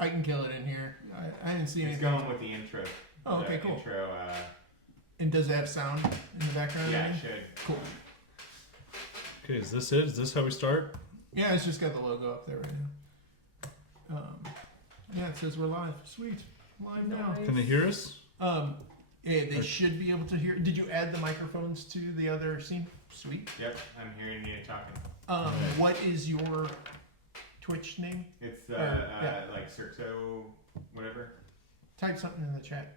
I can kill it in here. I didn't see anything. It's going with the intro. Oh, okay, cool. Intro, and does it have sound in the background? yeah, it should. Cool. Okay, is this it? Is this how we start? Yeah, it's just got the logo up there right now. Yeah, it says we're live. Sweet. Live now. Can they hear us? Yeah, they should be able to hear. Did you add the microphones to the other scene? Sweet. Yep, I'm hearing you talking. What is your Twitch name? It's yeah. like Circo, whatever. Type something in the chat.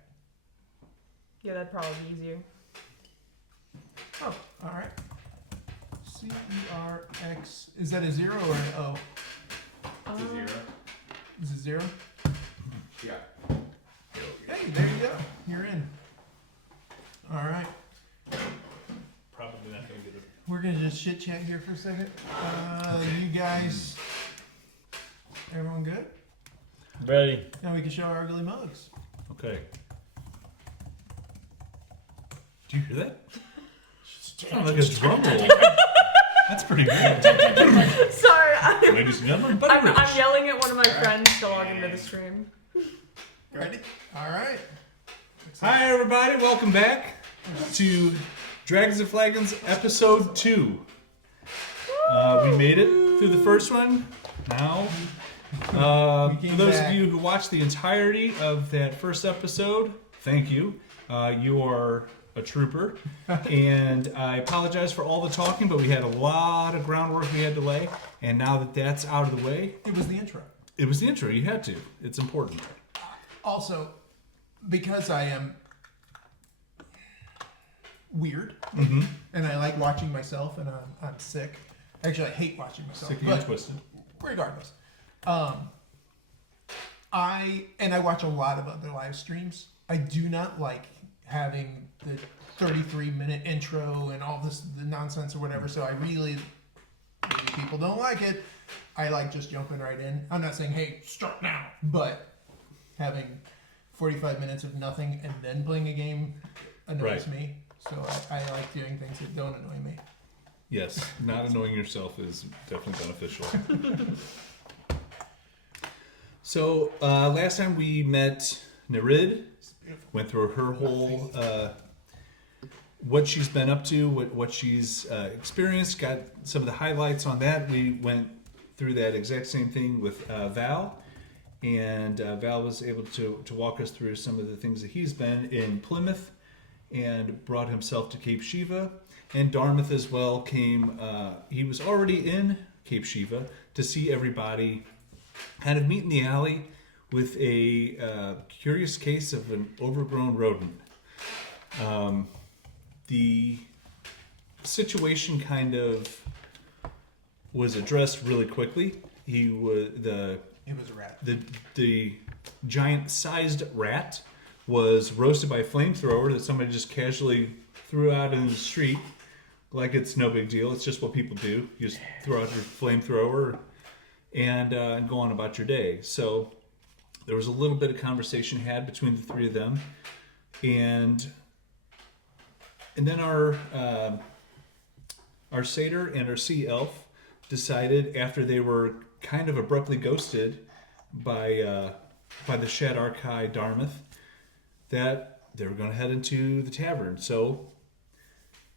Yeah, that'd probably be easier. Oh, all right. CERX. Is that a 0 or an O? It's a 0. Is it 0? Yeah. Hey, there you go. You're in. All right. Probably not going to get it. We're going to just chit chat here for a second. You guys, everyone good? Ready. Now we can show our ugly mugs. Okay. Do you hear that? Sounds like a drum roll. That's pretty good. Sorry, Ladies and gentlemen, I'm yelling at one of my friends to log into the stream. Ready? All right. Hi, everybody. Welcome back to Dragons and Flagons episode 2. We made it through the first one. Now, for those of you who watched the entirety of that first episode, thank you. You are a trooper. And I apologize for all the talking, but we had a lot of groundwork we had to lay. And now that that's out of the way... It was the intro. It was the intro. You had to. It's important. Also, because I am weird, and I like watching myself, and I'm sick. Actually, I hate watching myself. Sick and twisted. Regardless. I watch a lot of other live streams. I do not like having the 33-minute intro and all the nonsense or whatever, so I really, maybe people don't like it. I like just jumping right in. I'm not saying, hey, start now, but having 45 minutes of nothing and then playing a game annoys me. So I like doing things that don't annoy me. Yes, not annoying yourself is definitely beneficial. So last time we met Nereid, went through her whole what she's been up to, what she's experienced, got some of the highlights on that. We went through that exact same thing with Val, and Val was able to walk us through some of the things that he's been in Plymouth and brought himself to Cape Shiva. And Darmythe as well came, he was already in Cape Shiva to see everybody kind of meet in the alley with a curious case of an overgrown rodent. The situation kind of was addressed really quickly. It was a rat. The giant-sized rat was roasted by a flamethrower that somebody just casually threw out in the street. Like it's no big deal. It's just what people do. You just throw out your flamethrower and go on about your day. So there was a little bit of conversation had between the three of them, and then our satyr and our sea elf decided, after they were kind of abruptly ghosted by the Shadarkai Darmythe, that they were going to head into the tavern. So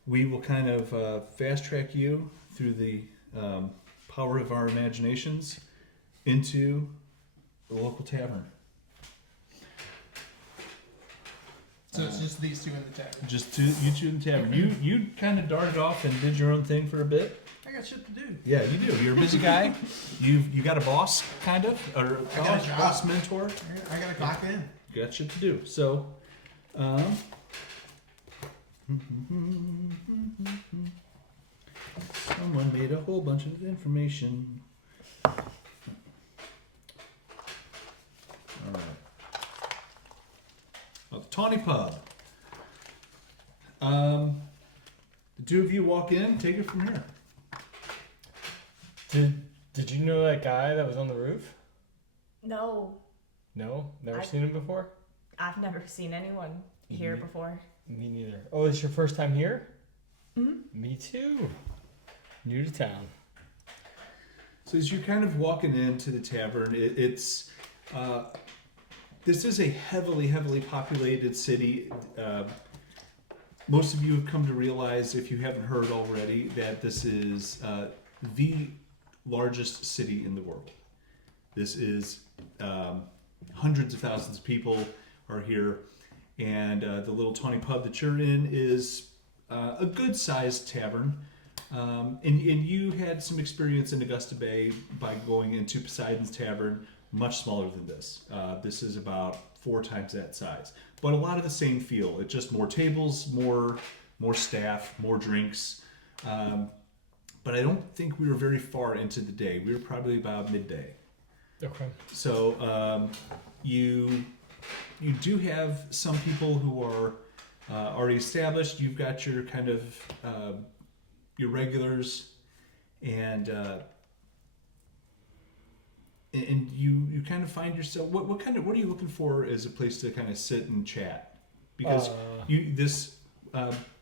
we will kind of fast track you through the power of our imaginations into the local tavern. So it's just these two in the tavern. Just you two in the tavern. You kind of darted off and did your own thing for a bit. I got shit to do. Yeah, you do. You're a busy guy. You got a boss, kind of, or I got a job. boss mentor. I got to clock in. You got shit to do. So, someone made a whole bunch of information. All right. The Tawny Pub. The two of you walk in. Take it from here. Did you know that guy that was on the roof? No, No? Never seen him before? I've never seen anyone here before. Me neither. Oh, it's your first time here? Mm-hmm. Me too. New to town. So as you're kind of walking into the tavern, it's This is a heavily, heavily populated city. Most of you have come to realize, if you haven't heard already, that this is the largest city in the world. This is hundreds of thousands of people are here, and the little tawny pub that you're in is a good-sized tavern. And you had some experience in Augusta Bay by going into Poseidon's Tavern, much smaller than this. This is about 4 times that size, but a lot of the same feel. It's just more tables, more staff, more drinks. But I don't think we were very far into the day. We were probably about midday. Okay. So you do have some people who are already established. You've got your kind of your regulars, and you kind of find yourself. What are you looking for as a place to kind of sit and chat? Because this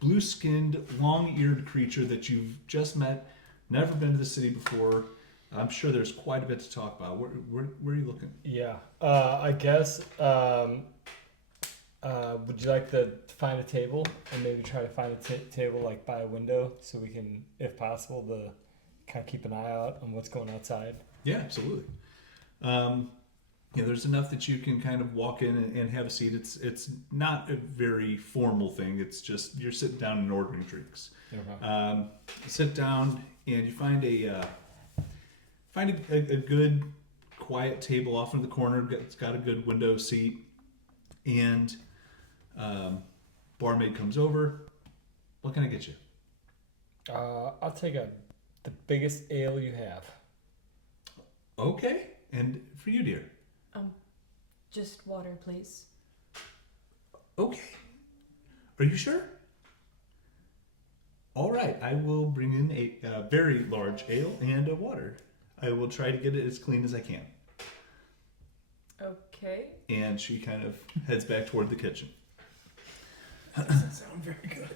blue-skinned, long-eared creature that you've just met, never been to the city before. I'm sure there's quite a bit to talk about. Where are you looking? Yeah. I guess. Would you like to find a table and maybe try to find a table like by a window so we can, if possible, to kind of keep an eye out on what's going outside? Yeah, absolutely. There's enough that you can kind of walk in and have a seat. It's not a very formal thing. It's just you're sitting down and ordering drinks. Okay. Sit down and you find a good quiet table off in the corner. It's got a good window seat, and barmaid comes over. What can I get you? I'll take the biggest ale you have. Okay, and for you, dear. Just water, please. Okay. Are you sure? All right, I will bring in a very large ale and a water. I will try to get it as clean as I can. Okay. And she kind of heads back toward the kitchen. Doesn't sound very good.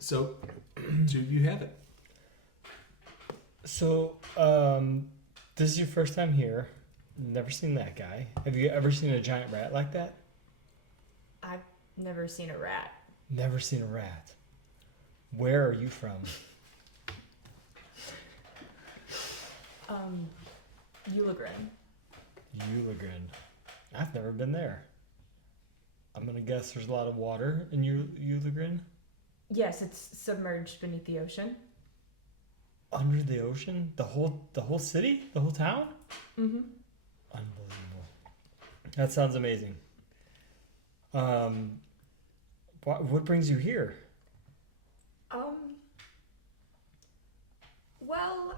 So, two of you have it. So, this is your first time here. Never seen that guy. Have you ever seen a giant rat like that? I've never seen a rat. Never seen a rat. Where are you from? Ullagren. Ullagren. I've never been there. I'm gonna guess there's a lot of water in Ullagren. Yes, it's submerged beneath the ocean. Under the ocean? The whole city? The whole town? Mm-hmm. Unbelievable. That sounds amazing. What brings you here? Well,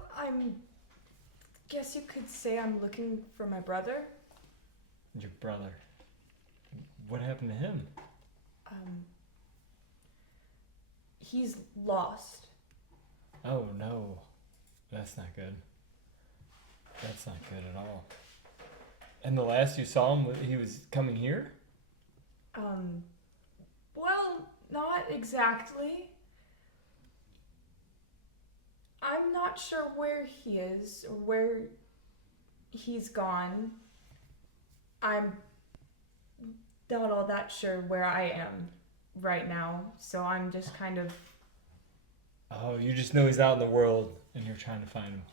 guess you could say I'm looking for my brother. Your brother. What happened to him? He's lost. Oh no. That's not good. That's not good at all. And the last you saw him, he was coming here? Well, not exactly. I'm not sure where he is or where he's gone. I'm not all that sure where I am right now, so I'm just kind of... Oh, you just know he's out in the world and you're trying to find him.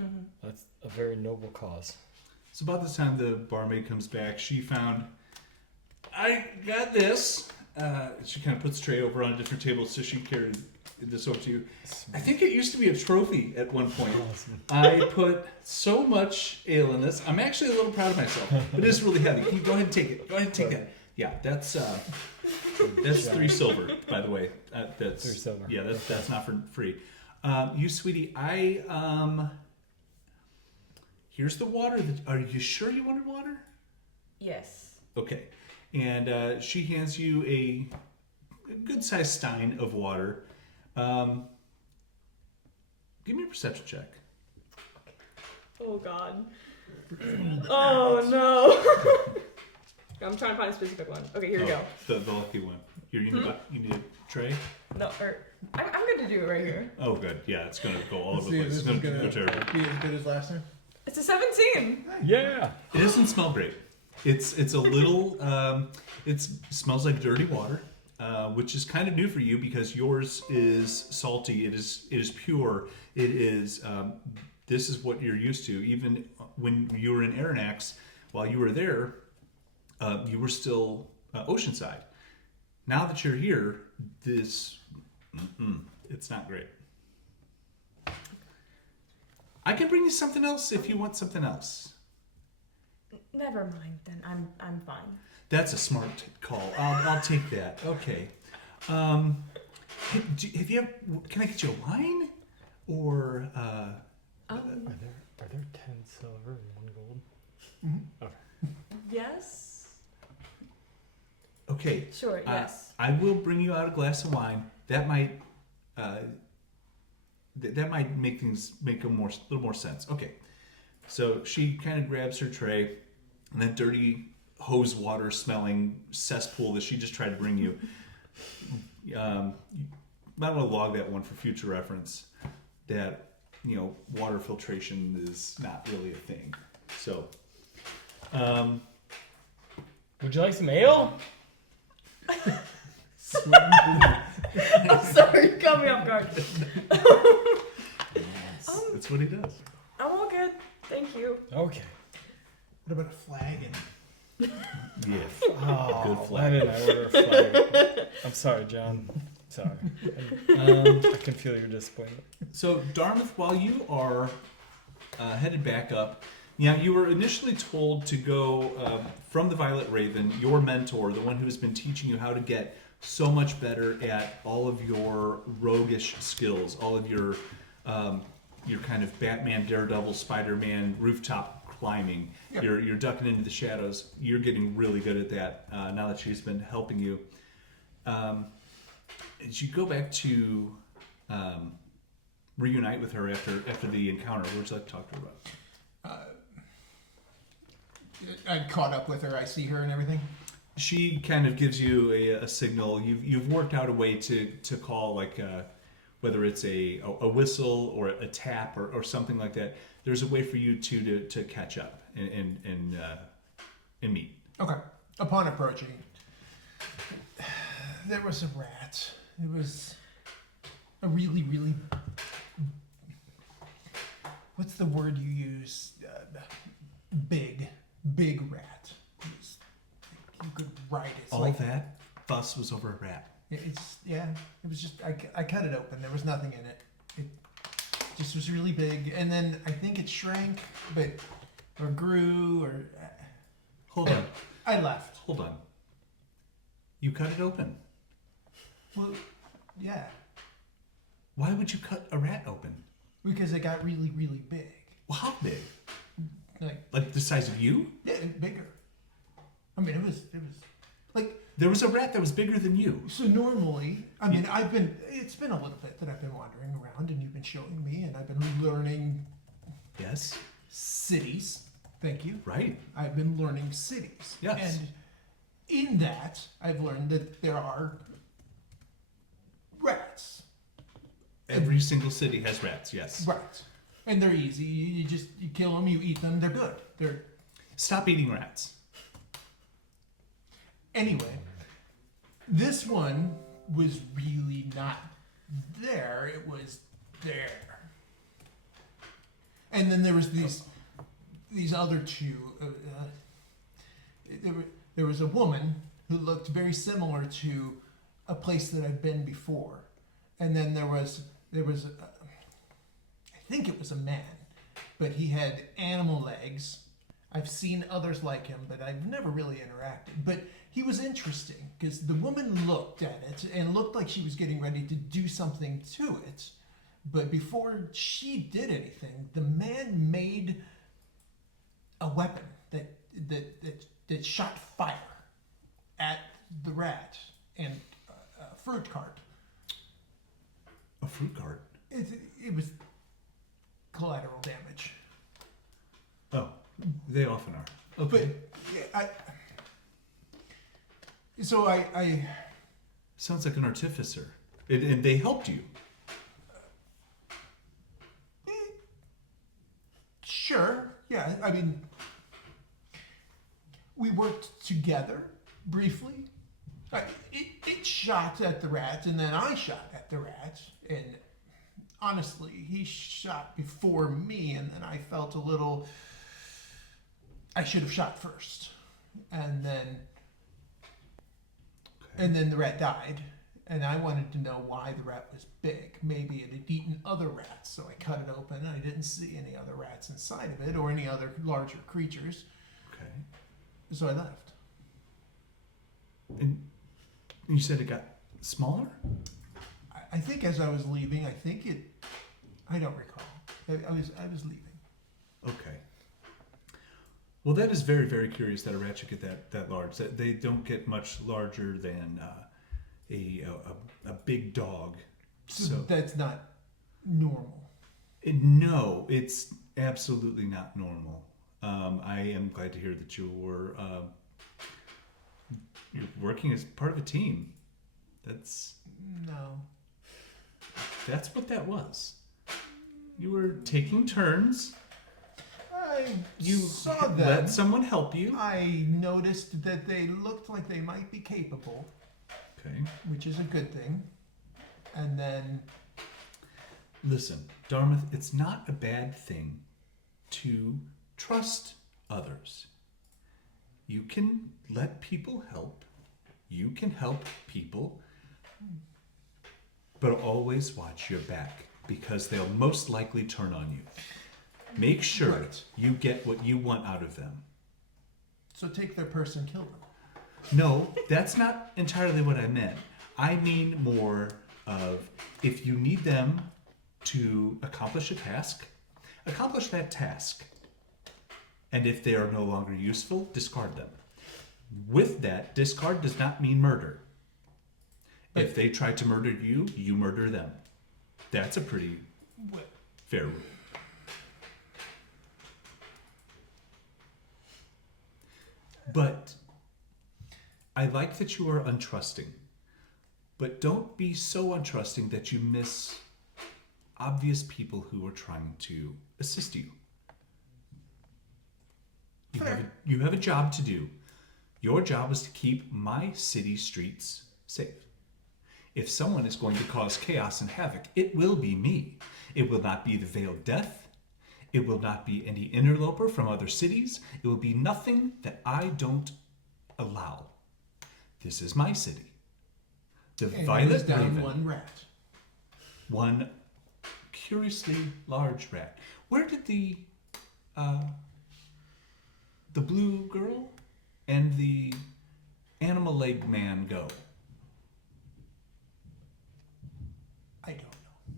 Mm-hmm. That's a very noble cause. So about this time, the barmaid comes back. She found, I got this. She kind of puts the tray over on a different table, so she carried this over to you. I think it used to be a trophy at one point. Awesome. I put so much ale in this. I'm actually a little proud of myself, but it's really heavy. Can you go ahead and take it? Go ahead and take that. Yeah, that's 3 silver, by the way. That's 3 silver. Yeah, that's not for free. You sweetie, here's the water. Are you sure you wanted water? Yes. Okay. And she hands you a good-sized stein of water. Give me a perception check. Oh, God. Oh, no. I'm trying to find a specific one. Okay, here we go. The lucky one. Here, you need a tray? No, I'm good to do it right here. Oh, good. Yeah, it's gonna go all Let's over see the if place. this It's is gonna gonna go terrible. be as good as last time. It's a 17. Yeah. It doesn't smell great. It's a little. It smells like dirty water, which is kind of new for you because yours is salty. It is pure. It is. This is what you're used to. Even when you were in Aranax, while you were there, you were still oceanside. Now that you're here, this it's not great. I can bring you something else if you want something else. Never mind then. I'm fine. That's a smart call. I'll take that. Okay. Have you ever, can I get you a wine? Or Are there 10 silver and 1 gold? Mm-hmm. Okay. Yes. okay. Sure. Yes. I will bring you out a glass of wine. That might that might make things make a little more sense. Okay. So she kind of grabs her tray, and that dirty hose water smelling cesspool that she just tried to bring you. You might want to log that one for future reference. That water filtration is not really a thing. So, Would you like some ale? I'm sorry. You caught me off guard. that's what he does. I'm all good. Thank you. Okay. What about a flagon? Yes. Oh, Good why flag. didn't I order a flag? I'm sorry, John. Sorry. I can feel your disappointment. So, Darmythe, while you are headed back up, you were initially told to go from the Violet Raven, your mentor, the one who's been teaching you how to get so much better at all of your roguish skills, all of your kind of Batman, Daredevil, Spider-Man, rooftop climbing. Yep. You're ducking into the shadows. You're getting really good at that now that she's been helping you. As you go back to reunite with her after the encounter, what would you like to talk to her about? I caught up with her. I see her and everything. She kind of gives you a signal. You've worked out a way to call, like whether it's a whistle or a tap or something like that. There's a way for you to catch up and meet. Okay. Upon approaching, there was a rat. It was a really, really. What's the word you use? Big rat. You could write it. All that fuss was over a rat. It was just I cut it open. There was nothing in it. It just was really big, and then I think it shrank, or grew, or Hold on. I left. Hold on. You cut it open. Well, yeah, Why would you cut a rat open? because it got really, really big. Well, how big? Like The size of you? yeah, bigger. I mean, it was like There was a rat that was bigger than you. so. Normally, I mean, it's been a little bit that I've been wandering around, and you've been showing me, and I've been learning Yes. cities. Thank you. Right. I've been learning cities. Yes. And in that, I've learned that there are rats. Every single city has rats. Yes. Right. And they're easy. You kill them, you eat them, they're good. Stop eating rats. Anyway, this one was really not there. It was there. And then there was these other two. There was a woman who looked very similar to a place that I've been before, and then there was I think it was a man, but he had animal legs. I've seen others like him, but I've never really interacted. But he was interesting because the woman looked at it and looked like she was getting ready to do something to it. But before she did anything, the man made a weapon that shot fire at the rat and a fruit cart. A fruit cart. It was collateral damage. Oh, they often are. Okay. But I Sounds like an artificer. And they helped you. Sure. Yeah. I mean, we worked together briefly. It shot at the rats, and then I shot at the rats. And honestly, he shot before me, and then I felt a little. I should have shot first, and then the rat died. And I wanted to know why the rat was big. Maybe it had eaten other rats, so I cut it open, and I didn't see any other rats inside of it or any other larger creatures. Okay. So I left. And you said it got smaller? I think as I was leaving, I don't recall. I was leaving. Okay. Well, that is very, very curious that a rat should get that large. That they don't get much larger than a big dog. So That's not normal. no, it's absolutely not normal. I am glad to hear that you're working as part of a team. That's what that was. You were taking turns. I You saw them. let someone help you. I noticed that they looked like they might be capable, Okay. which is a good thing. And then Listen, Darmythe, it's not a bad thing to trust others. You can let people help. You can help people. But always watch your back, because they'll most likely turn on you. Make sure Right. you get what you want out of them. so take their purse and kill them. No, that's not entirely what I meant. I mean more of, if you need them to accomplish a task, accomplish that task. And if they are no longer useful, discard them. With that, discard does not mean murder. If they try to murder you, you murder them. That's a pretty What? fair rule. But I like that you are untrusting. But don't be so untrusting that you miss obvious people who are trying to assist you. You have a job to do. Your job is to keep my city streets safe. If someone is going to cause chaos and havoc, it will be me. It will not be the Veiled Death. It will not be any interloper from other cities. It will be nothing that I don't allow. This is my city. The And Violet there's down Raven. one rat. One curiously large rat. Where did the blue girl and the animal leg man go? I don't know.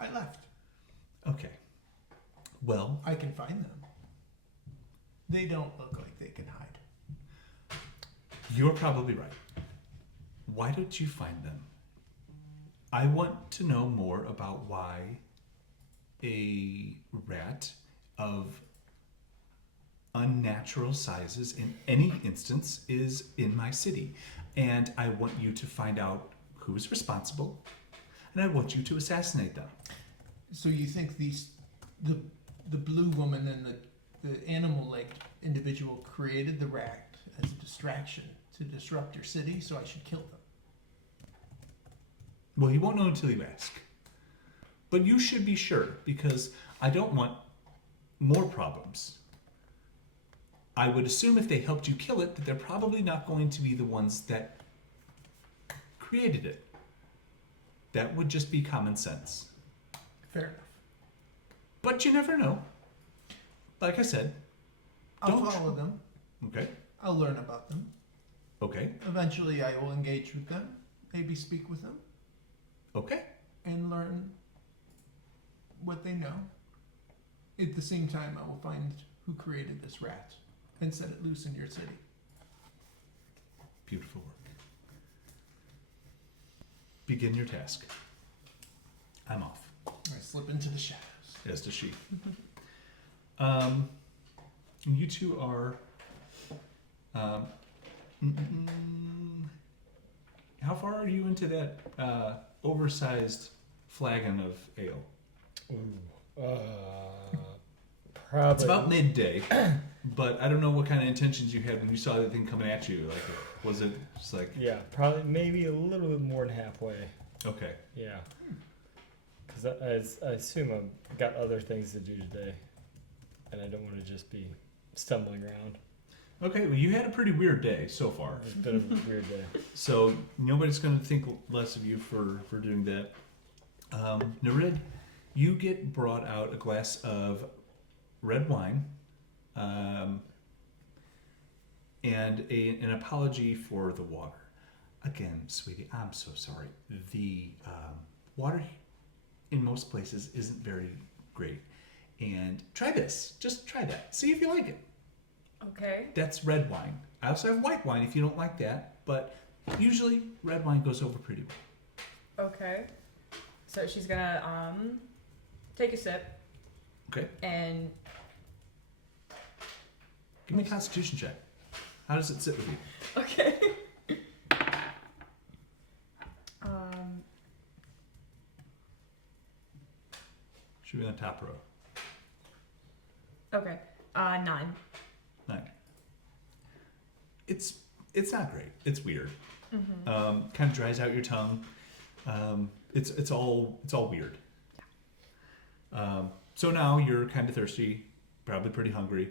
I left. Okay. Well, I can find them. They don't look like they can hide. you're probably right. Why don't you find them? I want to know more about why a rat of unnatural sizes in any instance is in my city. And I want you to find out who's responsible, and I want you to assassinate them. So you think the blue woman and the animal-legged individual created the rat as a distraction to disrupt your city, so I should kill them? Well, you won't know until you ask. But you should be sure, because I don't want more problems. I would assume if they helped you kill it, that they're probably not going to be the ones that created it. That would just be common sense. Fair enough. But you never know. Like I said, I'll Don't- follow them. okay, I'll learn about them. okay, Eventually, I will engage with them, maybe speak with them, okay. and learn what they know. At the same time, I will find who created this rat and set it loose in your city. Beautiful work. Begin your task. I'm off, I slip into the shadows. as does she. You two are how far are you into that oversized flagon of ale? Ooh. Probably. It's about midday, but I don't know what kind of intentions you had when you saw that thing coming at you. Like, was it just like? Yeah, probably maybe a little bit more than halfway. Okay. Yeah. Because I assume I've got other things to do today, and I don't want to just be stumbling around. Okay, well, you had a pretty weird day so far. It's been a weird day. So nobody's going to think less of you for doing that. Nereid, you get brought out a glass of red wine, and an apology for the water. Again, sweetie, I'm so sorry. The water in most places isn't very great. And try this. Just try that. See if you like it. Okay. That's red wine. I also have white wine if you don't like that, but usually red wine goes over pretty well. Okay. So she's gonna take a sip. Okay. And Give me a constitution check. How does it sit with you? okay. Should be on the top row. Okay. 9. 9. It's not great. It's weird. Mm-hmm. Kind of dries out your tongue. It's all weird. So now you're kind of thirsty, probably pretty hungry,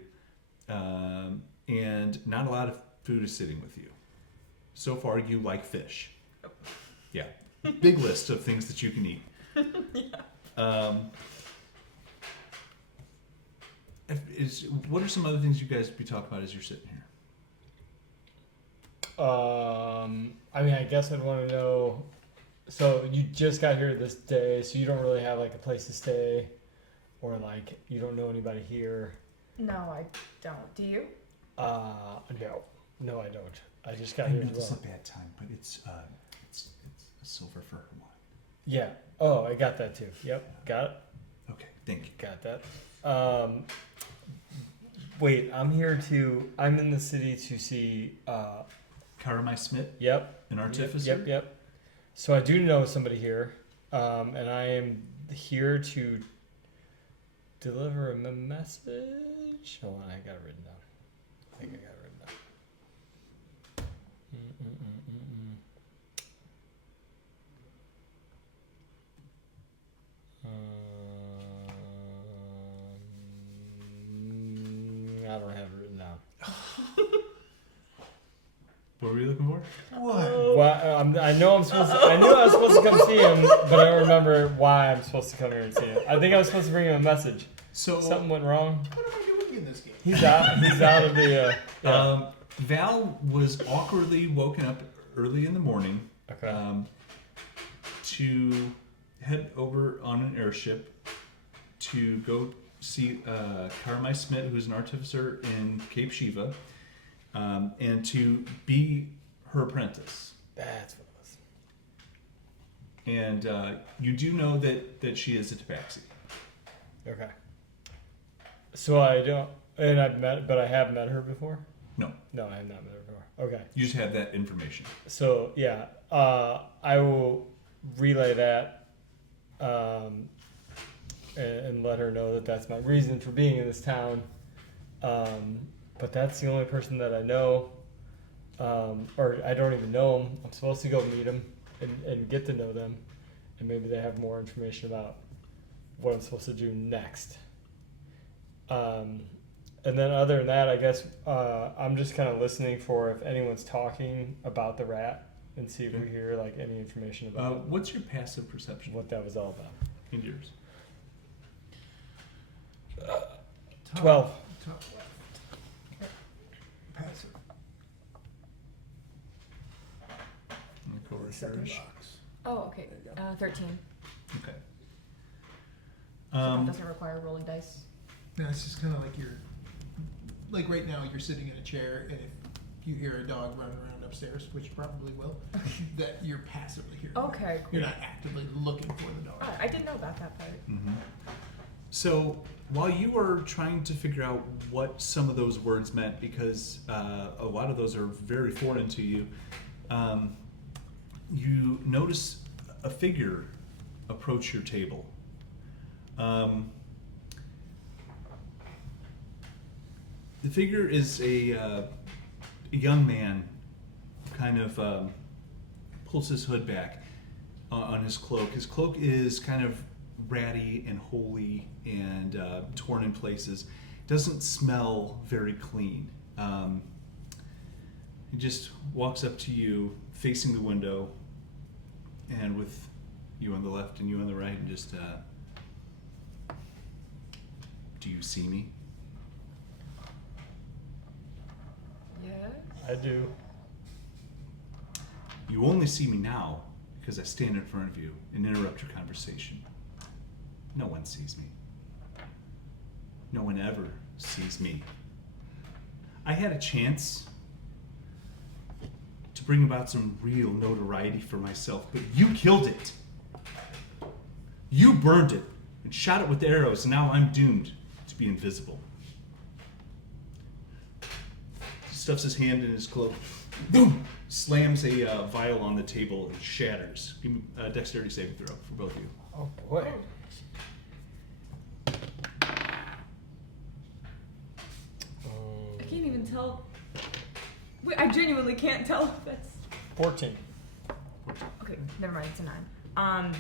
and not a lot of food is sitting with you. So far, you like fish. Yeah, big list of things that you can eat. What are some other things you guys be talking about as you're sitting here? I mean, I guess I'd want to know. So you just got here this day, so you don't really have like a place to stay, or like you don't know anybody here. No, I don't. Do you? No, I don't. I just got I here know as this is well. a bad time, but it's a silver for her wine. Yeah. Oh, I got that too. Yep. Got it. Okay, thank you. Got that. Wait, I'm in the city to see. Karamai Smith, Yep. an artificer. Yep. So I do know somebody here, and I am here to deliver a message. Hold on, I got it written down. I think I got it written down. I don't have it written down. What were you looking for? What? Well, I know I'm supposed to. I knew I was supposed to come see him, but I don't remember why I'm supposed to come here and see him. I think I was supposed to bring him a message. So Something went wrong. What am I doing in this game? He's out. He's out of the. Yeah. Val was awkwardly woken up early in the morning Okay. to head over on an airship to go see Karamai Smith, who's an artificer in Cape Shiva, and to be her apprentice. That's what it was. And you do know that she is a tabaxi. Okay. So I don't, and I have met her before. No. No, I have not met her before. Okay. You just have that information. So yeah, I will relay that, and let her know that that's my reason for being in this town. But that's the only person that I know, or I don't even know them. I'm supposed to go meet them and get to know them, and maybe they have more information about what I'm supposed to do next. And then other than that, I guess I'm just kind of listening for if anyone's talking about the rat and see if we hear like any information about What's your passive perception? what that was all about. And yours? 12. Top left. Passive. Go over Second yours. box. Oh, okay. There you go. 13. Okay. So that doesn't require rolling dice. No, it's just kind of like like right now you're sitting in a chair, and if you hear a dog running around upstairs, which you probably will, that you're passively hearing. that. Okay, cool. You're not actively looking for the dog. I didn't know about that part. Mm-hmm. So while you were trying to figure out what some of those words meant, because a lot of those are very foreign to you, you notice a figure approach your table. The figure is a young man, kind of pulls his hood back on his cloak. His cloak is kind of ratty and holey and torn in places. Doesn't smell very clean. He just walks up to you, facing the window, and with you on the left and you on the right, and just, do you see me? Yes. I do. You only see me now because I stand in front of you and interrupt your conversation. No one sees me. No one ever sees me. I had a chance to bring about some real notoriety for myself, but you killed it. You burned it and shot it with arrows, and now I'm doomed to be invisible. He stuffs his hand in his cloak, boom, slams a vial on the table and shatters. Give me a dexterity saving throw for both of you. Oh boy. I can't even tell. Wait, I genuinely can't tell if that's. 14. Okay, never mind. It's a 9.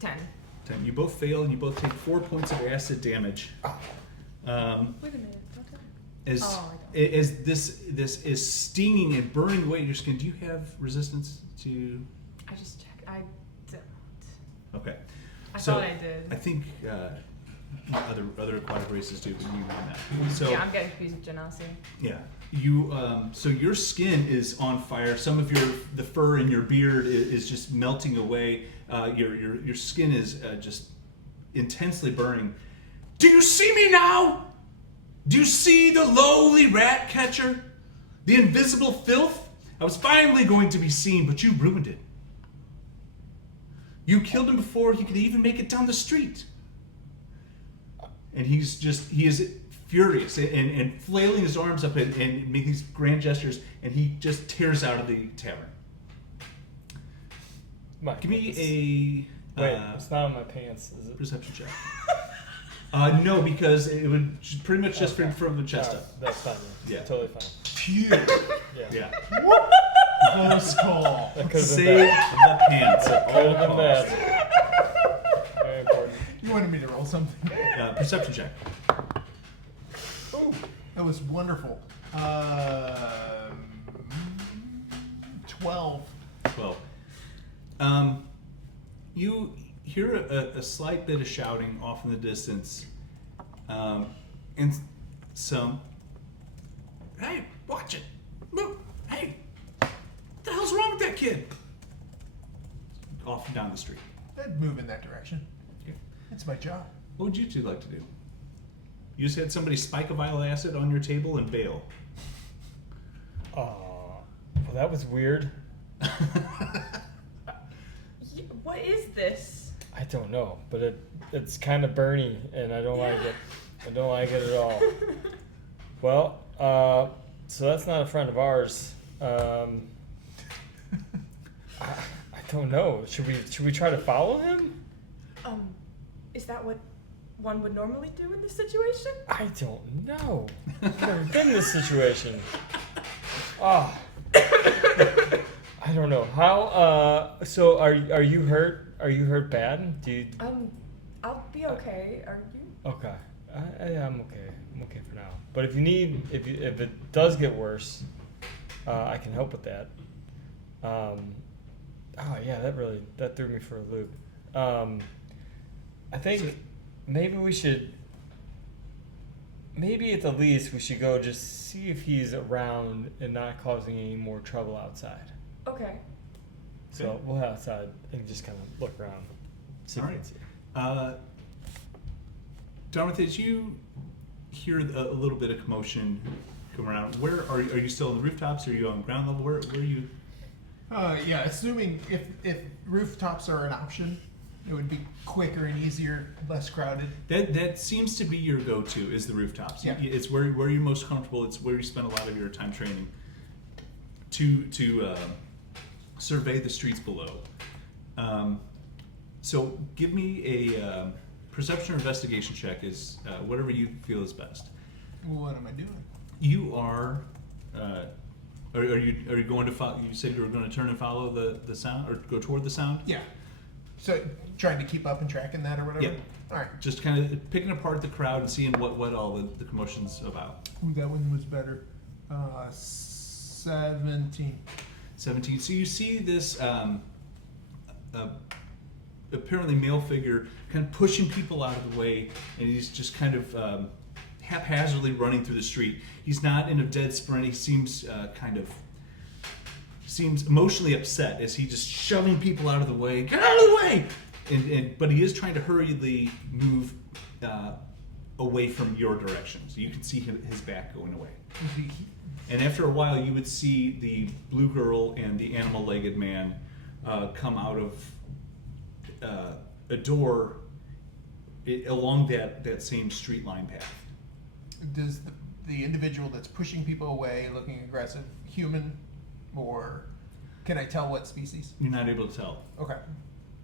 10. 10. You both fail, and you both take 4 points of acid damage. Wait a minute. Don't tell me. As, Oh, I don't. as this is stinging and burning away at your skin, do you have resistance to? I just checked. I don't. Okay. I So, thought I did. I think other aquatic races do, but you know that. So Yeah, I'm getting confused with Genasi. yeah, you. So your skin is on fire. Some of the fur in your beard is just melting away. Your skin is just intensely burning. Do you see me now? Do you see the lowly rat catcher? The invisible filth? I was finally going to be seen, but you ruined it. You killed him before he could even make it down the street. And he is furious and flailing his arms up and making these grand gestures, and he just tears out of the tavern. Give me a Wait, it's not on my pants, is it? perception check. No, because it would pretty much just Okay. from the chest Alright, up. that's fine. Yeah. Totally fine. Phew. Yeah. Yeah. Close call. That could have been Save bad. the pants at Could all have been costs. bad. Very important. You wanted me to roll something. Perception check. Oh, that was wonderful. 12. 12. You hear a slight bit of shouting off in the distance, and some. Hey, watch it! Move! Hey, what the hell's wrong with that kid? Off and down the street. I'd move in that direction. Okay. It's my job. What would you two like to do? You just had somebody spike a vial of acid on your table and bail. Well, that was weird. What is this? I don't know, but it's kind of burny, and I don't like it. I don't like it at all. Well, so that's not a friend of ours. I don't know. Should we try to follow him? Is that what one would normally do in this situation? I don't know. I've never been in this situation. I don't know. How? So are you hurt? Are you hurt bad? Do you? I'll be okay. Are you? Okay. I'm okay. I'm okay for now. But if you need, if it does get worse, I can help with that. Yeah, that threw me for a loop. I think maybe we should. Maybe at the least we should go just see if he's around and not causing any more trouble outside. Okay. So we'll head outside and just kind of look around. See All if we right. can see. Darmythe, as you hear a little bit of commotion come around, where are you still on the rooftops? Are you on ground level? Where are you? Yeah, assuming if rooftops are an option, it would be quicker and easier, less crowded. That seems to be your go-to is the rooftops. Yeah. It's where you're most comfortable. It's where you spend a lot of your time training. To survey the streets below. So give me a perception or investigation check, is whatever you feel is best. What am I doing? You are. Are you going to follow? You said you were going to turn and follow the sound, or go toward the sound. Yeah. So trying to keep up and tracking that or whatever? Yeah. All right. Just kind of picking apart the crowd and seeing what all the commotion's about. Ooh, that one was better. 17. 17. So you see this apparently male figure kind of pushing people out of the way, and he's just kind of haphazardly running through the street. He's not in a dead sprint. He seems seems emotionally upset as he just shoving people out of the way. Get out of the way! But he is trying to hurriedly move away from your direction, so you can see his back going away. And after a while, you would see the blue girl and the animal-legged man come out of a door along that same street line path. Does the individual that's pushing people away, looking aggressive, human, or can I tell what species? You're not able to tell. Okay.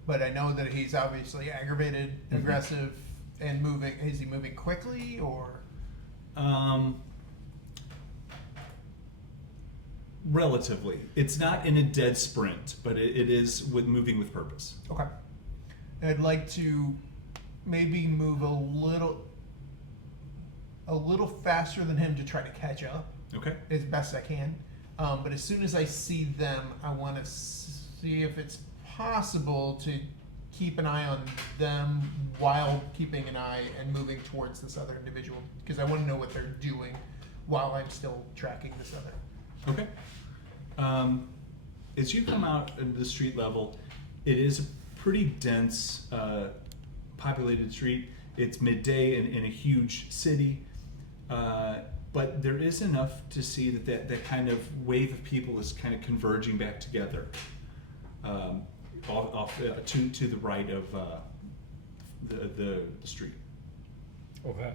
But I know that he's obviously aggravated, aggressive, and moving. Is he moving quickly or? Relatively. It's not in a dead sprint, but it is moving with purpose. Okay. I'd like to maybe move a little faster than him to try to catch up Okay. as best I can. But as soon as I see them, I want to see if it's possible to keep an eye on them while keeping an eye and moving towards this other individual, because I want to know what they're doing while I'm still tracking this other. Okay. As you come out into the street level, it is a pretty dense, populated street. It's midday in a huge city, but there is enough to see that kind of wave of people is kind of converging back together, off to the right of the street. Okay.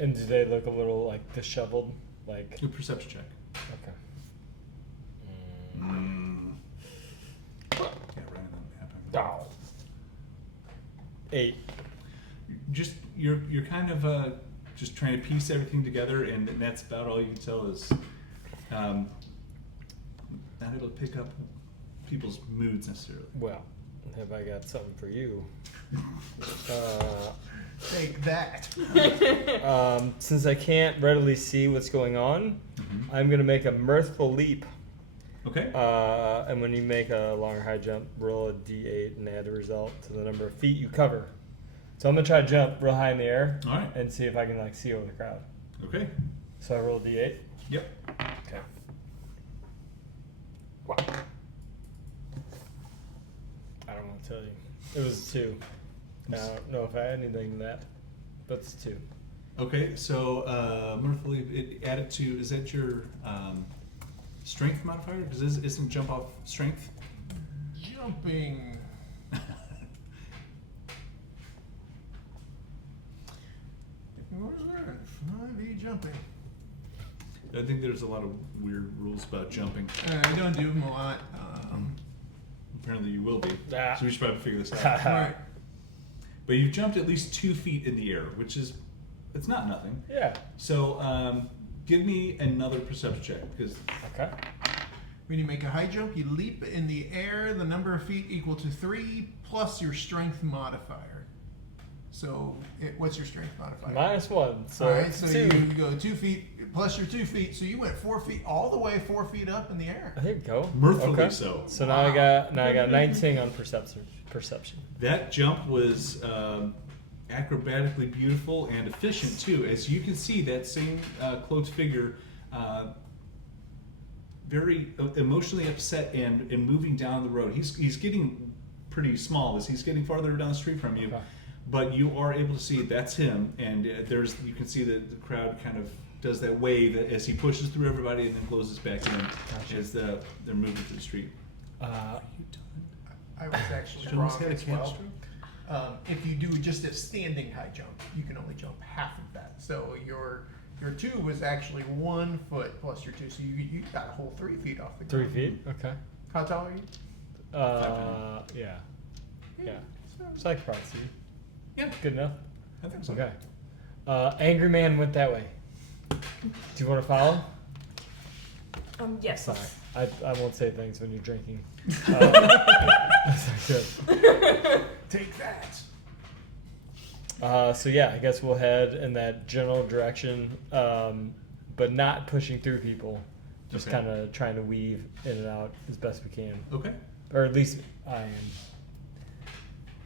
And do they look a little like disheveled? Like Do a perception check. okay. Yeah, right on the map. Oh. 8. You're kind of just trying to piece everything together, and that's about all you can tell is not able to pick up people's moods necessarily. Well, have I got something for you? Take that. Since I can't readily see what's going on, I'm gonna make a mirthful leap. Okay. And when you make a long or high jump, roll a d8 and add a result to the number of feet you cover. So I'm gonna try to jump real high in the air All right. and see if I can like see over the crowd. Okay. So I roll a d8. Yep. Okay. Wow. I don't want to tell you. It was a 2. I don't know if I had anything in that, but it's a 2. Okay. So mirthfully, it added to. Is that your strength modifier? Because isn't jump off strength? Jumping. What was that? 5e jumping. I think there's a lot of weird rules about jumping. I don't do them a lot. Apparently, you will be. Ah. So we should probably figure this out. All right. But you've jumped at least 2 feet in the air, which is it's not nothing. Yeah. So give me another perception check, because Okay. When you make a high jump, you leap in the air. The number of feet equal to 3 plus your strength modifier. So, what's your strength modifier? -1. So, All right, so 2. you go 2 feet plus your 2 feet. So you went 4 feet, all the way 4 feet up in the air. There you go. mirthfully Okay. so. So now I got 19 on perception. That jump was acrobatically beautiful and efficient too. As you can see, that same cloaked figure, very emotionally upset and moving down the road. He's getting pretty small as he's getting farther down the street from you, Okay. but you are able to see that's him. And you can see that the crowd kind of does that wave as he pushes through everybody and then closes back in as they're moving through the street. I was actually She almost wrong had a as well. stroke. If you do just a standing high jump, you can only jump half of that. So your 2 was actually 1 foot plus your 2, so you got a whole 3 feet off the 3 ground. feet. Okay. How tall are you? Yeah. So I could probably see you. Yeah, Good enough? I think so. Okay. Angry man went that way. Do you want to follow? Yes. Sorry. I won't say things when you're drinking. That's not good. Take that. So yeah, I guess we'll head in that general direction, but not pushing through people. Just Okay. kind of trying to weave in and out as best we can, Okay. or at least I am.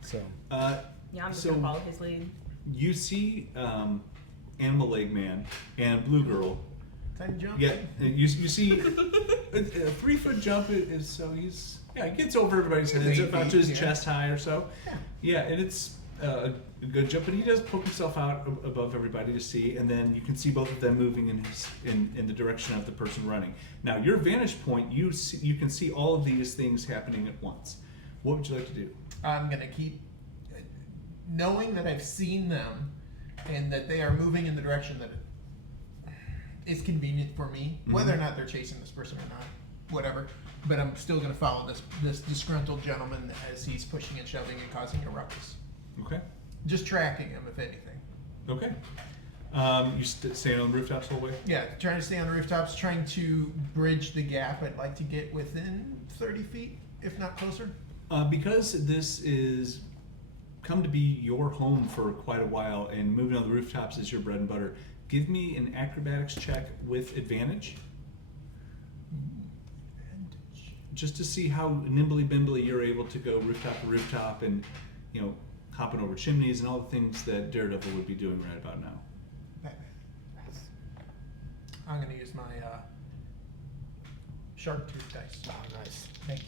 So Yeah, I'm just So- gonna follow his lead. You see Animal Leg Man and Blue Girl. Time to jump. Yeah, you see a 3-foot jump is so he gets over everybody's heads, 8 about to feet, his yeah. chest high or so. Yeah, and it's a good jump, but he does poke himself out above everybody to see, and then you can see both of them moving in the direction of the person running. Now, your vantage point, you can see all of these things happening at once. What would you like to do? I'm gonna keep knowing that I've seen them and that they are moving in the direction that is convenient for me, whether or not they're chasing this person or not, whatever. But I'm still gonna follow this disgruntled gentleman as he's pushing and shoving and causing a ruckus. Okay. Just tracking him, if anything. Okay. You staying on the rooftops the whole way? Yeah, trying to stay on the rooftops, trying to bridge the gap. I'd like to get within 30 feet, if not closer. Because this is come to be your home for quite a while, and moving on the rooftops is your bread and butter, give me an acrobatics check with advantage, just to see how nimbly bimbly you're able to go rooftop to rooftop, and hopping over chimneys and all the things that Daredevil would be doing right about now. I'm gonna use my shark tooth dice. oh, nice. Thank you.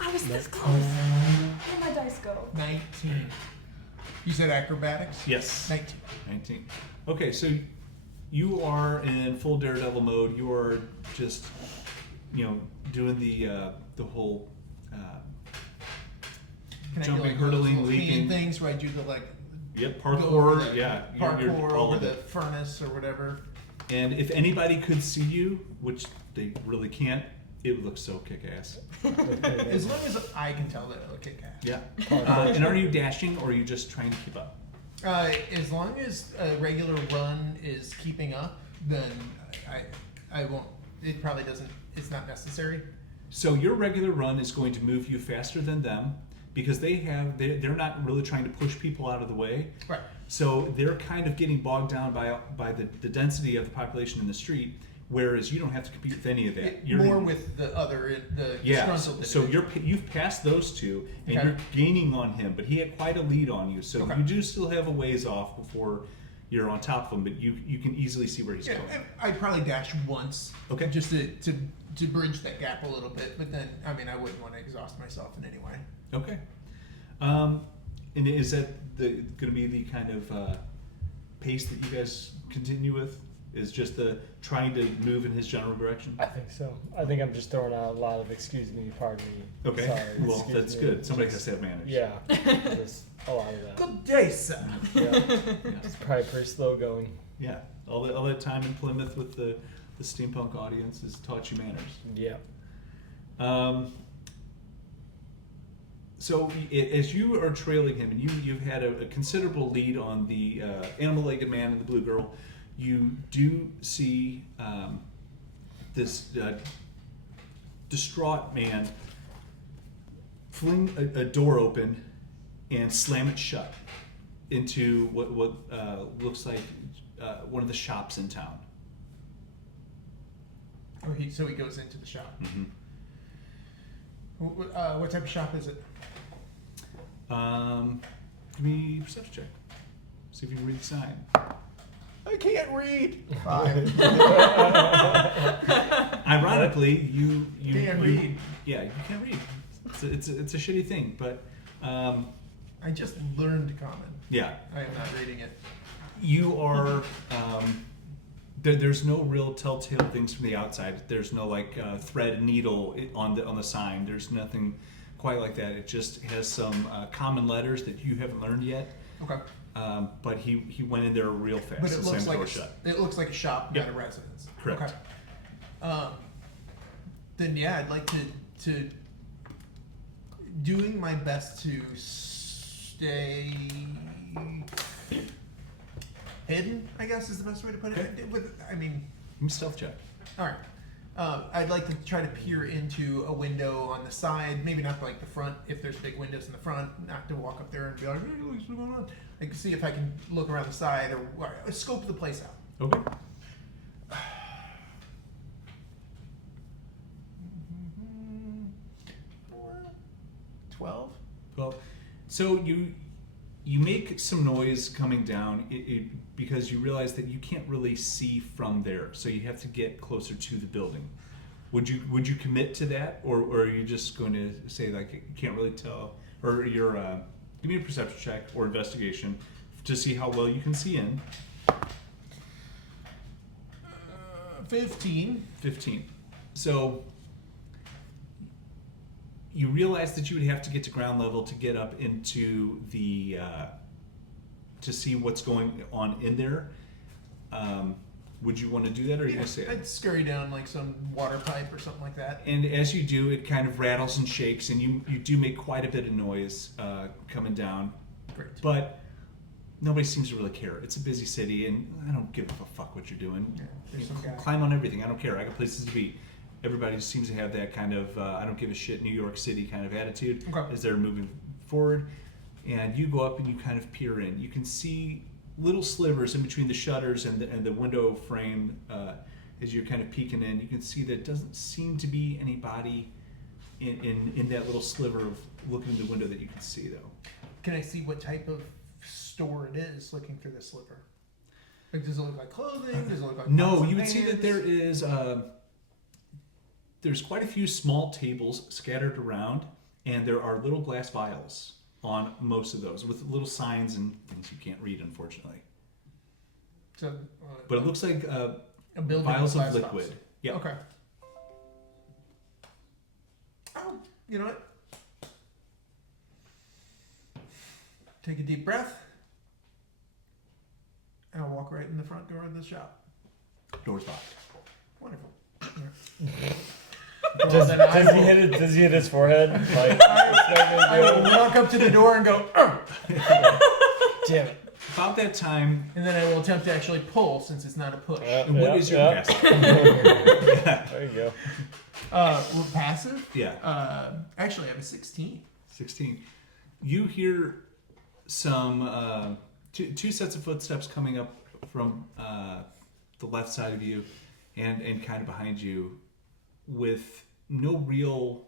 I was this close. Where'd my dice go? 19. You said acrobatics? Yes. 19. 19. Okay, so you are in full Daredevil mode. You are just, doing the whole Can jumping, I do like hurtling, those little leaping. things where I do the Yep, go over parkour. the- Yeah, parkour all over of the it. furnace or whatever? And if anybody could see you, which they really can't, it would look so kick-ass. As long as I can tell that it'll kick ass. Yeah. And are you dashing, or are you just trying to keep up? As long as a regular run is keeping up, then I won't. It probably doesn't. It's not necessary. So your regular run is going to move you faster than them, because they're not really trying to push people out of the way. Right. So they're kind of getting bogged down by the density of the population in the street, whereas you don't have to compete with any of that. More with the other the Yeah, disgruntled so individual. you've passed those two, and Okay. you're gaining on him, but he had quite a lead on you, so Okay. you do still have a ways off before you're on top of him, but you can easily see where he's Yeah, going. I'd probably dash once. Okay. Just to bridge that gap a little bit, but then I wouldn't want to exhaust myself in any way. Okay. And is that going to be the kind of pace that you guys continue with? Is just the trying to move in his general direction? I think so. I think I'm just throwing out a lot of excuse me, pardon me. Okay. Sorry, Well, excuse that's me. good. Somebody has to have manners. Yeah, just a lot of that. Good day, sir. Yeah. It's probably pretty slow going. Yeah. All that time in Plymouth with the steampunk audience has taught you manners. Yeah. So as you are trailing him, and you've had a considerable lead on the animal-legged man and the blue girl, you do see this distraught man fling a door open and slam it shut into what looks like one of the shops in town. Oh, so he goes into the shop. Mm-hmm. What type of shop is it? Give me a perception check. See if you can read the sign. I can't read. 5. Ironically, you Can't read. Yeah, you can't read. It's a shitty thing, but I just learned common. yeah, I am not reading it. you are. There's no real telltale things from the outside. There's no thread and needle on the sign. There's nothing quite like that. It just has some common letters that you haven't learned yet. Okay. But he went in there real fast But and it slammed looks the like door shut. it looks like a shop, Yep. not a residence. Correct. Okay. then yeah, I'd like to doing my best to stay hidden, I guess is the best way to put it. Okay. I mean, Give me a stealth check. all right. I'd like to try to peer into a window on the side, maybe not like the front, if there's big windows in the front, not to walk up there and be like, hey, what's going on? I can see if I can look around the side or scope the place out. Okay. 12? Well, so you make some noise coming down because you realize that you can't really see from there, so you have to get closer to the building. Would you commit to that, or are you just going to say like you can't really tell, or you're give me a perception check or investigation to see how well you can see in. 15. 15. So you realize that you would have to get to ground level to get up into the to see what's going on in there. Would you want to do that, or are you going to say I'd scurry down like some water pipe or something like that. And as you do, it kind of rattles and shakes, and you do make quite a bit of noise coming down. Great. But nobody seems to really care. It's a busy city, and I don't give a fuck what you're doing. Yeah, there's some guy. Climb on everything. I don't care. I got places to be. Everybody seems to have that kind of I don't give a shit New York City kind of attitude as they're moving forward. And you go up and you kind of peer in. You can see little slivers in between the shutters and the window frame as you're kind of peeking in. You can see that it doesn't seem to be anybody in that little sliver of looking in the window that you can see, though. Can I see what type of store it is looking through the sliver? Like, does it look like clothing? Does it look like No, pots and you would see that pans? there is there's quite a few small tables scattered around, and there are little glass vials on most of those with little signs and things you can't read, unfortunately. So, But it looks like a building vials with of glass liquid. tops. Yeah. Okay. Oh, you know what? Take a deep breath. And I'll walk right in the front door of the shop. Doors locked. Wonderful. Does then he hit his forehead? Like, I will walk up to the door and go, "Ugh," damn it. About that time, and then I will attempt to actually pull since it's not a push. what is your passive? There you go. Well, passive? Yeah. Actually, I have a 16. 16. You hear some two sets of footsteps coming up from the left side of you and kind of behind you with no real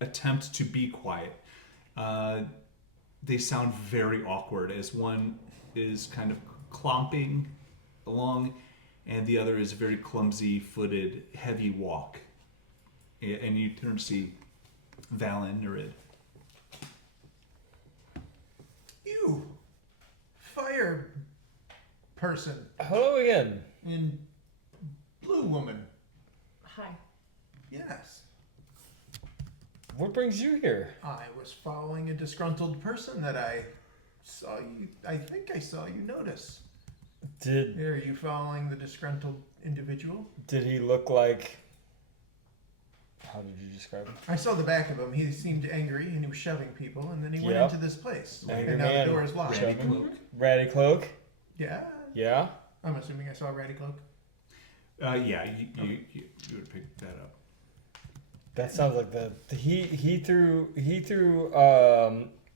attempt to be quiet. They sound very awkward as one is kind of clomping along and the other is a very clumsy-footed, heavy walk. And you turn to see Val and Nereid. You, fire person Hello again. in blue woman. Hi. Yes. What brings you here? I was following a disgruntled person that I saw you. I think I saw you notice. Are you following the disgruntled individual? Did he look like? How did you describe him? I saw the back of him. He seemed angry and he was shoving people, and then he went Yep. into this place. Angry and now man. the door is locked. Ratty cloak. Ratty cloak. Yeah. Yeah. I'm assuming I saw a ratty cloak. Yeah, you would pick that up. That sounds like he threw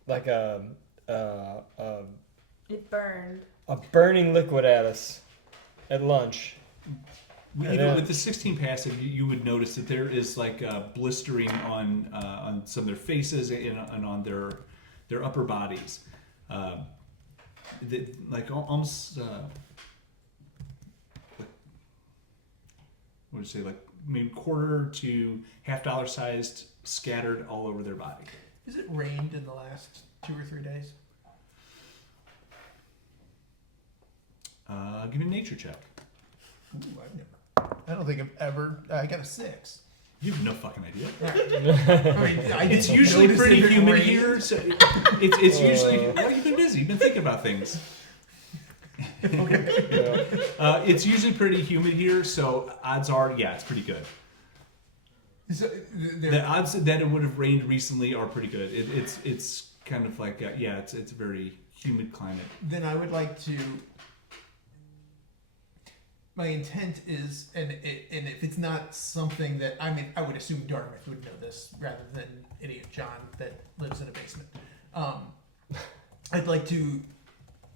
like It burned. a burning liquid at us at lunch. Even with the 16 passive, you would notice that there is like blistering on some of their faces and on their upper bodies. Like almost, what would you say, like maybe quarter to $50 sized, scattered all over their body. Has it rained in the last 2 or 3 days? Give me a nature check. Ooh, I don't think I've ever. I got a 6. You have no fucking idea. I mean, I It's didn't usually notice pretty it humid rained. here. So it's usually. Well, you've been busy. You've been thinking about things. Okay. Yeah. It's usually pretty humid here, so odds are, yeah, it's pretty good. So, The odds that it would have rained recently are pretty good. It's kind of like it's a very humid climate. then I would like to. My intent is, and if it's not something that I would assume Dartmouth would know this rather than idiot John that lives in a basement. I'd like to,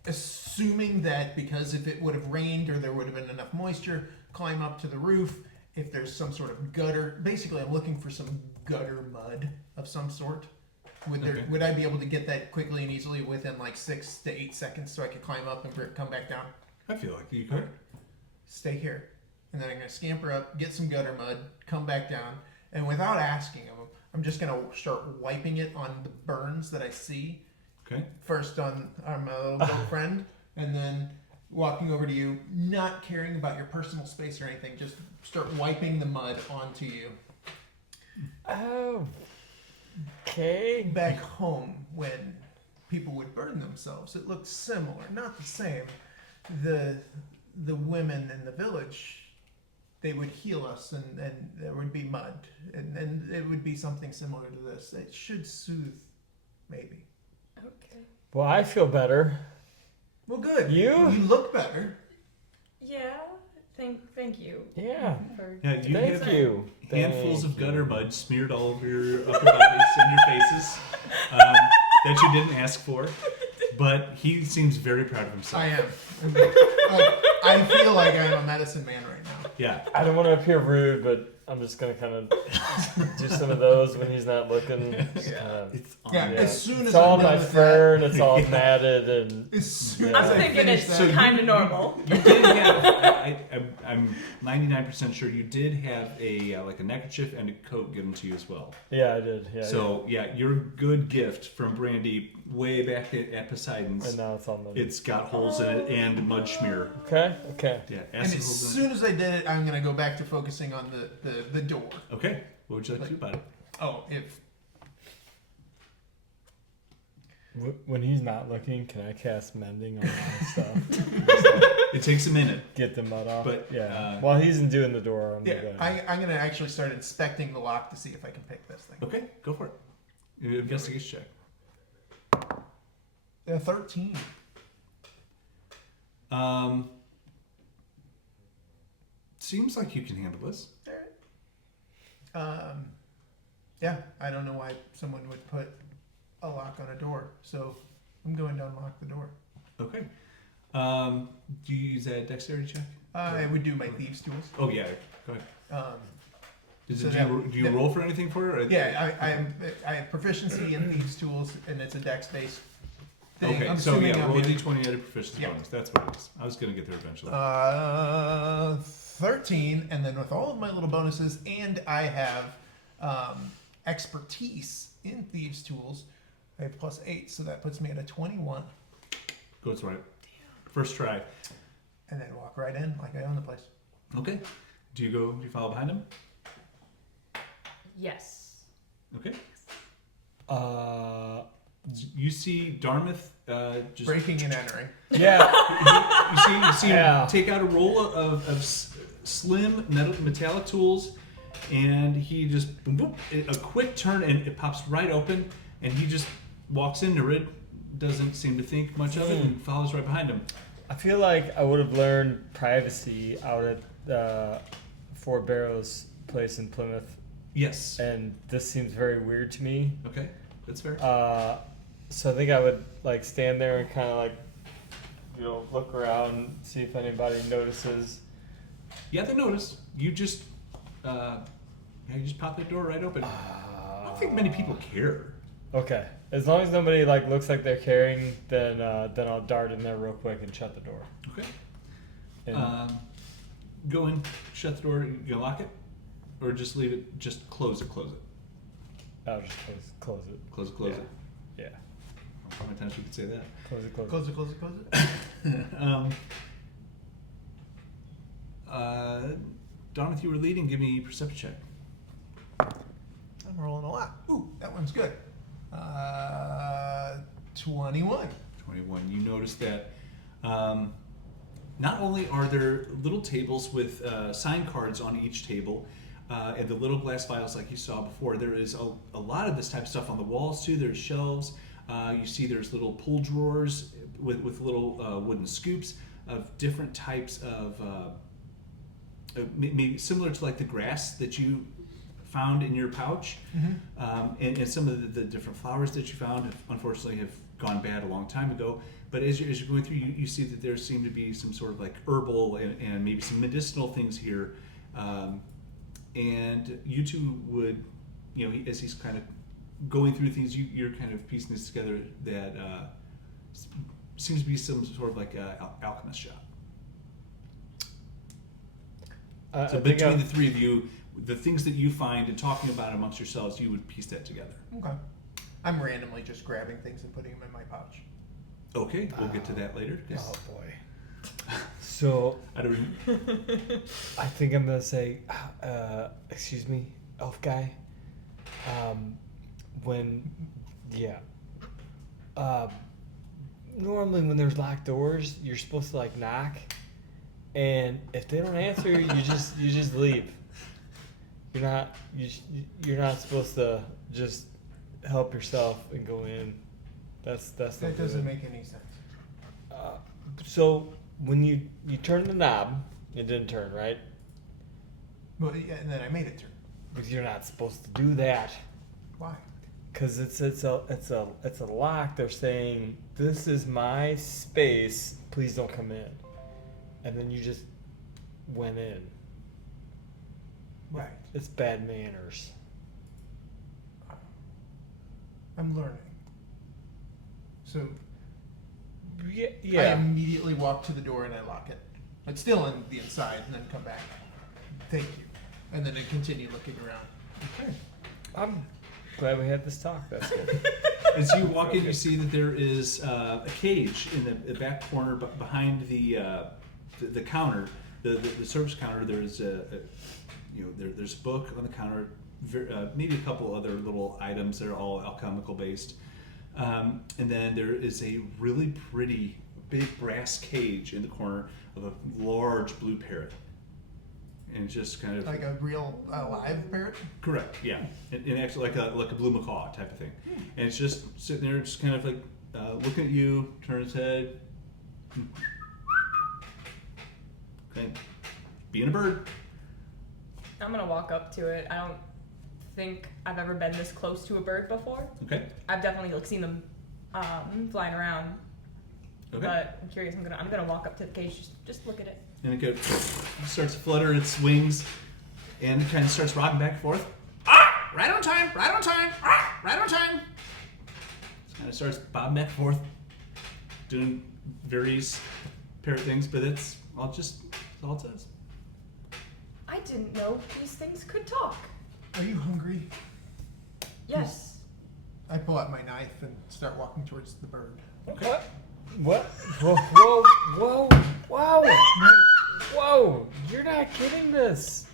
assuming that because if it would have rained or there would have been enough moisture, climb up to the roof. If there's some sort of gutter, basically I'm looking for some gutter mud of some sort. Would I be able to get that quickly and easily within like 6 to 8 seconds so I could climb up and come back down? I feel like you could. Stay here. And then I'm going to scamper up, get some gutter mud, come back down, and without asking him, I'm just going to start wiping it on the burns that I see. Okay. First on my little friend, and then walking over to you, not caring about your personal space or anything, just start wiping the mud onto you. Oh. Okay. Back home, when people would burn themselves, it looked similar, not the same. The women in the village, they would heal us, and there would be mud, and it would be something similar to this. It should soothe, maybe. Okay. Well, I feel better. Well, good. You? You look better. Yeah. Thank you. Yeah. For Yeah, you Thank have you. handfuls Thank of you. gutter mud smeared all over your upper bodies and your faces that you didn't ask for. But he seems very proud of himself. I am. I feel like I'm a medicine man right now. Yeah. I don't want to appear rude, but I'm just gonna kind of do some of those when he's not looking. Just kinda, It's on. Yeah, yeah. as soon as It's all I'm done my with fur and it's all matted and As soon Yeah. as I'm I thinking finish it's that, kind of normal. You did have. I'm 99% sure you did have a like a neckerchief and a coat given to you as well. yeah, I did. Yeah. So yeah, your good gift from Brandy way back at Poseidon's. and now it's all mud. It's got holes in it and mud smear. Okay. Okay. Yeah, and acid as holes in soon as I did it, I'm gonna go back to focusing on the door. it. Okay. What would you like to do about it? Oh, if When he's not looking, can I cast mending on my stuff? Just, like, It takes a minute. get the mud off. But, yeah. While he's doing the door, I'm yeah, gonna. I'm gonna actually start inspecting the lock to see if I can pick this thing. Okay, go for it. Investigation check. 13. Seems like you can handle this. Yeah, I don't know why someone would put a lock on a door, so I'm going to unlock the door. Okay. Do you use a dexterity check? I would do my thieves' tools. Oh yeah, go ahead. So Do you roll for anything for it? Or? Yeah, I have proficiency in thieves' tools, and it's a dex-based thing. Okay, I'm so assuming yeah, I'm roll a in- d20 at a proficiency Yeah. bonus. That's what it is. I was gonna get there eventually. 13, and then with all of my little bonuses, and I have expertise in thieves' tools, I have +8, so that puts me at a 21, Goes right. First try. and then walk right in like I own the place. Okay. Do you follow behind him? Yes. Okay. You You see Darmythe just Breaking and entering. yeah. you see Yeah. him take out a roll of slim metallic tools, and he just boom, boom, a quick turn, and it pops right open, and he just walks in. Nereid doesn't seem to think much of it and follows right behind him. I feel like I would have learned privacy out at Fort Barrow's place in Plymouth, Yes. and this seems very weird to me. Okay, that's fair. So I think I would like stand there and kind of like, look around, see if anybody notices. Yeah, they notice. You just pop that door right open. I don't think many people care. Okay, as long as nobody like looks like they're carrying, then I'll dart in there real quick and shut the door. Okay. And Go in, shut the door. You gonna lock it, or just leave it? Just close it. Close it. I'll just close it. Close it. Close Yeah. it. Yeah, How many times you could say that? close it. Close it, close it, close it. Darmythe, you were leading. Give me a perception check. I'm rolling a lot. Ooh, that one's good. 21. 21. You notice that not only are there little tables with sign cards on each table, and the little glass vials like you saw before. There is a lot of this type of stuff on the walls too. There's shelves. You see there's little pull drawers with little wooden scoops of different types of maybe similar to like the grass that you found in your pouch. And some of the different flowers that you found unfortunately have gone bad a long time ago. But as you're going through, you see that there seem to be some sort of like herbal and maybe some medicinal things here. And you two would, as he's kind of going through things, you're kind of piecing this together that seems to be some sort of like alchemist shop. So between the three of you, the things that you find and talking about it amongst yourselves, you would piece that together. Okay. I'm randomly just grabbing things and putting them in my pouch. Okay, we'll get to that later. Oh boy. So I don't. I think I'm gonna say, excuse me, elf guy. Normally when there's locked doors, you're supposed to like knock, and if they don't answer, you just leave. You're not supposed to just help yourself and go in. That doesn't make any sense. So when you turn the knob, it didn't turn, right? Well, yeah, and then I made it turn. Because you're not supposed to do that. Why? Because it's a lock. They're saying, this is my space. Please don't come in. And then you just went in. Right. It's bad manners. I'm learning. So Yeah. I immediately walk to the door and I lock it. It's still on the inside, and then come back. Thank you. And then I continue looking around. Okay. I'm glad we had this talk. That's good. As you walk in, you see that there is a cage in the back corner behind the counter, the service counter. There's there's a book on the counter, maybe a couple other little items that are all alchemical based, and then there is a really pretty big brass cage in the corner of a large blue parrot. And just kind of Like a real live parrot? correct, yeah, and actually like a blue macaw type of thing, and it's just sitting there, just kind of like looking at you, turn its head, okay, being a bird. I'm gonna walk up to it. I don't think I've ever been this close to a bird before. Okay, I've definitely seen them flying around, okay, but I'm curious. I'm gonna walk up to the cage, just look at it. and it starts to flutter its wings, and it kind of starts rocking back and forth. Ah, right on time, right on time, ah, right on time. It kind of starts bobbing back and forth, doing various parrot things, but that's all it says. I didn't know these things could talk. Are you hungry? Yes. I pull out my knife and start walking towards the bird. Okay. What? Whoa! Whoa! You're not getting this.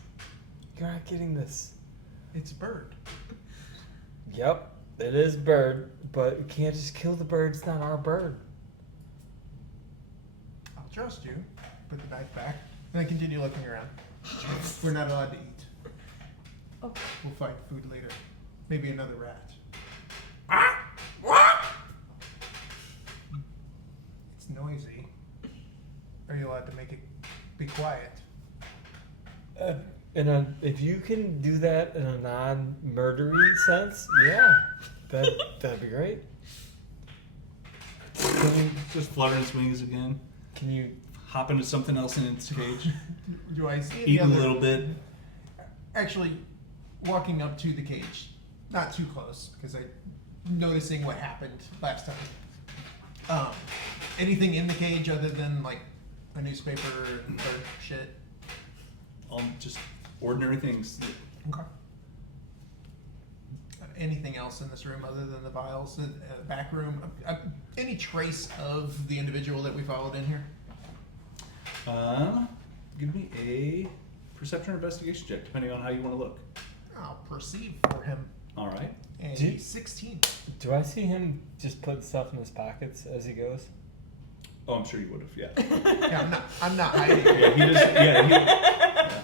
It's a bird. Yep, it is bird, but you can't just kill the bird. It's not our bird. I'll trust you. Put the knife back. And I continue looking around. We're not allowed to eat. Oh. We'll find food later. Maybe another rat. It's noisy. Are you allowed to make it be quiet? If you can do that in a non-murdery sense, yeah, that'd be great. Just fluttering its wings again. Can you? Hop into something else in its cage. Do I see any Eating other... a little bit. Actually, walking up to the cage. Not too close, because I'm noticing what happened last time. Anything in the cage other than, like, a newspaper and bird shit? Just ordinary things. Okay. Anything else in this room other than the vials? Back room? Any trace of the individual that we followed in here? Give me a perception or investigation check, depending on how you want to look. I'll perceive for him. All right. A 16. Do I see him just put stuff in his pockets as he goes? Oh, I'm sure you would have. Yeah. Yeah, I'm not hiding. Yeah. He just. Yeah.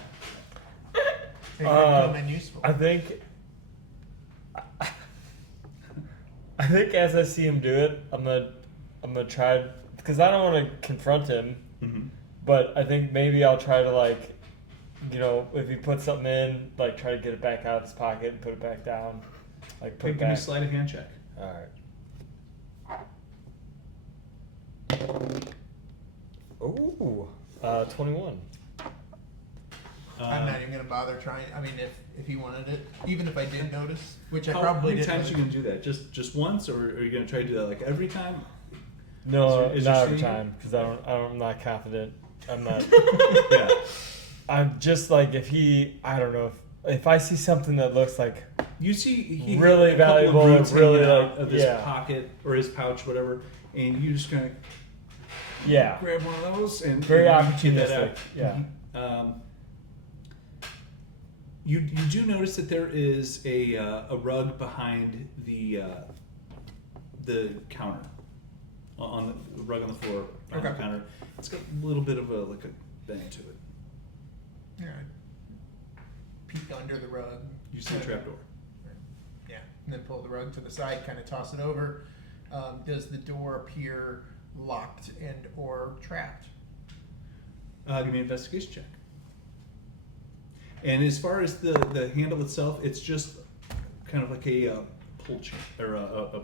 It could come in useful. I think as I see him do it, I'm gonna try, because I don't want to confront him. Mm-hmm. But I think maybe I'll try to, like, you know, if he puts something in, like, try to get it back out of his pocket and put it back down. Like, put Okay, it give me a back. sleight of hand check. Alright. Ooh. 21. I'm not even gonna bother trying. I mean, if he wanted it, even if I did notice, which I How probably many did. times are you gonna do that? Just once, or are you gonna try to do that like every time? No, Is your not every standard? time, because I'm not confident. I'm not. Yeah. I'm just like, if he, I don't know, if I see something that looks like, You see, he Really had a couple of valuable, roots really, hanging out like, of his yeah. pocket or his pouch, whatever, and you just kind of yeah, grab one of those and very and get that opportunistic. out. Yeah. You do notice that there is a rug behind the counter, on the rug on the floor behind the Okay. counter. It's got a little bit of a bend to it. Yeah. Peek under the rug. You see a trapdoor. Yeah, and then pull the rug to the side, kind of toss it over. Does the door appear locked and or trapped? Give me an investigation check. And as far as the handle itself, it's just kind of like a pull chain, or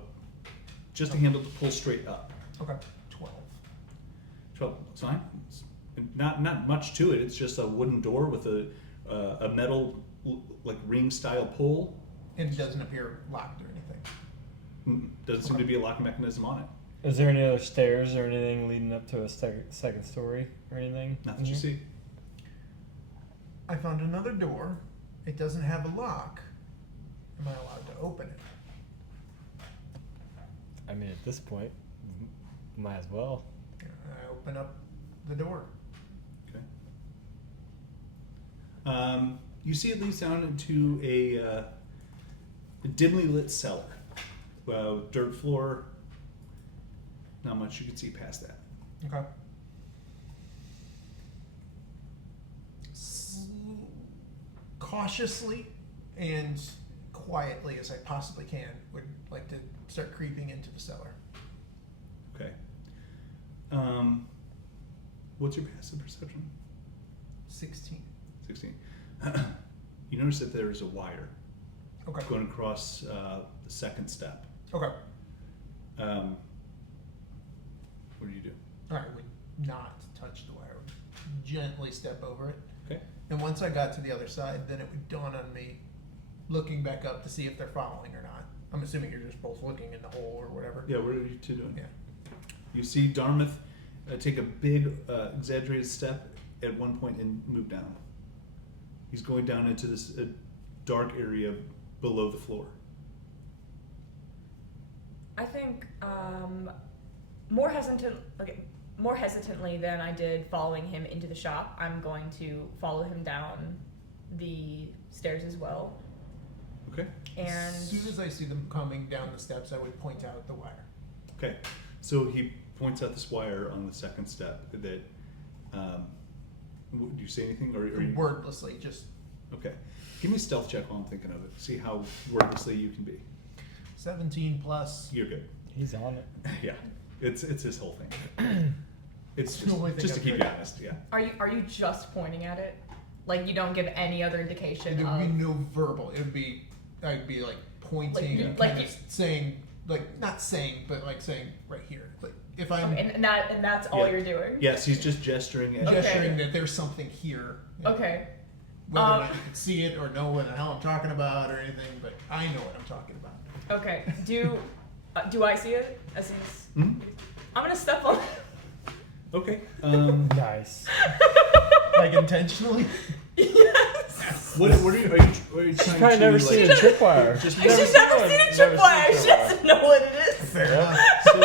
just a handle to pull straight up. Okay, 12. 12, it's fine. It's not much to it. It's just a wooden door with a metal like ring style pull. And it doesn't appear locked or anything. Doesn't seem to be a lock mechanism on it. Is there any other stairs or anything leading up to a second story or anything? Not that you see. I found another door. It doesn't have a lock. Am I allowed to open it? I mean, at this point, might as well. I open up the door. Okay. You see it leads down into a dimly lit cellar. Dirt floor. Not much you can see past that. Okay. Cautiously and quietly as I possibly can, would like to start creeping into the cellar. Okay. What's your passive perception? 16. 16. You notice that there is a wire Okay. going across the second step. Okay. What do you do? I would not touch the wire. I would gently step over it. Okay. And once I got to the other side, then it would dawn on me, looking back up to see if they're following or not. I'm assuming you're just both looking in the hole or whatever. Yeah, what are you two doing? Yeah. You see Darmythe take a big, exaggerated step at one point and move down. He's going down into this dark area below the floor. I think more hesitantly than I did following him into the shop, I'm going to follow him down the stairs as well. Okay. And As soon as I see them coming down the steps, I would point out the wire. Okay. So he points out this wire on the second step that. Do you say anything, or are you? Wordlessly, just Okay. Give me a stealth check while I'm thinking of it. See how wordlessly you can be. 17 plus. You're good. He's on it. Yeah. It's his whole thing. It's The only thing just to I'm keep good you at. honest. Yeah. are you just pointing at it? Like you don't give any other indication There of would be no verbal. It would be, I'd be like pointing Like you- and like kind of you- saying, like not saying, but like saying right here. Like if I'm okay, and that's all Yeah. you're doing? Yes, he's just gesturing at. Okay. gesturing that there's something here. Okay. Whether or not you can see it or know what the hell I'm talking about or anything, but I know what I'm talking about. Okay. Do I see it? I see this. Mhm. I'm gonna step on. Okay. Nice. Like intentionally. Yes. What are you She's trying probably to never like, seen a tripwire. Just She's never seen a tripwire. She doesn't know what it is. Fair enough. So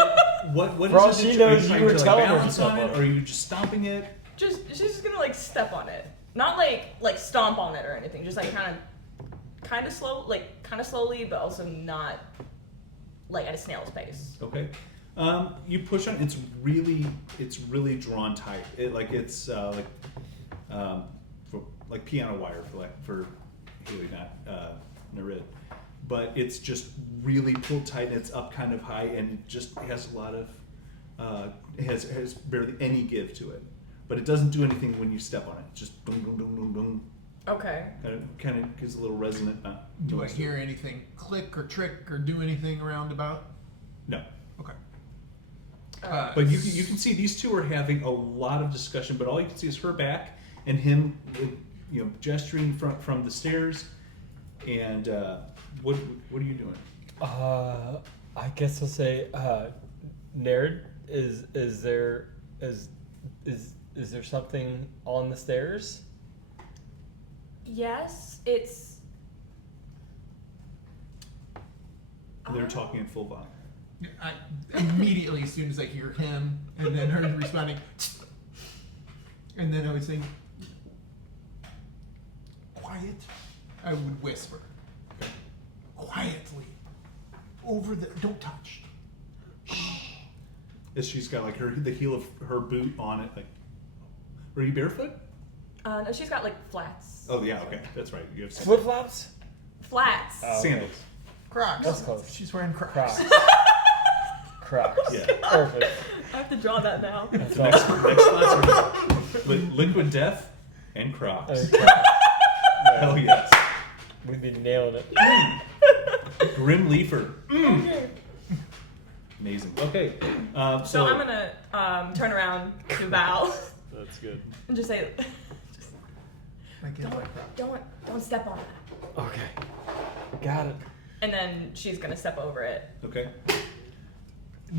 what For all is it? she that knows, are you were trying to, telling her balance to on step it, on or are you just stomping it? She's just gonna like step on it, not like stomp on it or anything. Just like kind of slowly, but also not like at a snail's pace. Okay. You push on. It's really drawn tight. It's for like piano wire for particularly not Nereid. But it's just really pulled tight and it's up kind of high and just has a lot of has barely any give to it. But it doesn't do anything when you step on it. It's just boom, boom, boom, boom, boom. Okay. Kind of gives a little resonant. Do I noise to hear it. anything click or trick or do anything around about? No. Okay. But you can see these two are having a lot of discussion. But all you can see is her back and him, gesturing from the stairs. And what are you doing? I guess I'll say, Nereid, is there something on the stairs? Yes, it's. They're talking in full volume. I immediately, as soon as I hear him, and then her responding, and then I would say, quiet. I would whisper, quietly, over the, don't touch. As she's got like the heel of her boot on it. Like, are you barefoot? No, she's got like flats. Oh yeah, okay, that's right. You have Flip flops? Flats. Oh, okay. sandals. Crocs. That's close. She's wearing Crocs. Crocs. Crocs. Yeah. Perfect. I have to draw that now. That's Next awesome. sponsor with Liquid Death and Crocs. Hell yes. We'd be nailing it. Grim Leafer. Okay. Amazing. Okay. So I'm gonna turn around to Val That's good. and just say, My kids like Crocs. don't step on that. Okay. Got it. And then she's gonna step over it. Okay.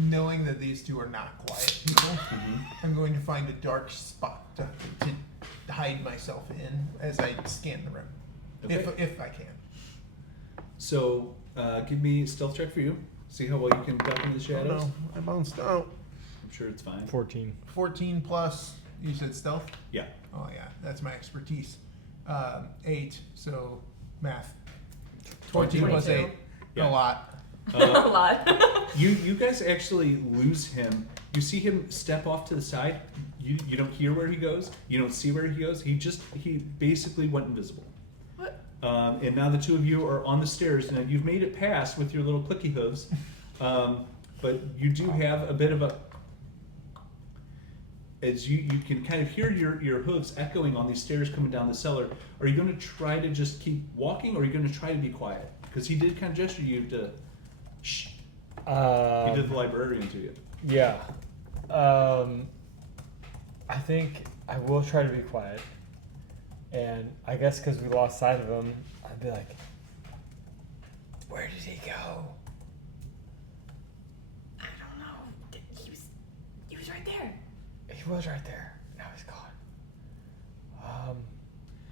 Knowing that these two are not quiet people, I'm going to find a dark spot to hide myself in as I scan the room, Okay. if I can. So give me a stealth check for you. See how well you can duck in the shadows. Oh, no, I bounced out. I'm sure it's fine. 14. 14 plus, you said stealth? Yeah. Oh yeah, that's my expertise. 8, so math. 14 plus 8, Yeah. a lot. A lot. You guys actually lose him. You see him step off to the side. You don't hear where he goes. You don't see where he goes. He basically went invisible. What? And now the two of you are on the stairs. Now you've made it past with your little clicky hooves, but you do have a bit of a. As you can kind of hear your hooves echoing on these stairs coming down the cellar. Are you going to try to just keep walking, or are you going to try to be quiet? Because he did kind of gesture you to. Shh. He did the librarian to you. Yeah. I think I will try to be quiet. And I guess because we lost sight of him, I'd be like, where did he go? I don't know. He was right there. He was right there. Now he's gone.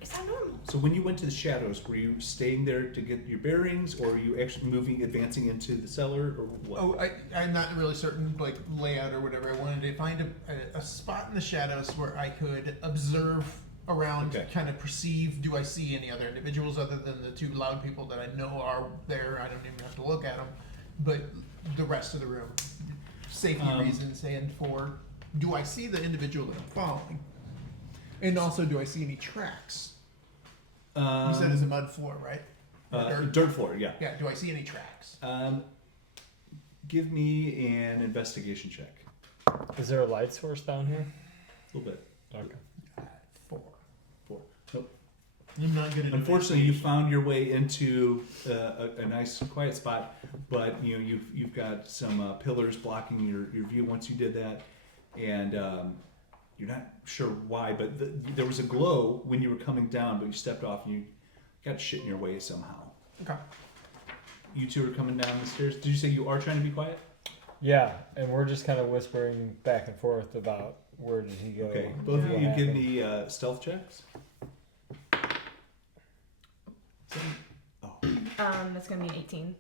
Is that normal? So when you went to the shadows, were you staying there to get your bearings, or are you actually advancing into the cellar, or what? Oh, I'm not really certain, like layout or whatever. I wanted to find a spot in the shadows where I could observe around, Okay. kind of perceive. Do I see any other individuals other than the two loud people that I know are there? I don't even have to look at them, but the rest of the room, safety reasons, and for do I see the individual that I'm following, and also do I see any tracks? You said it's a mud floor, right? Or Dirt floor, yeah. Yeah. Do I see any tracks? Give me an investigation check. Is there a light source down here? A little bit. Okay. 4. 4. Nope. I'm not good at Unfortunately, you found your way into a nice quiet spot, but you've got some pillars blocking your view once you did that, and you're not sure why, but there was a glow when you were coming down, but you stepped off and you got shit in your way somehow. Okay. You two are coming down the stairs. Did you say you are trying to be quiet? Yeah, and we're just kind of whispering back and forth about where did he go. Okay, both of what you give happened. me stealth checks. That's gonna be 18.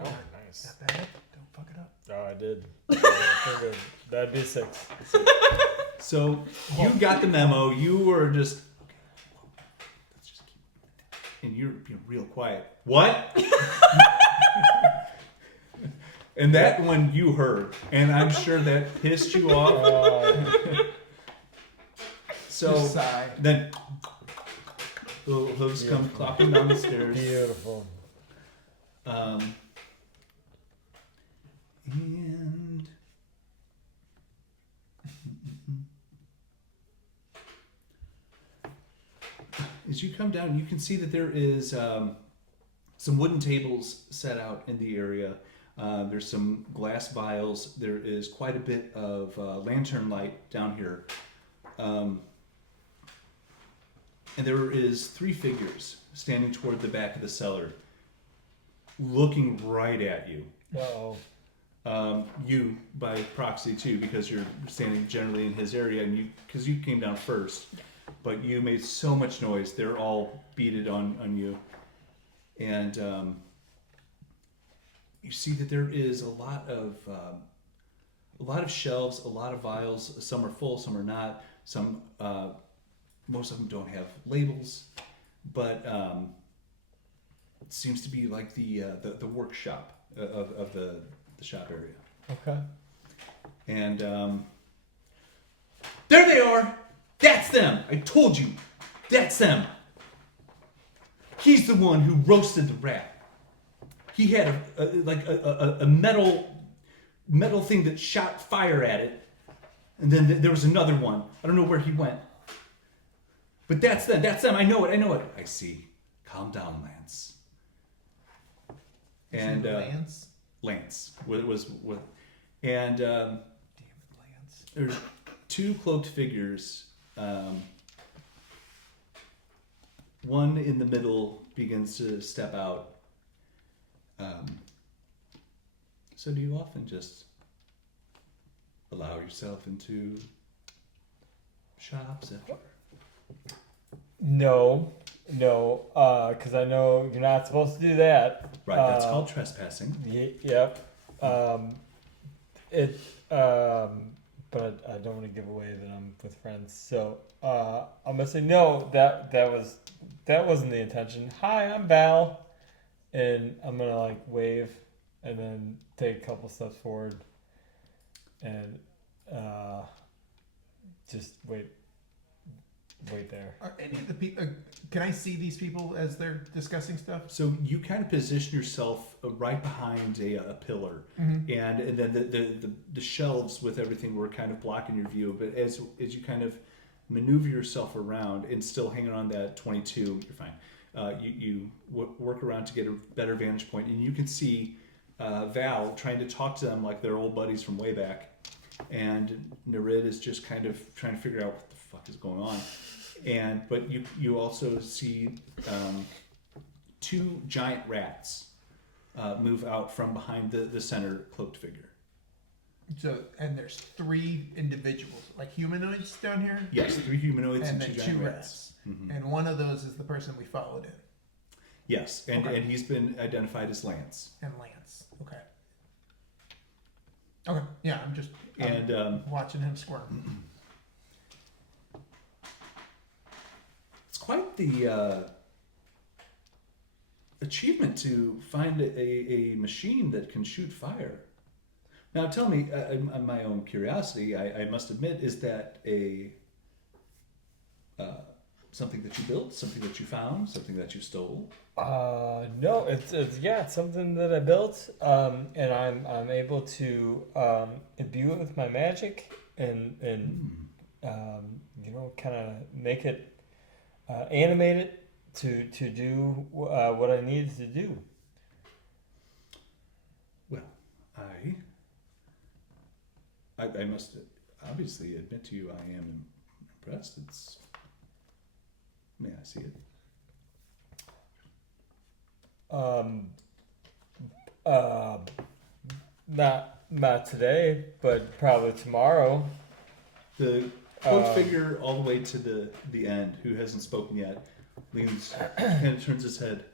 Oh, nice. Not bad. Don't fuck it up. Oh, I did. Good. That'd be 6. So you got the memo. You were just okay. Let's just keep, and you're being real quiet. What? And that one you heard, and I'm sure that pissed you off. So Just sigh. then Little hooves come clopping down the stairs. Beautiful. And as you come down, you can see that there is some wooden tables set out in the area. There's some glass vials. There is quite a bit of lantern light down here. And there is 3 figures standing toward the back of the cellar, looking right at you. Uh-oh. You by proxy too, because you're standing generally in his area, and because you came down first, but you made so much noise. They're all beated on you, and you see that there is a lot of shelves, a lot of vials. Some are full, some are not. Some most of them don't have labels, but it seems to be like the workshop of the shop area. Okay. And there they are. That's them. I told you. That's them. He's the one who roasted the rat. He had a metal thing that shot fire at it, and then there was another one. I don't know where he went. But that's them. That's them. I know it. I see. Calm down, Lance. And Lance. Lance. And Damn it, Lance. there's 2 cloaked figures. One in the middle begins to step out. So do you often just allow yourself into shops? No, because I know you're not supposed to do that. Right, that's called trespassing. Yep. But I don't want to give away that I'm with friends. So I'm gonna say no. That wasn't the intention. Hi, I'm Val, and I'm gonna like wave, and then take a couple steps forward, and just wait there. Are any of the people? Can I see these people as they're discussing stuff? So you kind of position yourself right behind a pillar, Mm-hmm. and then the shelves with everything were kind of blocking your view. But as you kind of maneuver yourself around and still hanging on that 22, you're fine. You work around to get a better vantage point, and you can see Val trying to talk to them like they're old buddies from way back, and Nereid is just kind of trying to figure out what the fuck is going on. But you also see 2 giant rats move out from behind the center cloaked figure. So, and there's 3 individuals, like humanoids down here, Yes, 3 humanoids and and 2 then giant 2 rats. rats. Mhm. And one of those is the person we followed in, Yes, and he's been identified as Lance. and Lance. Okay. Okay. Yeah, I'm just And watching him squirm. it's quite the achievement to find a machine that can shoot fire. Now, tell me, on my own curiosity, I must admit, is that something that you built, something that you found, something that you stole? No, it's something that I built, and I'm able to imbue it with my magic and kind of make it animate it to do what I needed to do. Well, I must obviously admit to you, I am impressed. May I see it? Not today, but probably tomorrow. The cloaked figure all the way to the end, who hasn't spoken yet, leans and turns his head.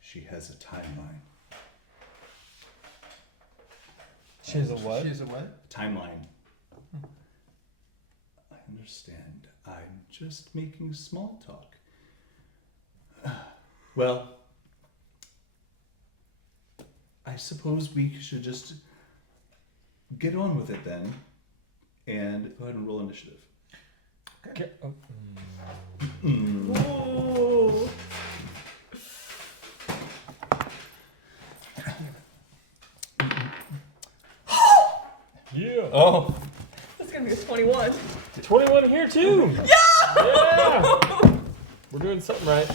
She has a timeline. She has a what? She has a what? Timeline. I understand. I'm just making small talk. Well, I suppose we should just get on with it then, and go ahead and roll initiative. Okay. Oh. Ooh. Yeah. Oh, That's gonna be a 21. 21 here too. Yeah. We're doing something right.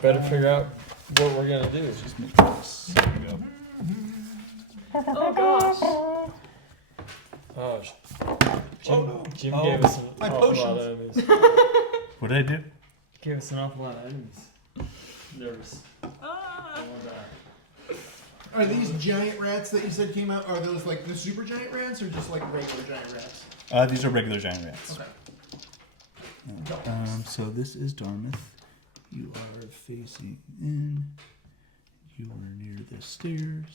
Better figure out what we're gonna do. just make this. There we go. Oh gosh. Oh, Jim, Oh, no. Jim Oh. gave us an My awful lot potions. of enemies. What did I do? Gave us an awful lot of enemies. Nervous. Ah. Are these giant rats that you said came out? Are those like the super giant rats or just like regular giant rats? These are regular giant rats. Okay. So this is Darmythe. You are facing in. You are near the stairs.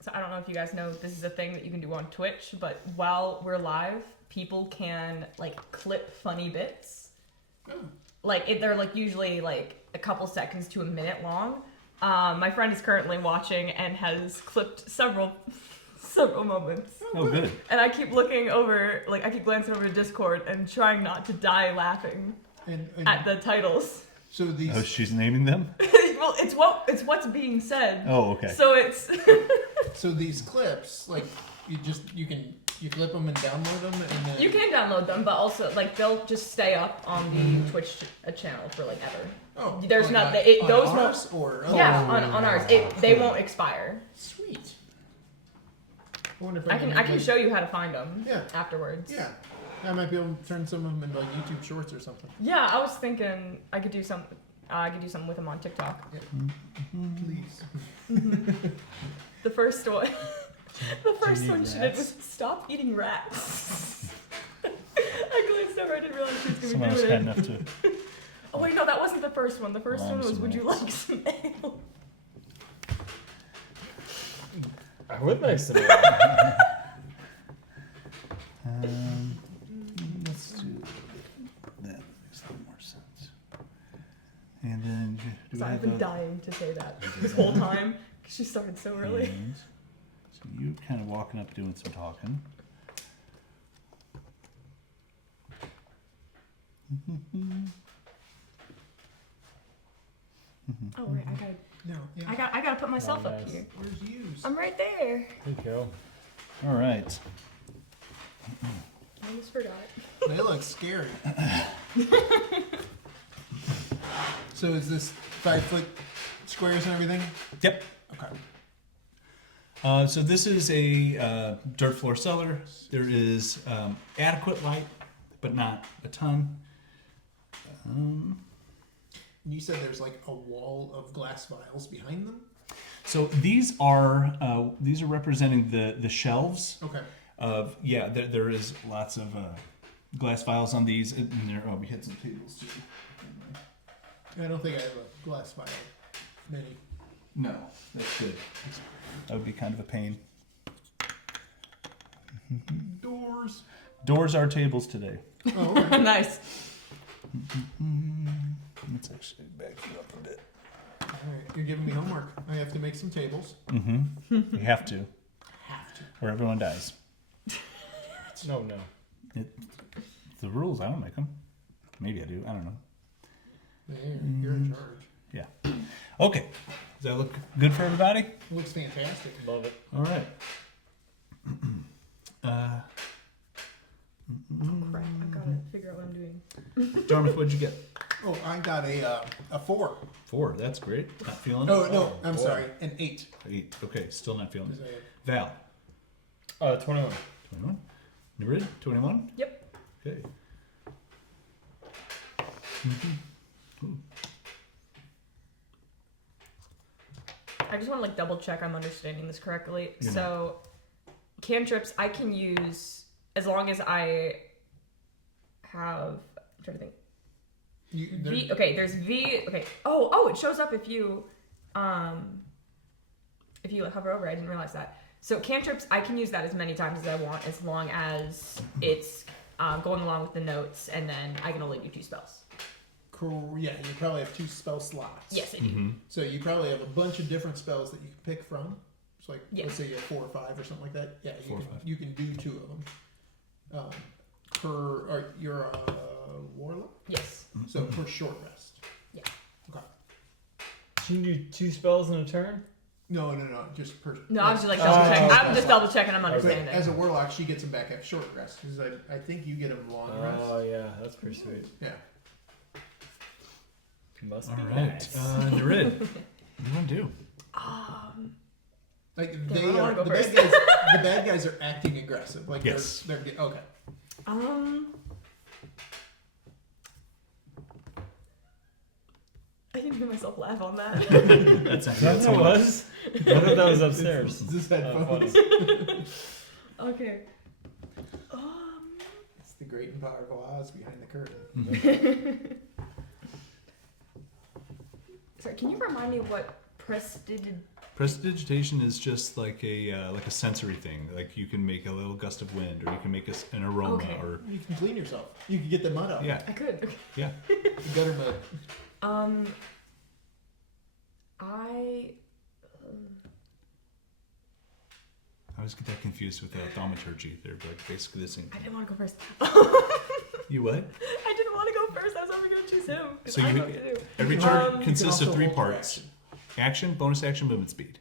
So I don't know if you guys know this is a thing that you can do on Twitch, but while we're live, people can like clip funny bits. Oh. Like they're like usually like a couple seconds to a minute long. My friend is currently watching and has clipped several moments. Oh, good. And I keep looking over, like I keep glancing over to Discord and trying not to die laughing And at the titles. so these. Oh, she's naming them? Well, it's what's being said. Oh, okay. So it's So these clips, like you clip them and download them, and then you can download them, but also like they'll just stay up on the Twitch channel for like ever. Oh, There's like not on- those on won't. ours or Yeah, on ours. They won't expire. Sweet. I wonder if I can like, show you how to find them Yeah. afterwards. Yeah, I might be able to turn some of them into like YouTube Shorts or something. Yeah, I was thinking I could do some. I could do something with them on TikTok. Please. The first one. The first eat one she did rats? was stop eating rats. I glanced over. I didn't realize she was gonna Someone be else doing had it. enough to. Oh wait, no, that wasn't the first one. The first one was, Some would you rats. like some ale? I would like some. Let's do that. Makes a little more sense. And then do So I I've have been a, dying to say that this whole time because she started so early. and so you kind of walking up doing some talking. Oh wait, No. Yeah. I gotta put myself Oh, up nice. here. Where's used? I'm right there. Thank you. All right. I almost forgot. They look scary. So is this 5-foot squares and everything? Yep. Okay. So this is a dirt floor cellar. There is adequate light, but not a ton. You said there's like a wall of glass vials behind them. So these are representing the shelves Okay. of there is lots of glass vials on these, and there we had some tables too. I don't think I have a glass vial. Many. No, that's good. That would be kind of a pain. Doors. Doors are tables today. Oh, okay. Nice. Let's actually back you up a bit. All right. You're giving me homework. I have to make some tables. Mm-hmm. You have to, Have to. or everyone dies. No. The rules, I don't make them. Maybe I do. I don't know. You're in charge. Yeah. Okay. Does that look good for everybody? It looks fantastic. Love it. All right. Crap, I gotta figure out what I'm doing. Darmythe, what'd you get? Oh, I got a 4. 4. That's great. Not feeling it. Oh no, I'm boy. sorry, an 8. 8. Okay, still not feeling it. 'Cause I had- Val, 21. 21. Nereid, 21. Yep. Okay. I just want to like double check I'm understanding this correctly. You're So, cantrips I can use as long as I have. I'm trying to think. V. Okay, there's V. Okay. Oh, it shows up if you hover over. I didn't realize that. So cantrips, I can use that as many times as I want, as long as it's going along with the notes, and then I can only do 2 spells. Cool. Yeah, you probably have 2 spell slots. Yes, I do. Mm-hmm. So you probably have a bunch of different spells that you can pick from. It's like Yeah. let's say you have 4 or 5 or something like that. Yeah, 4 or 5. you can do 2 of them. a short rest? Yeah. Okay. She can do 2 spells in a turn? No, just per. No, I was just like Oh, double checking. okay. I'm just double checking. I'm But understanding. as a warlock, she gets them back at short rest because I think you get them long rest. Oh, yeah, that's pretty sweet. Yeah. Must All be right, nice. Nereid, what do you want to do? Like Damn, they I don't are wanna go the bad first. guys. The bad guys are acting aggressive. Like Yes. they're okay. I didn't hear myself laugh on that. That's Is that what it was? I thought that was upstairs. This Oh, headphones. funny. Okay. It's the great and powerful Oz behind the curtain. Sorry, can you remind me what prestidigitated? Prestidigitation is just like a sensory thing. Like you can make a little gust of wind, or you can make an aroma, Okay. or You can clean yourself. You can get the mud out. yeah, I could. Okay. yeah. The gutter mud. I I always get that confused with thaumaturgy. They're like basically the same. I didn't want to go first. You what? I didn't want to go first. I was only going to choose him. 'Cause So I you- know what to do. Every You turn can consists also of 3 hold your parts: action. action, bonus action, movement speed.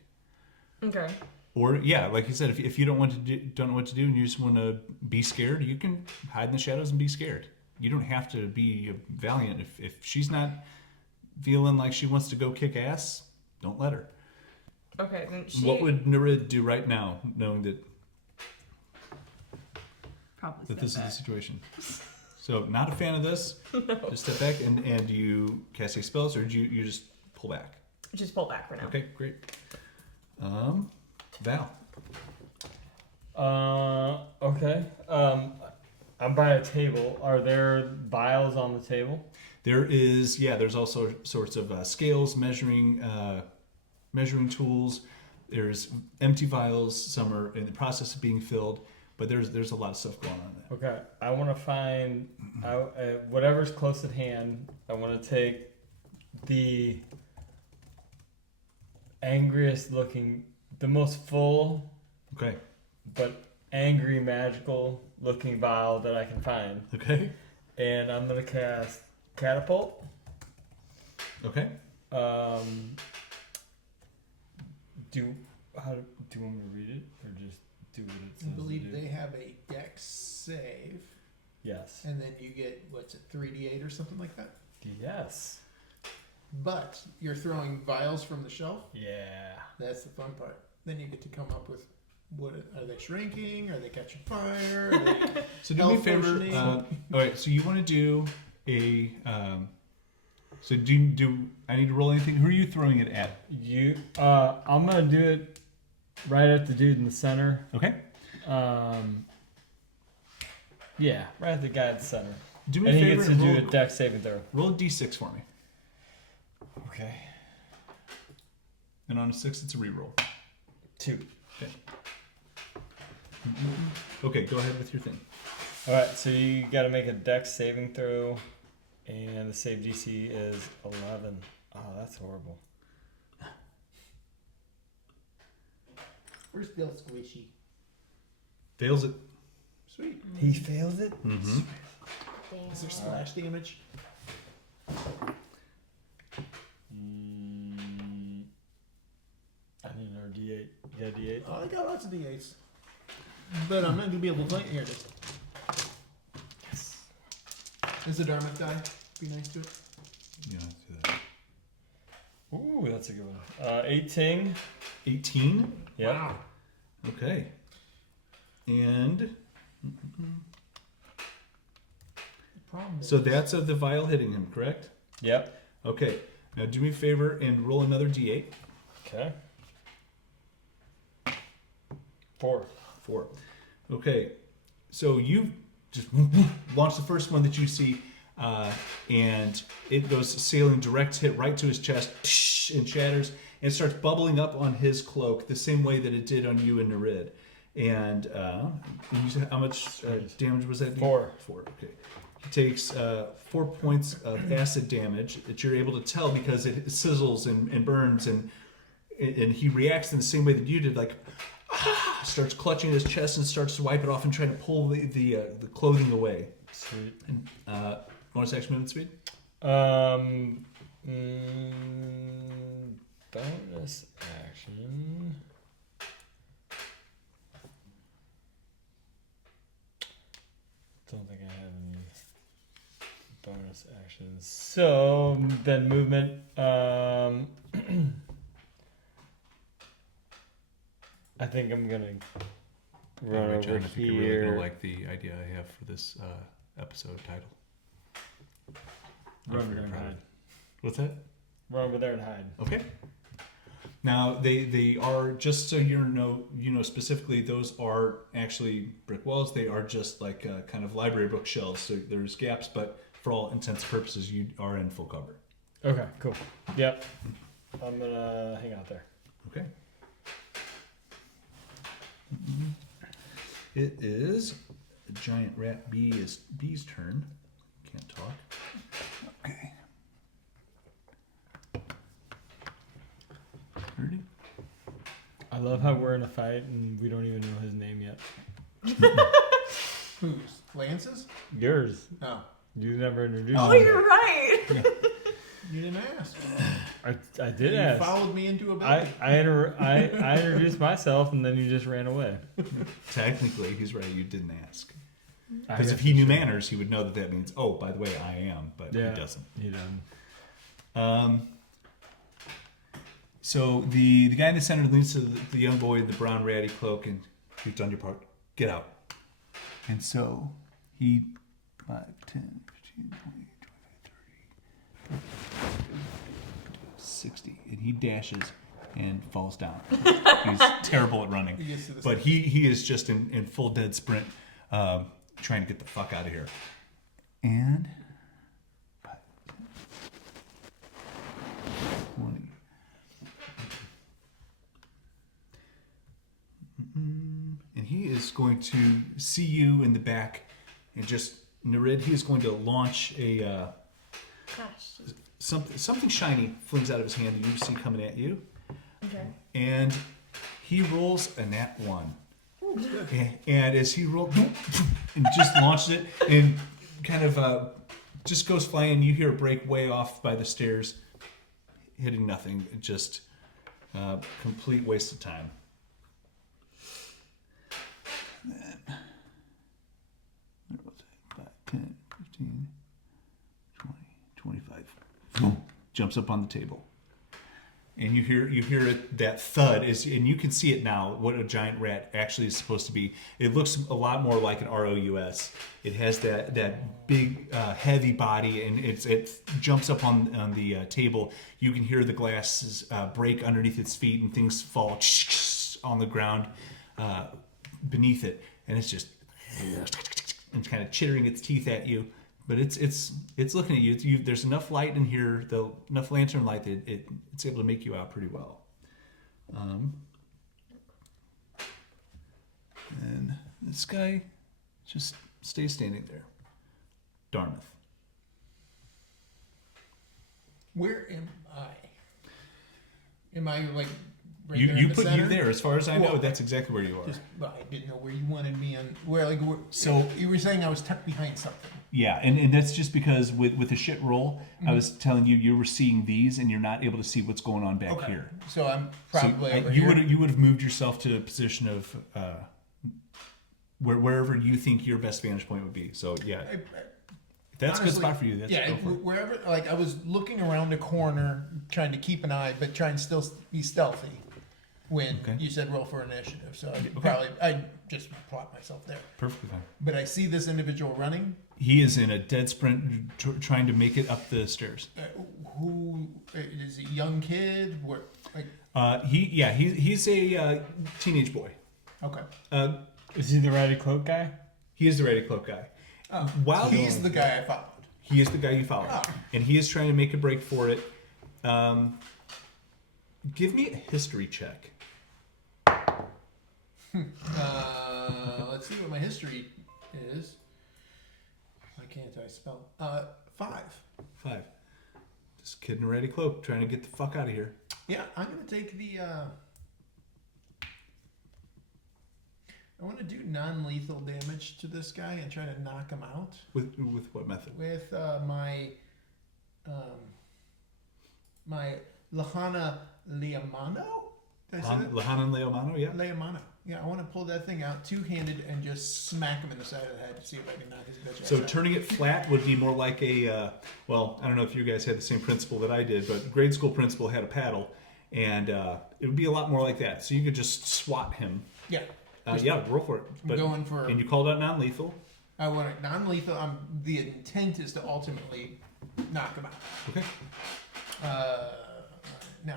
Okay. Or yeah, like you said, if you don't want to don't know what to do and you just want to be scared, you can hide in the shadows and be scared. You don't have to be valiant. If she's not feeling like she wants to go kick ass, don't let her. Okay. Then she What would Nereid do right now, knowing that probably this is step the back. situation? So not a fan of this. Just step back and you cast a spells, or do you just pull back? Just pull back for now. Okay, great. Val. Okay. I'm by a table. Are there vials on the table? There's also sorts of scales, measuring tools. There's empty vials. Some are in the process of being filled, but there's a lot of stuff going on there. Okay. I want to find whatever's close at hand. I want to take the angriest looking, the most full, Okay. but angry, magical looking vial that I can find. Okay. And I'm going to cast Catapult. Okay. Do you want me to read it or just do what it I says? believe to do? they have a dex save, Yes. and then you get 3d8 or something like that. Yes. But you're throwing vials from the shelf. Yeah. That's the fun part. Then you get to come up with what are they shrinking? Are they catching fire? Are they So do me a favor. Malfunctioning. All right. So you want to do a. So do I need to roll anything? Who are you throwing it at? You. I'm gonna do it right at the dude in the center. Okay. Yeah, right at the guy at the center. Do me And a he favor gets to and do roll, a dex saving throw. roll a d6 for me. Okay. And on a 6, it's a reroll. 2. Okay, go ahead with your thing. All right, so you got to make a dex saving throw, and the save DC is 11. Oh, that's horrible. Where's Bill Squishy? Fails it. Sweet. He fails it. Mm-hmm. Is there splash damage? I need another D8. You got a D8? Oh, I got lots of d8s. But I'm not gonna be able to fight here. Yes. Is the Darmythe die? Be nice to it. Yeah, let's do that. Ooh, that's a good one. 18. 18. Yep. Wow. Okay. And The problem is, so that's of the vial hitting him, correct? Yep. Okay. Now do me a favor and roll another d8. Okay. 4. 4. Okay. So you just launch the first one that you see, and it goes sailing direct hit right to his chest and shatters and starts bubbling up on his cloak the same way that it did on you and Nereid. And you said how much damage was that? 4. 4. Okay. He takes 4 points of acid damage that you're able to tell because it sizzles and burns, and he reacts in the same way that you did, like starts clutching his chest and starts to wipe it off and try to pull the clothing away. Sweet. And bonus action movement speed. Bonus action. Don't think I have any bonus actions. So then movement. I think I'm gonna run Alright, over John, I think here. you're really gonna like the idea I have for this episode title. Run I'm over very there and proud of hide. it. What's that? Run over there and hide. Okay. Now they are, just so you know specifically, those are actually brick walls. They are just like kind of library bookshelves. So there's gaps, but for all intents and purposes, you are in full cover. Okay, cool. Yep. I'm gonna hang out there. Okay. It is a giant rat bee's turn. Can't talk. Okay. 30. I love how we're in a fight and we don't even know his name yet. Who's? Lance's? Yours. Oh. You never introduced Oh, me. you're right. You didn't ask. I did You ask. followed me into a building. I introduced myself and then you just ran away. Technically, he's right. You didn't ask. I Because guess if he knew that's true. manners, he would know that that means, oh, by the way, I am. But Yeah. he doesn't. He doesn't. So the guy in the center leans to the young boy in the brown ratty cloak, and you've done your part. Get out. And so he 5, 10, 15, 20, 25, 30, 60, and he dashes and falls down. He's terrible at running, He gets to the but he is just in full dead sprint, trying to get the fuck out of here. And 5, 10, 20. And he is going to see you in the back, and just Nereid. He is going to launch a Gosh. something shiny flings out of his hand, and you see coming at you. Okay. And he rolls a nat 1. And as he rolled and just launched it, and kind of just goes flying, you hear it break way off by the stairs, hitting nothing. Just complete waste of time. Then, where was it? 5, 10, 15, 20, 25. Boom. Jumps up on the table. And you hear it, that thud and you can see it now, what a giant rat actually is supposed to be. It looks a lot more like an ROUS. It has that big heavy body, and it jumps up on the table. You can hear the glasses break underneath its feet, and things fall on the ground beneath it, and it's just and kind of chittering its teeth at you. But it's looking at you. There's enough light in here, enough lantern light that it's able to make you out pretty well. And this guy just stays standing there. Darmythe. Where am I? Am I like right You there in the put center? you there. As far as I know, Well, that's exactly where you are. Just, well, I didn't know where you wanted me on. Where So- you were saying I was tucked behind something. Yeah, and that's just because with the shit roll, I was telling you were seeing these, and you're not able to see what's going on back Okay. here. So I'm So, probably over you here. would have moved yourself to a position of wherever you think your best vantage point would be. So yeah, I- if that's a good honestly, spot for you. That's yeah, go for it. wherever. Like I was looking around the corner, trying to keep an eye, but trying to still be stealthy. When Okay. you said roll for initiative, so Okay. I just plot myself there. Perfectly fine. But I see this individual running. He is in a dead sprint, trying to make it up the stairs. Who is a young kid? Where like He's a teenage boy. okay. Is he the ratty cloak guy? He is the ready cloak guy. Oh, While he's the guy I followed. He is the guy you follow, Oh. and he is trying to make a break for it. Give me a history check. Let's see what my history is. Why can't I spell? 5. 5. This kid in a ready cloak trying to get the fuck out of here. Yeah, I'm gonna take the. I want to do non-lethal damage to this guy and try to knock him out With what method? with my my Lahana Leomano. Did I say that? Lahanan Leomano, yeah. Leomano. Yeah, I want to pull that thing out two-handed and just smack him in the side of the head to see if I can knock his bitch ass So out. turning it flat would be more like a, well, I don't know if you guys had the same principle that I did, but grade school principal had a paddle, and it would be a lot more like that. So you could just swat him. Yeah. Yeah, roll for it. I'm going for. And you called out non-lethal. I want it non-lethal. The intent is to ultimately knock him out. Okay. No,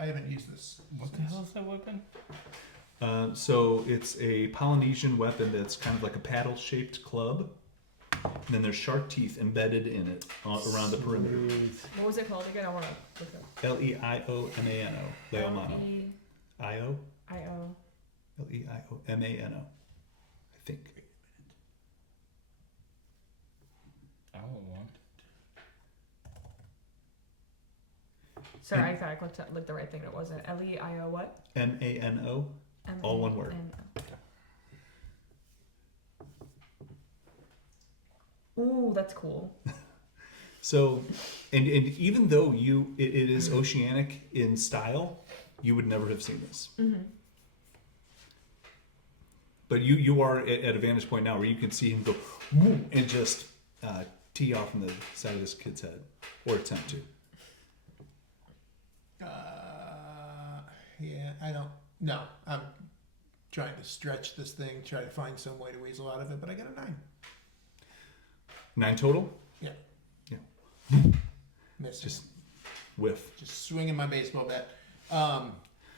I haven't used this. What the hell is that weapon? So it's a Polynesian weapon that's kind of like a paddle-shaped club. And then there's shark teeth embedded in it around the perimeter. Sweet. What was it called again? I want to look up. Leomano. Leomano. I-O? I-O. Leomano. I think. I want one. Sorry, I thought I looked the right thing. It wasn't. L-E-I-O what? M-A-N-O. All one word. Ooh, that's cool. So, and even though it is oceanic in style, you would never have seen this. Mm-hmm. But you are at a vantage point now where you can see him go woo, and just tee off on the side of this kid's head, or attempt to. Yeah, I don't. No, I'm trying to stretch this thing, try to find some way to weasel out of it, but I got a 9. 9 total? Yeah. Yeah. Missed. Just whiff. Just swinging my baseball bat.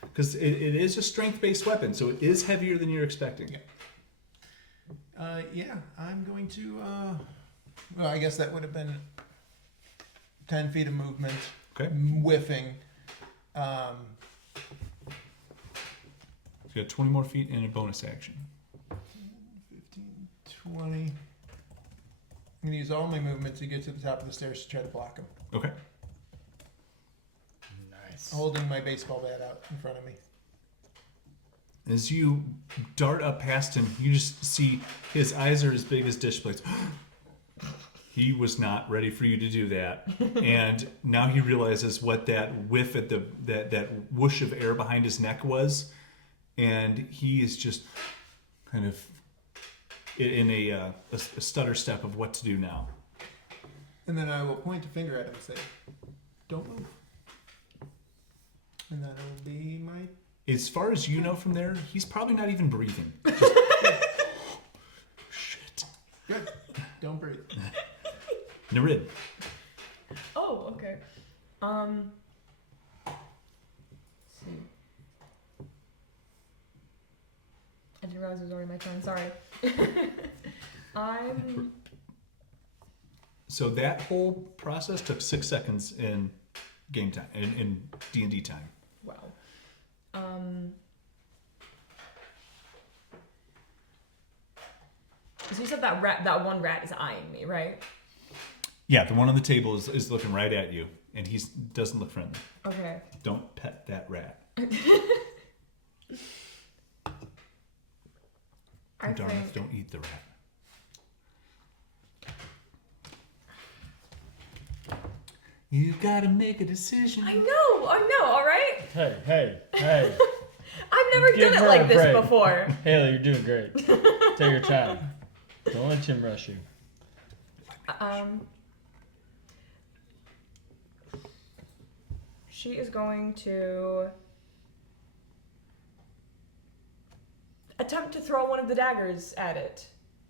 Because it is a strength-based weapon, so it is heavier than you're expecting. Yeah. Yeah, I'm going to. Well, I guess that would have been 10 feet of movement. Okay. Whiffing. So you got 20 more feet and a bonus action. 15, 20. I'm going to use all my movement to get to the top of the stairs to try to block him. Okay. Nice. Holding my baseball bat out in front of me. As you dart up past him, you just see his eyes are as big as dish plates. He was not ready for you to do that. And now he realizes what that whiff at that whoosh of air behind his neck was. And he is just kind of in a stutter step of what to do now. And then I will point a finger at him and say, "Don't move." And that'll be my... As far as you know from there, he's probably not even breathing. Shit. Good. Don't breathe. Nereid. Oh, okay. Let's see. I didn't realize it was already my turn. Sorry. So that whole process took 6 seconds in game time, in D&D time. Wow. So you said that one rat is eyeing me, right? Yeah, the one on the table is looking right at you, and he doesn't look friendly. Okay. Don't pet that rat. Darmythe, don't eat the rat. You gotta make a decision. I know, all right? Hey. I've never Give done her it like a this break. before. Hailey, you're doing great. Take your time. Don't let Jim rush you. She is going to attempt to throw one of the daggers at it.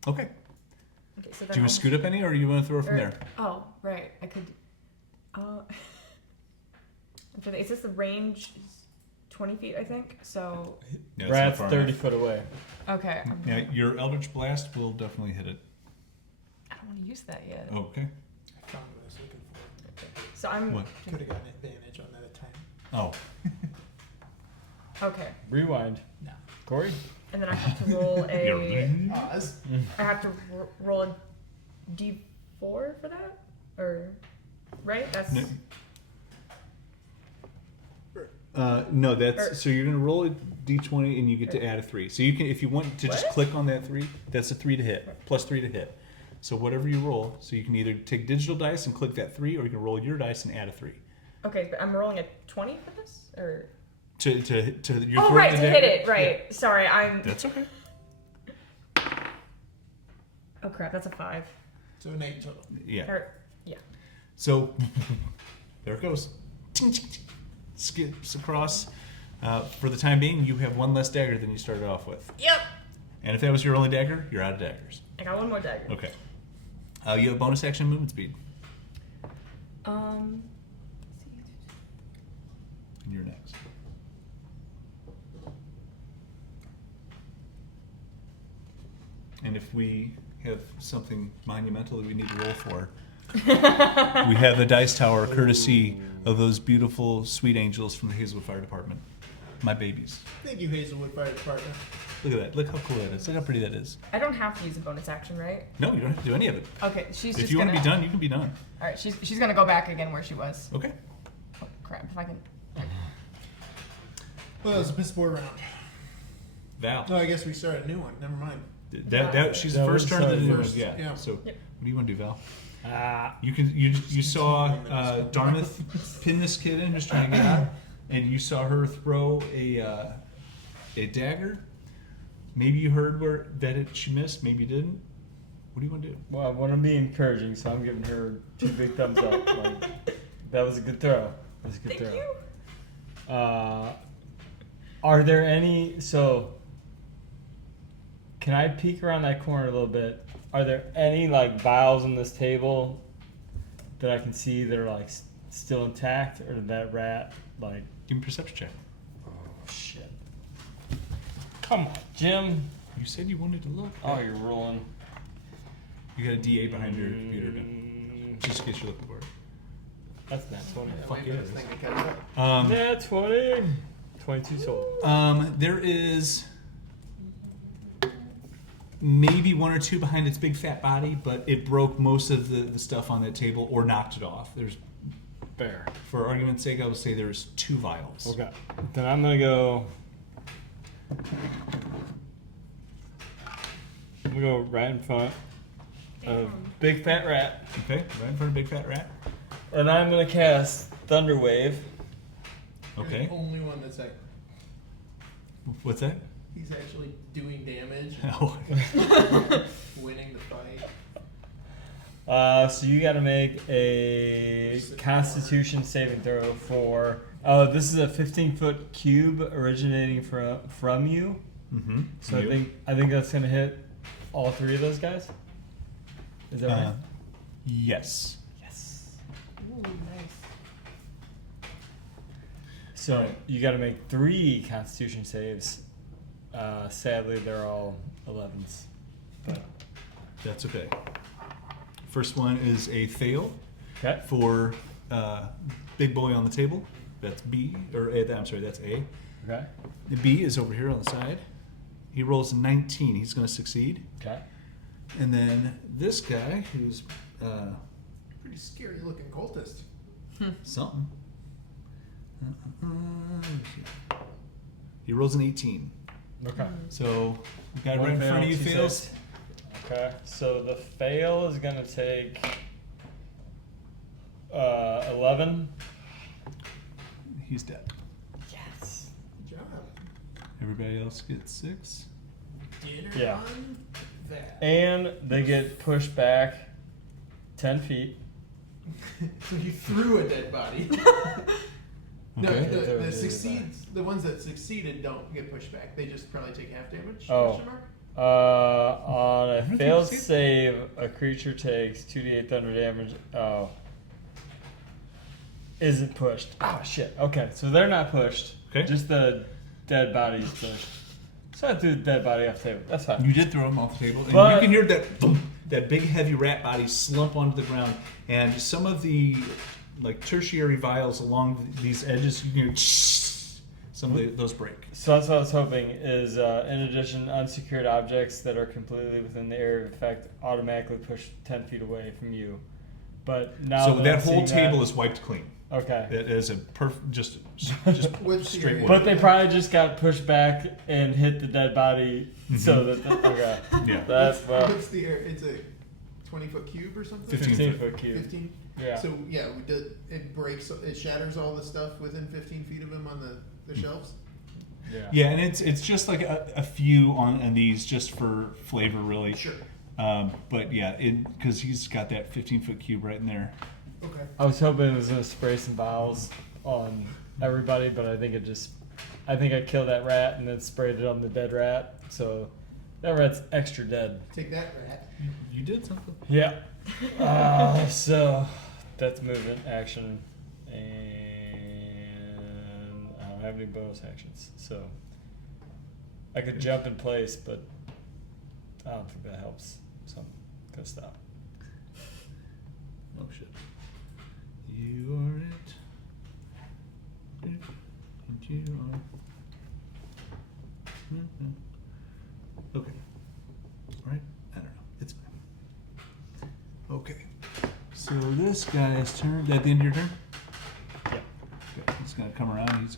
Okay. Okay, so Do then you want to scoot up any, or do you want to throw it from there? Oh, right. I could. Is this the range? Is 20 feet, I think. So. Yeah, it's Rat's not far 30 enough. foot away. Okay. Yeah, your Eldritch Blast will definitely hit it. I don't want to use that yet. Oh, okay. I found what I was looking for. So I'm. What? Could have gotten advantage on that attack. Oh. Okay. Rewind. No. Corey? And then I have to roll a. Oz. I have to roll a D4 for that, or right? That's. No, that's Or- so you're gonna roll a d20 and you get to add a 3. So you can, if you want to just What? click on that 3, that's a 3 to hit, plus 3 to hit. So whatever you roll, so you can either take digital dice and click that 3, or you can roll your dice and add a 3. Okay, but I'm rolling a 20 for this, or To you're oh throwing right, the to dagger. hit it. Right. Yeah. Sorry, I'm. That's okay. Oh crap, that's a 5. So an 8 total. Yeah. Or, yeah. So there it goes. Skips across. For the time being, you have 1 less dagger than you started off with. Yep. And if that was your only dagger, you're out of daggers. I got 1 more dagger. Okay. You have bonus action movement speed. Um. And you're next. And if we have something monumental that we need to roll for, we have the dice tower courtesy of those beautiful sweet angels from the Hazelwood Fire Department. My babies. Thank you, Hazelwood Fire Department. Look at that. Look how cool that is. Look how pretty that is. I don't have to use a bonus action, right? No, you don't have to do any of it. Okay, she's If just you gonna. want to be done, you can be done. All right, she's gonna go back again where she was. Okay. Oh crap! If I can. Well, that was a piss poor round. Val. No, I guess we started a new one. Never mind. She's That the first was turn of the the new one. first, Yeah. yeah. So Yep. what do you want to do, Val? Ah. You saw Darmythe pin this kid in, just trying to get out, and you saw her throw a dagger. Maybe you heard she missed. Maybe you didn't. What do you want to do? Well, I want to be encouraging, so I'm giving her 2 big thumbs up. Like, that was a good throw. That was a good Thank throw. you. Are there any? So, can I peek around that corner a little bit? Are there any like vials on this table that I can see that are like still intact, or did that rat like? Give me a perception check. Oh shit! Come on, Jim. You said you wanted to look. Oh, you're rolling. You got a D8 behind your computer, just in case you're looking for it. That's not 20. Fuck wait yeah, for it this is. thing to catch up. Net 20. 22 sold. There is maybe 1 or 2 behind its big fat body, but it broke most of the stuff on that table or knocked it off. There's, Fair. for argument's sake, I would say there's 2 vials. Okay. Then I'm gonna go. I'm gonna go right in front of Big Fat Rat, Okay, right in front of big fat rat. and I'm gonna cast Thunder Wave. You're Okay. the only one that's like, What's that? he's actually doing damage, Oh. winning the fight. So you got to make a Constitution saving throw for. This is a 15-foot cube originating from you. Mm-hmm. So I think that's gonna hit all 3 of those guys. Is that right? Yes. Yes. Ooh, nice. So you got to make 3 Constitution saves. Sadly, they're all 11s. But That's okay. First one is a fail okay. for big boy on the table. That's B, or A, I'm sorry, that's A. Okay. The B is over here on the side. He rolls a 19. He's going to succeed. Okay. And then this guy, who's Pretty scary looking cultist. something. He rolls an 18. Okay. So, the guy One right in fail, front of you 2 fails. saves. Okay. So the fail is gonna take 11. He's dead. Yes. Good job. Everybody else gets 6. Dinner Yeah. on that. And they get pushed back 10 feet. So you threw a dead body. No, Okay. the succeeds, the ones that succeeded don't get pushed back. They just probably take half damage. Oh. Question mark? On I a don't think failed you see it. save, a creature takes 2d8 thunder damage. Oh. Isn't pushed. Oh, shit. Okay, so they're not pushed. Okay. Just the dead body's pushed. So I threw the dead body off the table. That's fine. You did throw him off the table, and But- you can hear that thump, that big heavy rat body slump onto the ground, and some of the like tertiary vials along these edges, you can hear some of those break. So that's what I was hoping is, in addition, unsecured objects that are completely within the area of effect automatically push 10 feet away from you. But now So that that I'm whole seeing table that, is wiped clean. okay. That is a just What's straight the- wood. But they probably just got pushed back and hit the dead body, so that okay. Yeah. That's well. What's the area? It's a 20-foot cube or something? 15 foot cube. 15? Yeah. So yeah, we did. It breaks. It shatters all the stuff within 15 feet of him on the shelves. Yeah. Yeah, and it's just like a few on these just for flavor, really. Sure. But yeah, because he's got that 15-foot cube right in there. Okay. I was hoping it was gonna spray some vials on everybody, but I think I killed that rat and then sprayed it on the dead rat. So that rat's extra dead. Take that, rat. You did something. Yeah. So that's movement, action, and I don't have any bonus actions. So I could jump in place, but I don't think that helps. So I'm gonna stop. Oh shit. You are it. And you are. Okay. Alright? I don't know. It's fine. Okay. So this guy has turned. At the end of your turn? Yeah. Okay. He's gonna come around.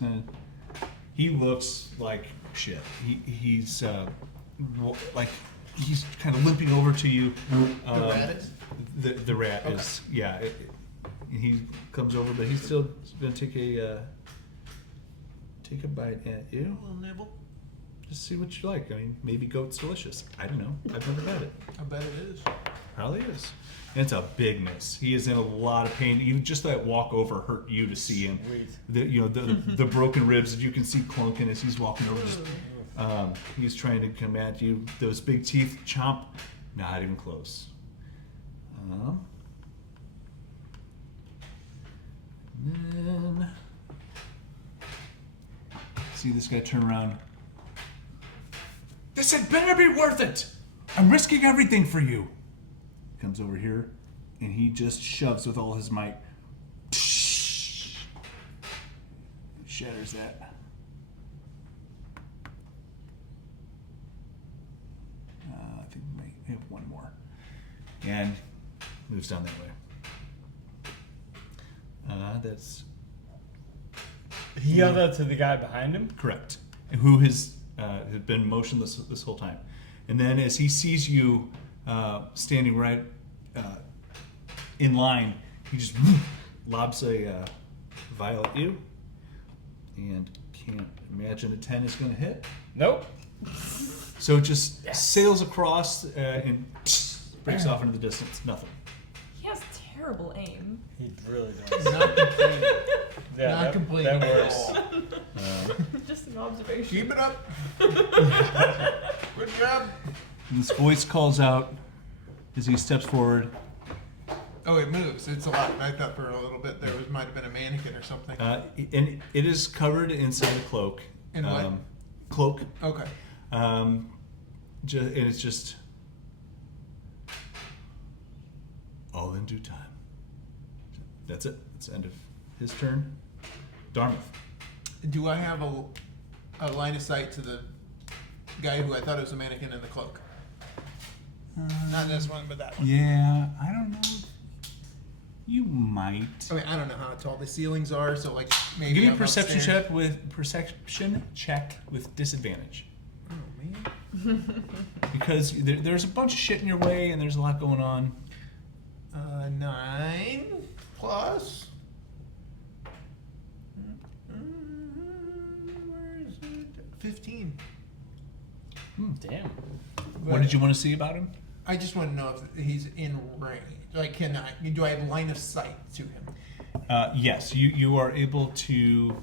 He looks like shit. He's like he's kind of limping over to you. The rat is? The rat Okay. is, yeah. He comes over, but he's still gonna take a bite at you. A little nibble. Just see what you like. I mean, maybe goat's delicious. I don't know. I've never had it. I bet it is. Probably is. And it's a big miss. He is in a lot of pain. Even just that walk over hurt you to see him. Sweet. The broken ribs that you can see clunking as he's walking over. Just, he's trying to come at you. Those big teeth, chomp, not even close. Then see this guy turn around. This had better be worth it. I'm risking everything for you. Comes over here, and he just shoves with all his might. Shatters that. I think we might have one more. And moves down that way. That's He yelled out to the guy behind him. correct. Who has been motionless this whole time. And then as he sees you standing right in line, he just lobs a vial at you. And can't imagine a 10 is going to hit. Nope. So it just sails across and breaks off into the distance. Nothing. He has terrible aim. He really does. Not complaining. Yeah, Not that, complaining that at works. all. Just an observation. Keep it up. Good job. And this voice calls out as he steps forward. Oh, it moves. It's a lot. I thought for a little bit there might have been a mannequin or something. And it is covered inside a cloak. In what? Cloak. Okay. And it's just all in due time. That's it. It's the end of his turn. Darmythe. Do I have a line of sight to the guy who I thought was a mannequin in the cloak? Not this one, but that one. Yeah, I don't know. You might. I mean, I don't know how tall the ceilings are, so like maybe. Give me a I'm perception upstairs. check with disadvantage. Oh man. Because there's a bunch of shit in your way and there's a lot going on. 9 plus. Where is it? 15. Damn. What did you want to see about him? I just want to know if he's in range. Like, do I have line of sight to him? Yes, you are able to.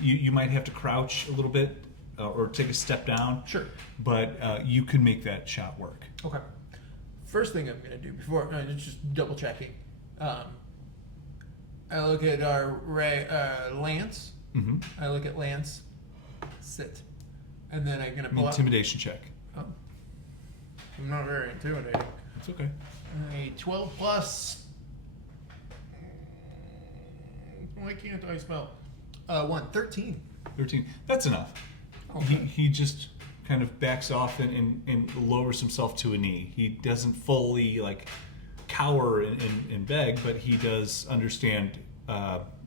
You might have to crouch a little bit or take a step down. Sure. But you can make that shot work. Okay. First thing I'm gonna do before just double checking. I look at our Lance. Mm-hmm. I look at Lance. Sit. And then I'm gonna pull out. Intimidation check. Oh. I'm not very intimidating. That's okay. A 12 plus. Why can't I spell? 13. 13. That's enough. Okay. He just kind of backs off and lowers himself to a knee. He doesn't fully like cower and beg, but he does understand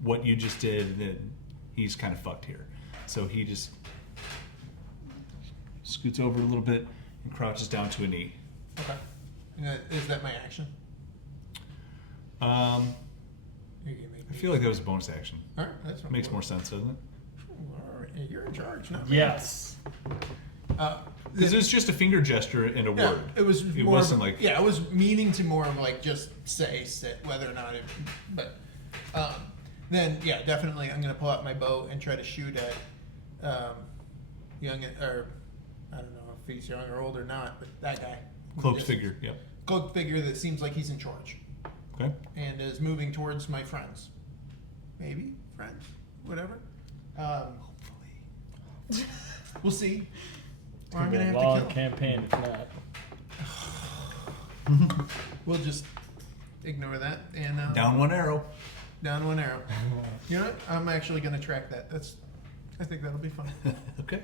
what you just did, and then he's kind of fucked here. So he just scoots over a little bit and crouches down to a knee. Okay. Is that my action? I You can make me- feel like that was a bonus action. All right, that's fine. Makes more sense, doesn't it? All right, you're in charge, not me. Yes. Because it was just a finger gesture and a Yeah, word. it was. It more wasn't of, like- Yeah, it was meaning to more of like just say sit, whether or not it. But then yeah, definitely I'm gonna pull out my bow and try to shoot at young or I don't know if he's young or old or not, but that guy. Cloaked Just- figure, yep. Cloaked figure that seems like he's in charge Okay. and is moving towards my friends. Maybe friends, whatever. Hopefully. We'll see. It's Or I'm gonna gonna be have a long to kill. campaign if not. We'll just ignore that and Down one arrow. down one arrow. You know what? I'm actually gonna track that. I think that'll be fun. Okay.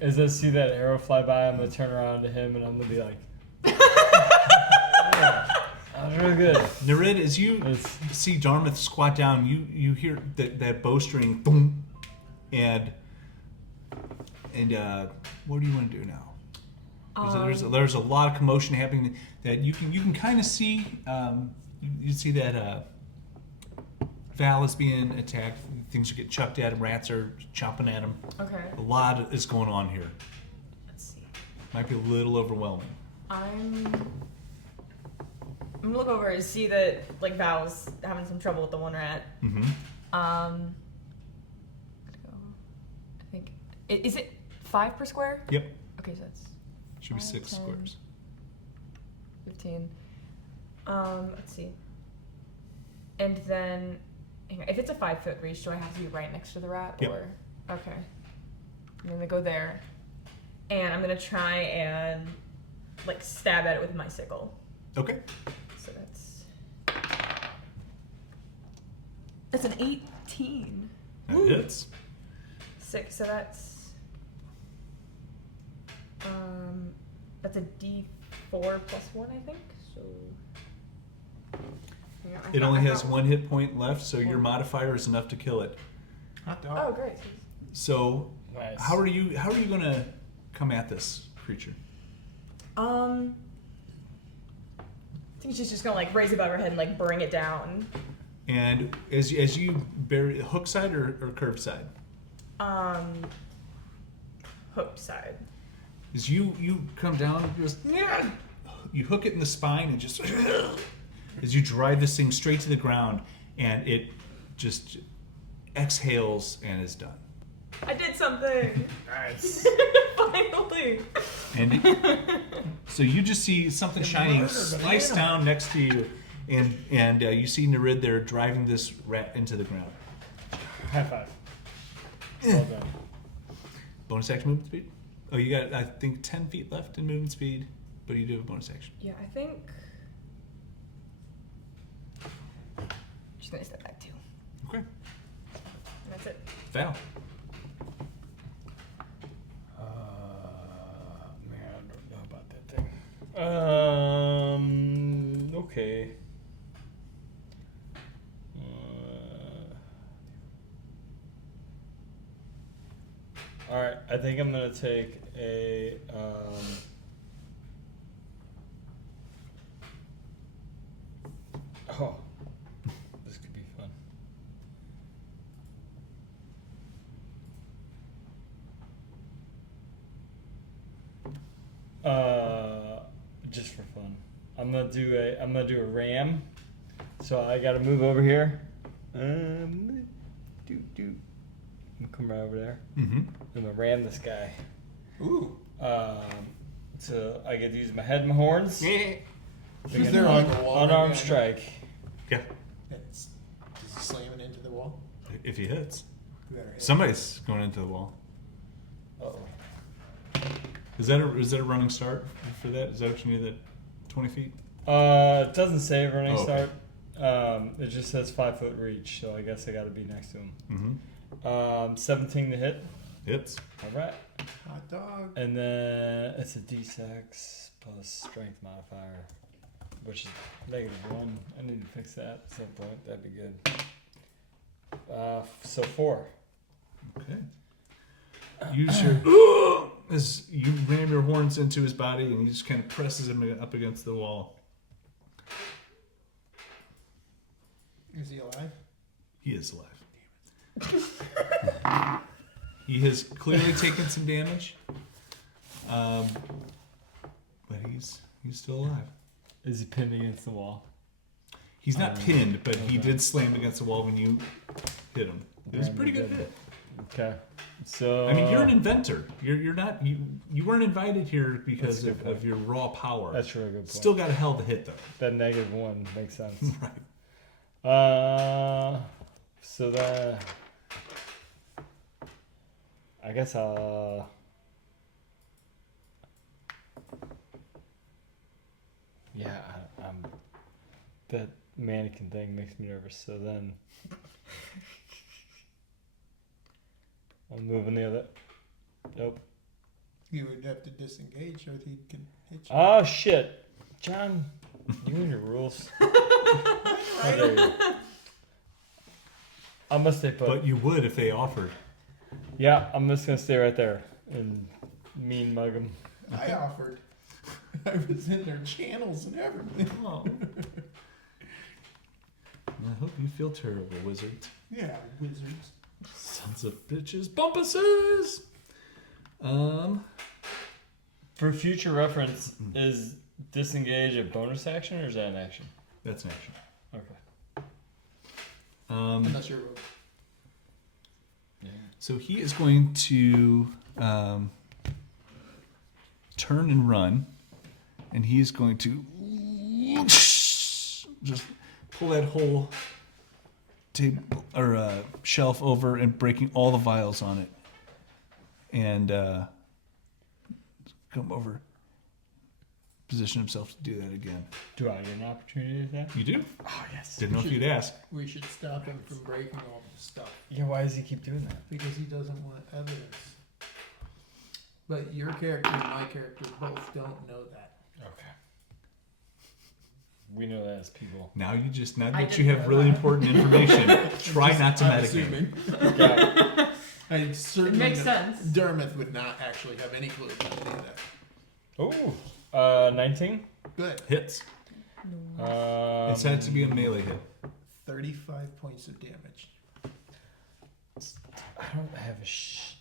As I see that arrow fly by, I'm gonna turn around to him and I'm gonna be like, "That was really good." Nereid, as you It's- see Darmythe squat down, you hear that bowstring boom, and what do you want to do now? There's a lot of commotion happening that you can kind of see. You see that Val is being attacked. Things are getting chucked at him. Rats are chomping at him. Okay. A lot is going on here. Let's see. Might be a little overwhelming. I'm gonna look over and see that like Val's having some trouble with the one rat. Mm-hmm. I think is it 5 per square? Yep. Okay, so that's Should be 5, 6 10. squares. 15. Let's see. And then, hang on, if it's a 5-foot reach, do I have to be right next to the rat? Yep. Or okay, I'm gonna go there, and I'm gonna try and like stab at it with my sickle. Okay. So that's an 18. That hits. 6. So that's a D4 plus 1, I think. So. Yeah, It only has one. 1 hit point left, so your modifier is enough to kill it. Hot Oh, dog. great. So, Nice. how are you gonna come at this creature? I think she's just gonna like raise it above her head and like bring it down. And as you bury hook side or curved side? Hooked side. As you come down, just you hook it in the spine and just as you drive this thing straight to the ground, and it just exhales and is done. I did something. Nice. Finally. And so you just see something shining murdered an sliced animal. down next to you, and you see Nereid there driving this rat into the ground. High five. Well done. Bonus action movement speed? Oh, you got, I think, 10 feet left in movement speed, but you do have a bonus action. Yeah, I think. She's gonna step back too. Okay. And that's it. Val. Man, I don't know about that thing. Okay. All right, I think I'm gonna take a. Oh, this could be fun. Just for fun, I'm gonna do a ram. So I gotta move over here. I'm gonna come right over there. Mm-hmm. I'm gonna ram this guy. Ooh. So I get to use my head and my horns. Is Make there an like a wall? unarmed right strike. Yeah, Does he slam it into the wall? if he hits. You better hit it. Somebody's going into the wall. Uh-oh. Is that a running start for that? Is that what you need, that 20 feet? It doesn't say running Oh, okay. start. It just says 5-foot reach, so I guess I got to be next to him. Mm-hmm. 17 to hit. Hits. All right. Hot dog. And then it's a d6 plus strength modifier, which is -1. I need to fix that at some point. That'd be good. So 4. Okay. Use your as you ram your horns into his body, and he just kind of presses him up against the wall. Is he alive? He is alive. He has clearly taken some damage, but he's still alive. Is he pinned against the wall? He's not pinned, but he did slam against the wall when you hit him. It was a Damn, pretty you good did. hit. Okay. So I mean, you're an inventor. You're not you weren't invited here because That's a good of your raw power. that's a really good point. Still got a hell of a hit though. That -1 makes sense. Right. So that I guess yeah, I'm that mannequin thing makes me nervous. So then I'm moving the other. Nope. You would have to disengage, or he can hit you. Oh shit, John, you and your rules. How dare you? I'm gonna stay put. But you would if they offered. Yeah, I'm just gonna stay right there and mean mug him. I offered. I was in their channels and everything. Oh. I hope you feel terrible, wizards. Yeah, wizards. Sons of bitches. Bumpuses! For future reference, is disengage a bonus action or is that an action? That's an action. Okay. Unless you're rogue. Yeah. So he is going to turn and run, and he is going to just pull that whole table or shelf over and breaking all the vials on it, and come over, position himself to do that again. Do I get an opportunity to that? You do? Oh yes. Didn't know if you'd ask. We should stop him from breaking all the stuff Yeah. Why does he keep doing that? because he doesn't want evidence. But your character and my character both don't know that. Okay. We know that as people. Now I that you didn't have know really that. important information, try not to I'm metagame. assuming. Yeah. I certainly makes know sense. Darmythe would not actually have any clue about any of that. Ooh. 19. Good. Hits. It's had to be a melee hit. 35 points of damage. I don't have a.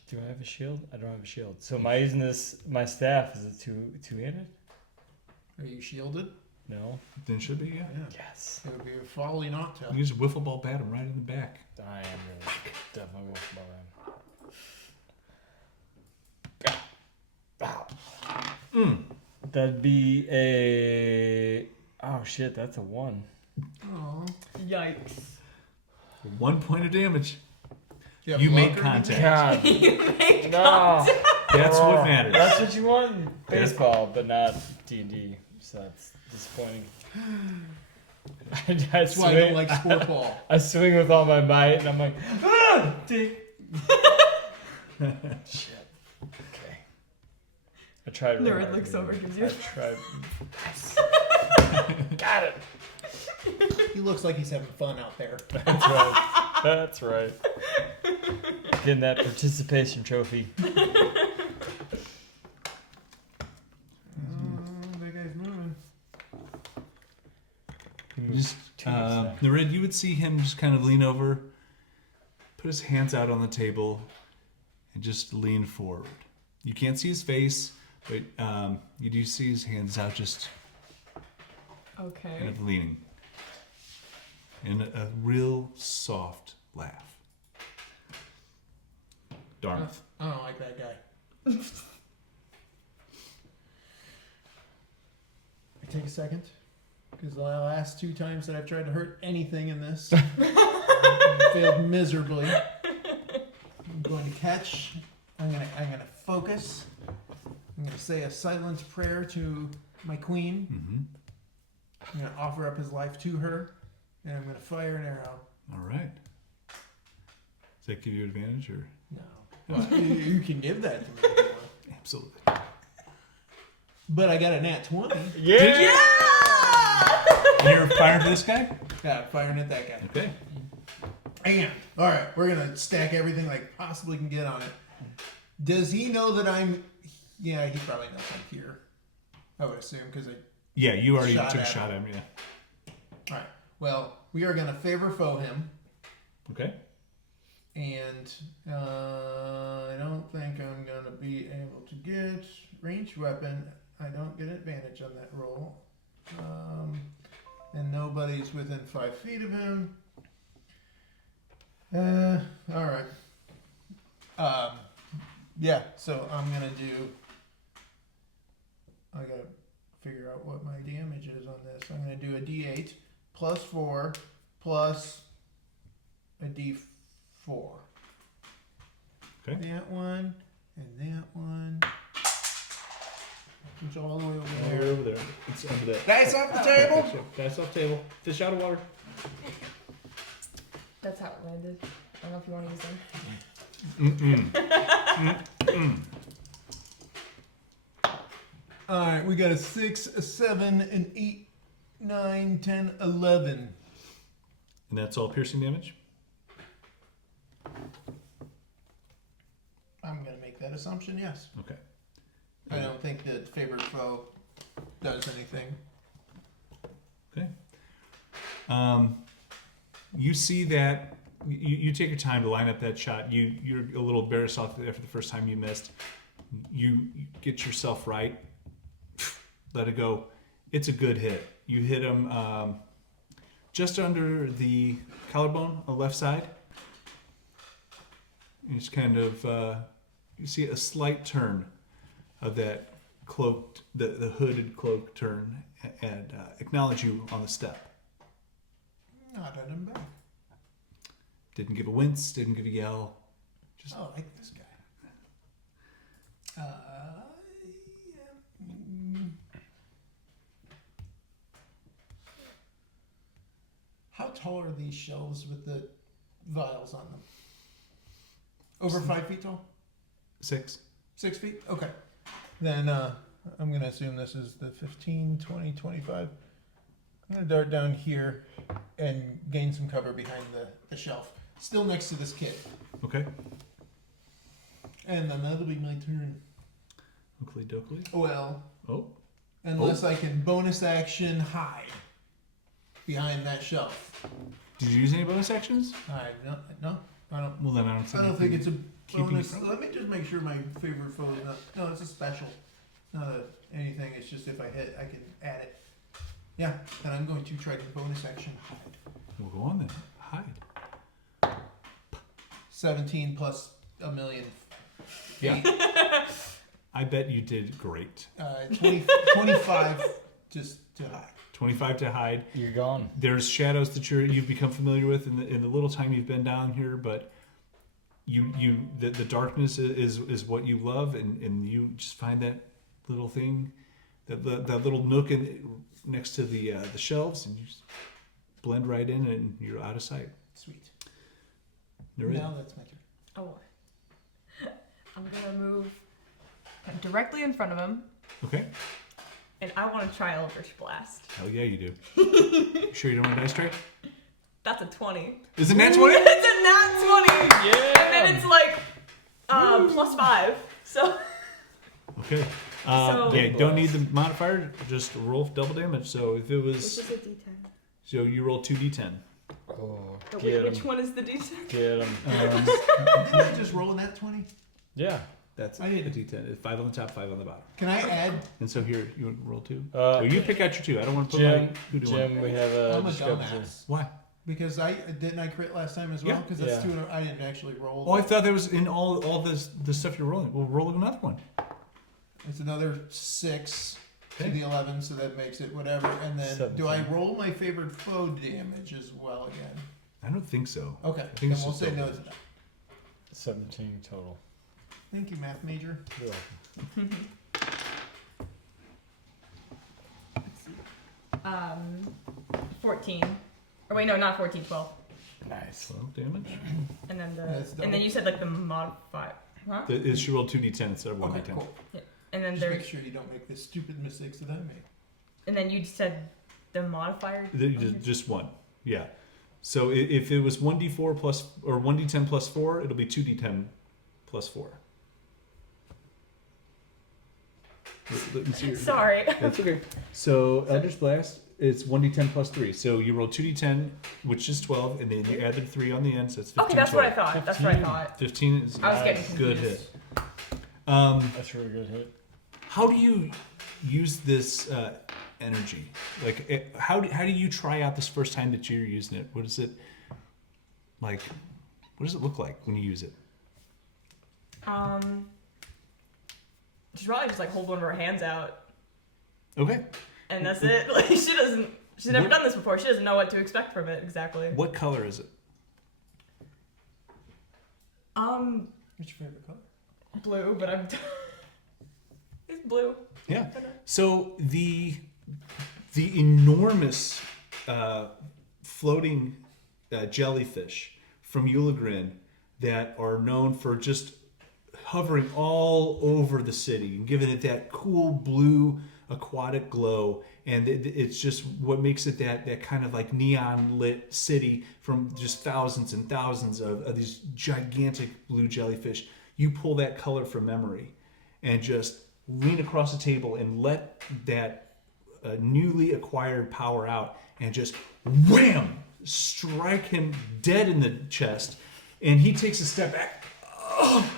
Do I have a shield? I don't have a shield. So am I using this? My staff is it two-handed? Are you shielded? No. Then should be, yeah. Yeah. Yes. It would be a folly not to. You just wiffle ball bat him right in the back. I am really definitely with my That'd be a. Oh shit! That's a 1. Aw. Yikes. 1 point of damage. have You luck make or contact. God. You make No. That's Oh, what matters. That's what you want in baseball, but not D&D. So that's disappointing. That's why I don't like sport ball. I swing with all my might, and I'm like, ah, dick. Shit. Okay. I tried. really Nereid hard, looks dude. over, gives you- I tried. Got it. He looks like he's having fun out there. That's right. That's right. Getting that participation trophy. That guy's moving. Just, 2 weeks back. Nereid, you would see him just kind of lean over, put his hands out on the table, and just lean forward. You can't see his face, but you do see his hands out just kind Okay. of leaning. And a real soft laugh. Darmythe. I don't like that guy. I take a second because the last 2 times that I've tried to hurt anything in this failed miserably. I'm going to catch. I'm gonna focus. I'm gonna say a silent prayer to my queen. Mm-hmm. I'm gonna offer up his life to her, and I'm gonna fire an arrow. All right. Does that give you advantage or? No, well, you can give that to me if you want. Absolutely. But I got a nat 20. Yeah. Did you? And you're firing to this guy? Yeah, firing at that guy. Okay. And all right, we're gonna stack everything I possibly can get on it. Does he know that I'm Yeah, he probably knows I'm here. I would assume because I. Yeah, you already Shot took a at shot at him. Yeah. All right. Well, we are gonna favor foe him, Okay. and I don't think I'm gonna be able to get ranged weapon. I don't get advantage on that roll, and nobody's within 5 feet of him. All right. Yeah. So I'm gonna do. I gotta figure out what my damage is on this. I'm gonna do a D8 plus 4 plus a D4. Okay. That one and that one. It's all the way over You're there. over there. It's under that. Dice off the table. That's off table. Fish out of water. That's how it landed. I don't know if you want to use them. All right, we got a 6, a 7, an 8, 9, 10, 11. And that's all piercing damage? I'm gonna make that assumption. Yes. Okay. I don't think that favored foe does anything. Okay. You see that you take your time to line up that shot. You're a little embarrassed after the first time you missed. You get yourself right. Let it go. It's a good hit. You hit him just under the collarbone on the left side. It's kind of you see a slight turn of that cloaked, the hooded cloak turn, and acknowledge you on the step. Not at him back. Didn't give a wince, didn't give a yell. Just I like this guy. How tall are these shelves with the vials on them? Over 5 feet tall? 6. 6 feet? Okay. Then I'm going to assume this is the 15, 20, 25. I'm going to dart down here and gain some cover behind the shelf. Still next to this kid. Okay. And then that'll be my turn. Oakley dokley. Well, Oh. unless I can bonus action hide behind that shelf. Did you use any bonus actions? No, I don't. Well, then I don't think. I don't think it's a keeping bonus. it from- Let me just make sure my favorite foe is not. No, it's a special. Not anything. It's just if I hit, I can add it. Yeah, and I'm going to try to bonus action hide. We'll go on then. Hide. 17 plus a million. Yeah. I bet you did great. 25 just to hide. 25 to hide. You're gone. There's shadows that you've become familiar with in the little time you've been down here, but the darkness is what you love, and you just find that little thing, that little nook next to the shelves, and you just blend right in, and you're out of sight. Sweet. Nereid. Now that's my turn. Oh. I'm gonna move directly in front of him, Okay. and I want to try Eldritch Blast. Hell yeah, you do. You sure you don't want a dice tray? That's a 20. Is it nat 20? It's a nat 20! Yeah. And then it's like, plus 5. So, Okay. So- Yeah, don't need the modifier. Just roll double damage. So if it which was, is a d10. so you roll 2d10. Oh, Oh, get which him. one is the d10? Get him. Didn't I just roll in that 20? Yeah. That's I a didn't. d10. It's 5 on the top, 5 on the bottom. Can I add? And so here, you would roll 2. Uh, Oh, you pick out your 2. I don't want to put Jim, my hoodoo on. Jim, we have a I'm a discrepancy. dumbass. Why? Because I crit last time as well. Yeah. Because that's Yeah. 2. I didn't actually roll. Oh, I thought that was in all the stuff you're rolling. Well, roll another one. It's another 6 Okay. to the 11, so that makes it whatever. And then 17. do I roll my favorite foe damage as well again? I don't think so. Okay, think then it's we'll just say no double. to that. 17 total. Thank you, math major. You're welcome. 14. Or wait, no, not 14, 12. Nice. 12 damage. And then That's and then double. you said like the modifier. Huh? She rolled 2d10 instead of 1d10. Okay, cool. And then Just there, make sure you don't make the stupid mistakes that I made. and then you said the modifier. Just 1. Yeah. So if it was 1d4 plus or 1d10 plus 4, it'll be 2d10 plus 4. Let me see your- Sorry. That's okay. So Eldritch Blast, it's 1d10 plus 3. So you roll 2d10, which is 12, and then you add the 3 on the end, so it's 15. Okay, that's what I total. thought. That's what I thought. 15 is I was getting a good confused. hit. That's a really good hit. How do you use this energy? Like, how do you try out this first time that you're using it? What is it like? What does it look like when you use it? She's probably just like hold one of her hands out, Okay. and that's it. Like she's never What- done this before. She doesn't know what to expect from it exactly. What color is it? What's your favorite color? Blue, but I'm. It's blue. Yeah. So the enormous floating jellyfish from Eulagrin that are known for just hovering all over the city and giving it that cool blue aquatic glow, and it's just what makes it that kind of like neon lit city from just thousands and thousands of these gigantic blue jellyfish. You pull that color from memory and just lean across the table and let that newly acquired power out and just wham, strike him dead in the chest, and he takes a step back. Oh,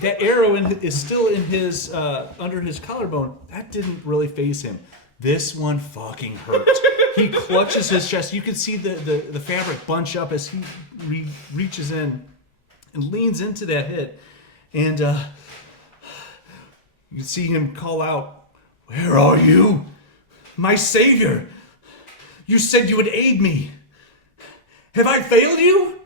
that arrow is still in his under his collarbone. That didn't really faze him. This one fucking hurt. He clutches his chest. You can see the fabric bunch up as he reaches in and leans into that hit, and you can see him call out, "Where are you? My savior! You said you would aid me. Have I failed you?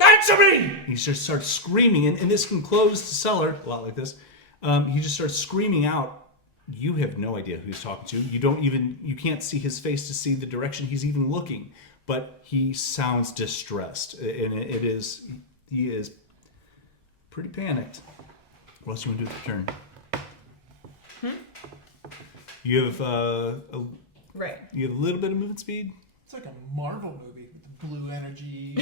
Answer me!" He just starts screaming, and this enclosed cellar, a lot like this, he just starts screaming out. You have no idea who he's talking to. You can't see his face to see the direction he's even looking, but he sounds distressed, and he is pretty panicked. What else do you want to do with your turn? You have Right. you have a little bit of movement speed. It's like a Marvel movie with the blue energy,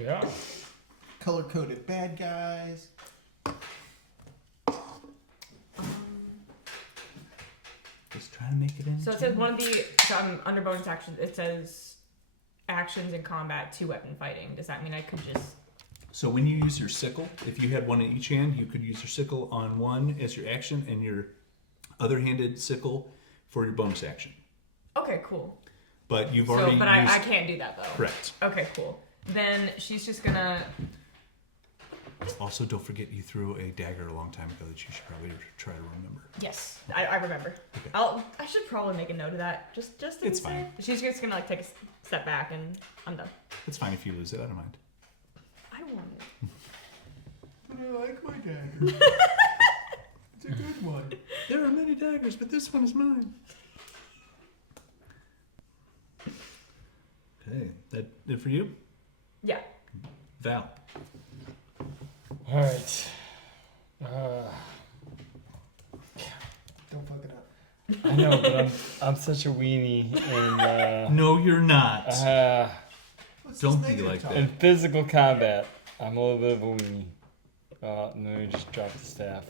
Yeah. color-coded bad guys. Just trying to make it in. So it says one of the under bonus actions. It says actions in combat, 2-weapon fighting. Does that mean I could just? So when you use your sickle, if you had one in each hand, you could use your sickle on one as your action and your other-handed sickle for your bonus action. Okay, cool. But you've already But used... I can't do that though. Correct. Okay, cool. Then she's just gonna. Also, don't forget you threw a dagger a long time ago that you should probably try to remember. Yes, I remember. Okay. I should probably make a note of that. Just to It's be fine. safe. She's just gonna like take a step back and I'm done. It's fine if you lose it. I don't mind. I want it. But I like my dagger. It's a good one. There are many daggers, but this one is mine. Okay, that it for you? Yeah. Val. All right. Don't fuck it up. I know, but I'm such a weenie No, you're not. What's Don't this be negative like talk? that. in physical combat. I'm a little bit of a weenie. And then we just dropped the staff.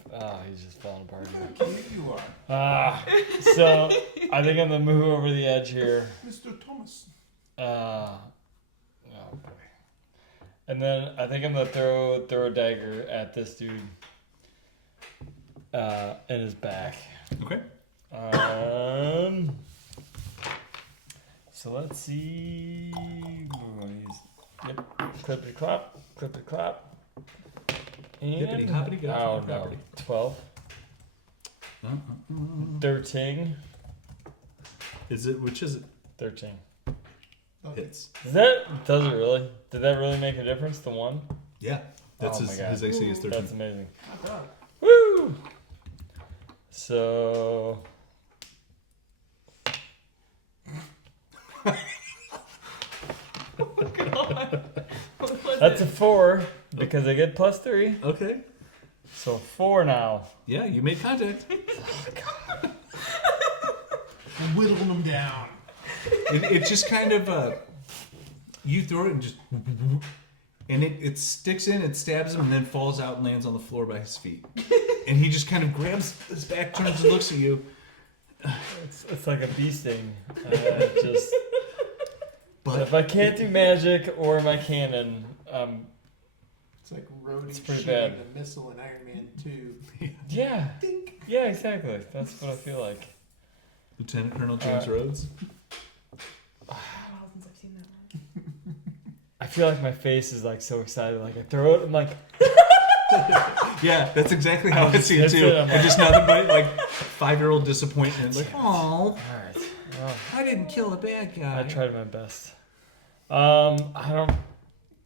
He's just falling apart Look here. how cute you are, So I think I'm gonna move over the edge here. Mr. Thomas. Oh boy. And then I think I'm gonna throw a dagger at this dude. In his back. Okay. So let's see. Yep. Clippity clop. Clippity clop. And Hippity hoppity, get off oh my no. property. 12. 13. Is it? Which is it? 13. Hits. Does it really? Did that really make a difference? The one? Yeah. That's Oh my God. his AC is 13. That's amazing. Not bad. Woo! So. That's a 4 because I get +3. Okay. So 4 now. Yeah, you made contact. And whittling them down. It just kind of you throw it and just and it sticks in, it stabs him, and then falls out and lands on the floor by his feet. And he just kind of grabs his back, turns and looks at you. It's like a bee sting. But if I can't do magic or my cannon, It's like Rhodey It's pretty shooting bad. the missile in Iron Man 2. yeah, Dink. yeah, exactly. That's what I feel like. Lieutenant Colonel James Rhodes. A while since I've seen that one. I feel like my face is like so excited. Like I throw it, I'm like, Yeah, that's exactly how I see it That's too. it, I'm And just nothing but like 5-year-old disappointment. Like, oh, all right. Well, I didn't kill a bad guy. I tried my best. I don't.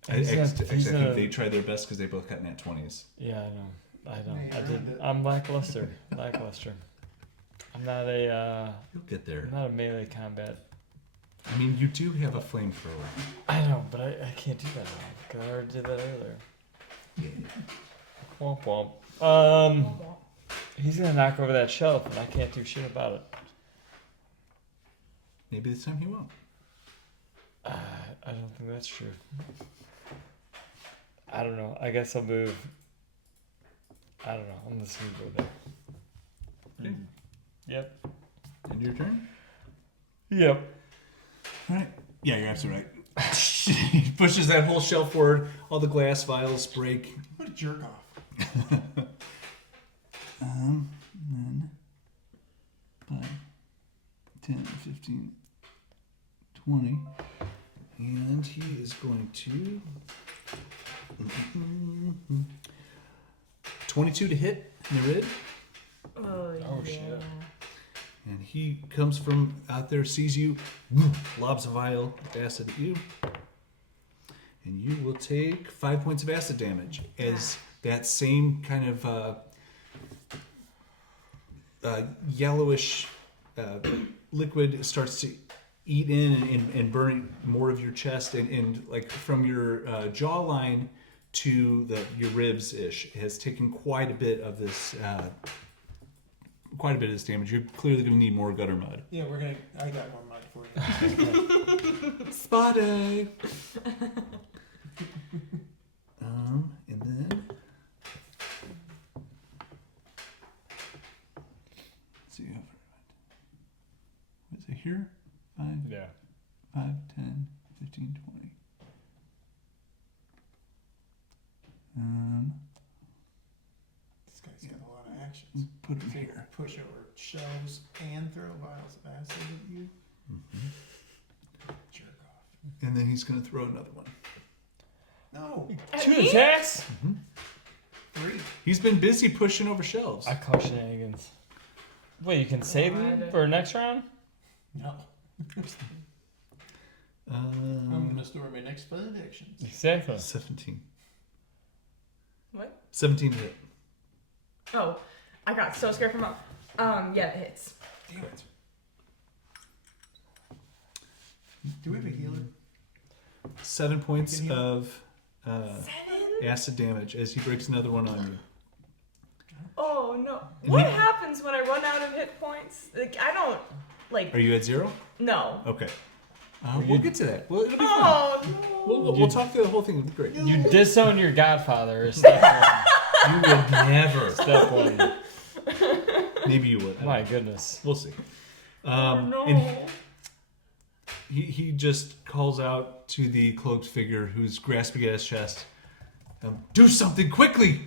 I think they tried their best because they both got nat 20s. Yeah, I know. I don't. Man, I didn't. the- I'm lackluster. Lackluster. I'm not a. You'll get there. I'm not a melee combat. I mean, you do have a flamethrower. I know, but I can't do that now because I already did that earlier. Yeah. Womp womp. He's gonna knock over that shelf, and I can't do shit about it. Maybe this time he won't. I don't think that's true. I don't know. I guess I'll move. I don't know. I'm just gonna go there. Okay. Yep. End your turn? Yep. All right. Yeah, you're absolutely right. He pushes that whole shelf forward. All the glass vials break. What a jerk off. Then 5, 10, 15, 20. And he is going to 22 to hit Nereid. Oh, Oh, yeah. shit. And he comes from out there, sees you, lobs a vial of acid at you. And you will take 5 points of acid damage as that same kind of yellowish liquid starts to eat in and burn more of your chest and like from your jawline to your ribs ish has taken quite a bit of this damage. You're clearly going to need more gutter mud. Yeah, I got more mud for you. Spotted. And then let's see how far. What is it here? 5, Yeah. 5, 10, 15, 20. This guy's got a lot of actions. Put him So you here. push over shelves and throw vials of acid at you. Jerk off. And then he's going to throw another one. No. At 2 me? attacks? 3. He's been busy pushing over shelves. I call shenanigans. Wait, you can save him God. for next round? No. I'm gonna store my next fun addictions. Exactly. 17. What? 17 to hit. Oh, I got so scared from yeah, it hits. Damn it. Do we have a healer? 7 points Can you- of 7? acid damage as he breaks another one on you. Oh no. And What he- happens when I run out of hit points? Like I don't like Are you at 0? no. Okay. We'll get to that. Well, it'll be fun. Oh no. We'll talk through the whole thing. It'll be great. You disown your godfather is step one. You would never. Step one. Maybe you would. My goodness. We'll see. Oh no. And he just calls out to the cloaked figure who's grasping at his chest. Do something quickly!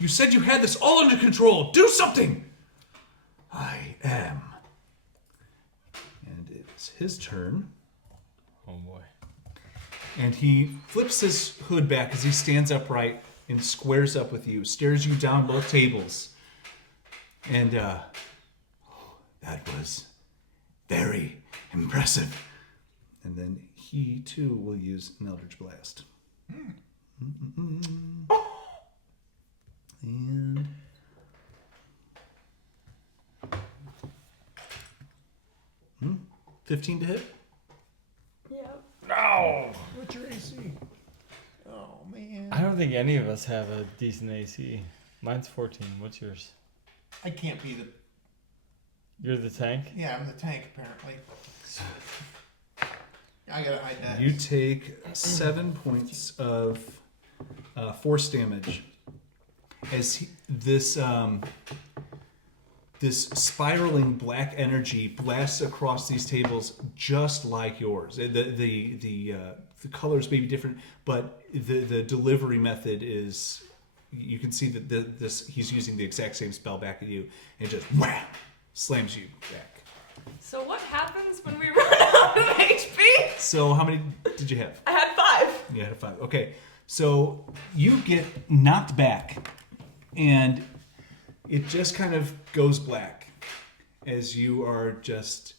You said you had this all under control. Do something! I am. And it's his turn. Oh boy. And he flips his hood back as he stands upright and squares up with you, stares you down both tables. And that was very impressive. And then he too will use an Eldritch Blast. And 15 to hit. Yeah. No! What's your AC? Oh man. I don't think any of us have a decent AC. Mine's 14. What's yours? I can't be the. You're the tank? Yeah, I'm the tank apparently. I gotta hide that. You take 7 points of force damage as this spiraling black energy blasts across these tables, just like yours. The colors may be different, but the delivery method is. You can see that he's using the exact same spell back at you, and just wham, slams you back. So what happens when we run out of HP? So how many did you have? I had 5. You had a 5. Okay, so you get knocked back, and it just kind of goes black as you are just.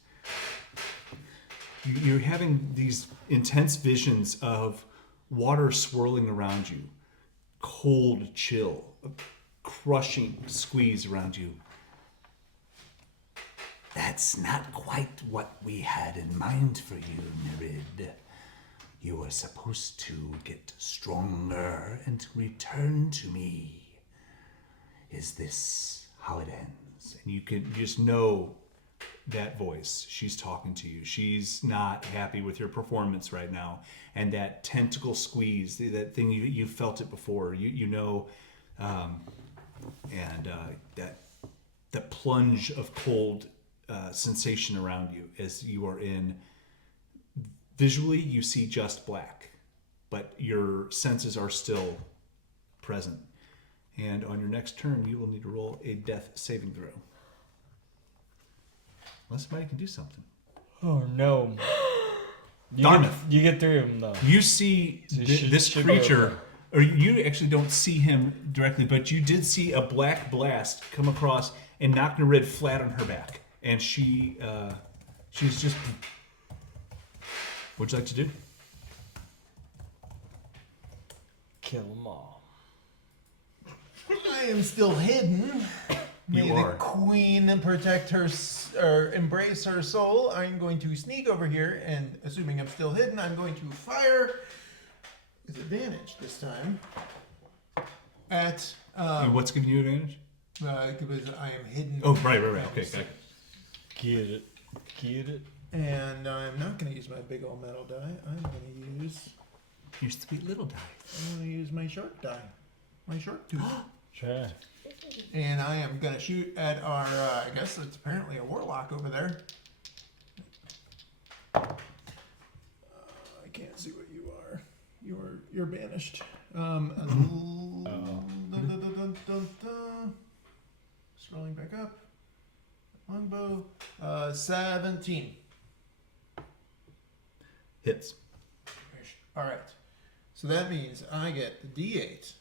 You're having these intense visions of water swirling around you, cold chill, a crushing squeeze around you. That's not quite what we had in mind for you, Nereid. You were supposed to get stronger and return to me. Is this how it ends? And you can just know that voice. She's talking to you. She's not happy with your performance right now. And that tentacle squeeze, that thing you felt it before, you know, that plunge of cold sensation around you as you are in. Visually, you see just black, but your senses are still present. And on your next turn, you will need to roll a death saving throw. Unless somebody can do something. Oh no. Darmythe. You get 3 of them though. You see So this should go creature, or you actually don't see him directly, but you did see a black blast come across and knock Nereid flat on her back. And she's just... What'd you like to do? Kill them all. I am still hidden. May You the are. queen protect her or embrace her soul. I'm going to sneak over here, and assuming I'm still hidden, I'm going to fire with advantage this time at And what's giving you advantage? because I am hidden. Oh, right. Okay, got it. Get it. And I'm not going to use my big old metal die. I'm going to use. Your sweet little die. I'm going to use my shark die. My shark tooth. Try. And I am going to shoot at our, I guess it's apparently a warlock over there. I can't see what you are. You're banished. Scrolling back up. Longbow. 17. Hits. All right. So that means I get the D8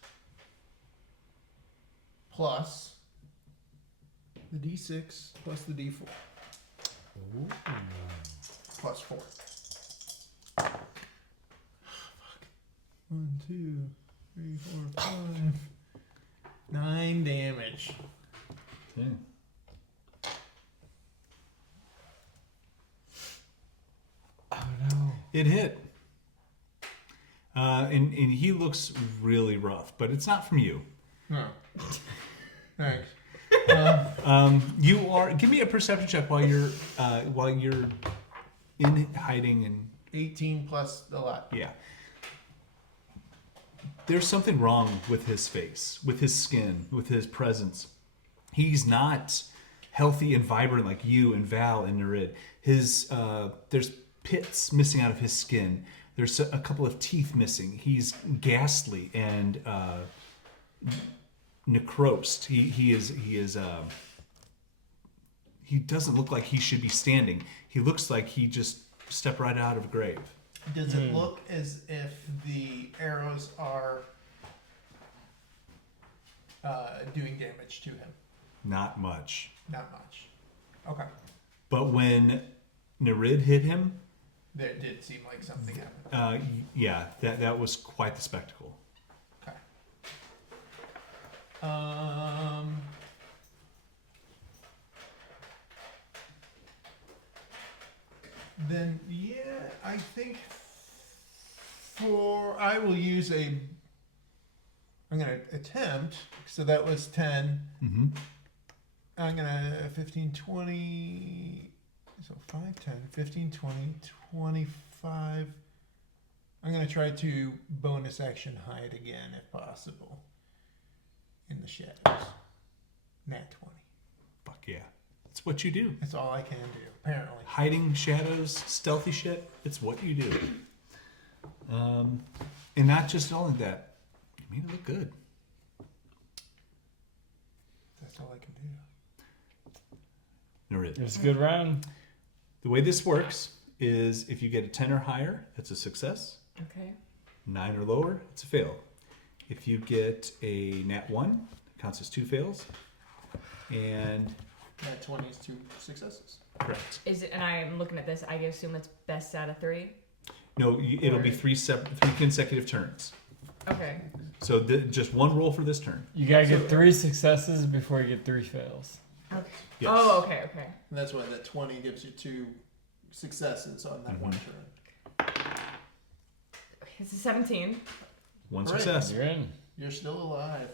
plus the D6 plus the D4 plus 4. Fuck. 1, 2, 3, 4, 5. 9 damage. Okay. Oh no. It hit. And he looks really rough, but it's not from you. No. Thanks. You are. Give me a perception check while you're in hiding and 18 plus a lot. yeah. There's something wrong with his face, with his skin, with his presence. He's not healthy and vibrant like you and Val and Nereid. There's pits missing out of his skin. There's a couple of teeth missing. He's ghastly and necrosed. He doesn't look like he should be standing. He looks like he just stepped right out of a grave. Does it look as if the arrows are doing damage to him? Not much. Not much. Okay. But when Nereid hit him, There did seem like something happened. yeah, that was quite the spectacle. Okay. Then yeah, I think I will use I'm gonna attempt. So that was 10. Mm-hmm. I'm gonna 15, 20. So 5, 10, 15, 20, 25. 5. I'm gonna try to bonus action hide again if possible. In the shadows. Nat 20. Fuck yeah. That's what you do. That's all I can do, apparently. Hiding shadows, stealthy shit, it's what you do. And not just only that, you made it look good. That's all I can do. Nereid. It was a good round. The way this works is if you get a 10 or higher, it's a success. Okay. 9 or lower, it's a fail. If you get a nat 1, it counts as 2 fails. And Nat 20 is 2 successes. correct. Is it? And I'm looking at this. I assume it's best out of 3. No, it'll be 3 consecutive turns. Okay. So just one roll for this turn. You gotta get 3 successes before you get 3 fails. Okay. Yes. Oh, okay, okay. And that's why that 20 gives you 2 successes on that one turn. It's a 17. One Right. success. You're in. You're still alive.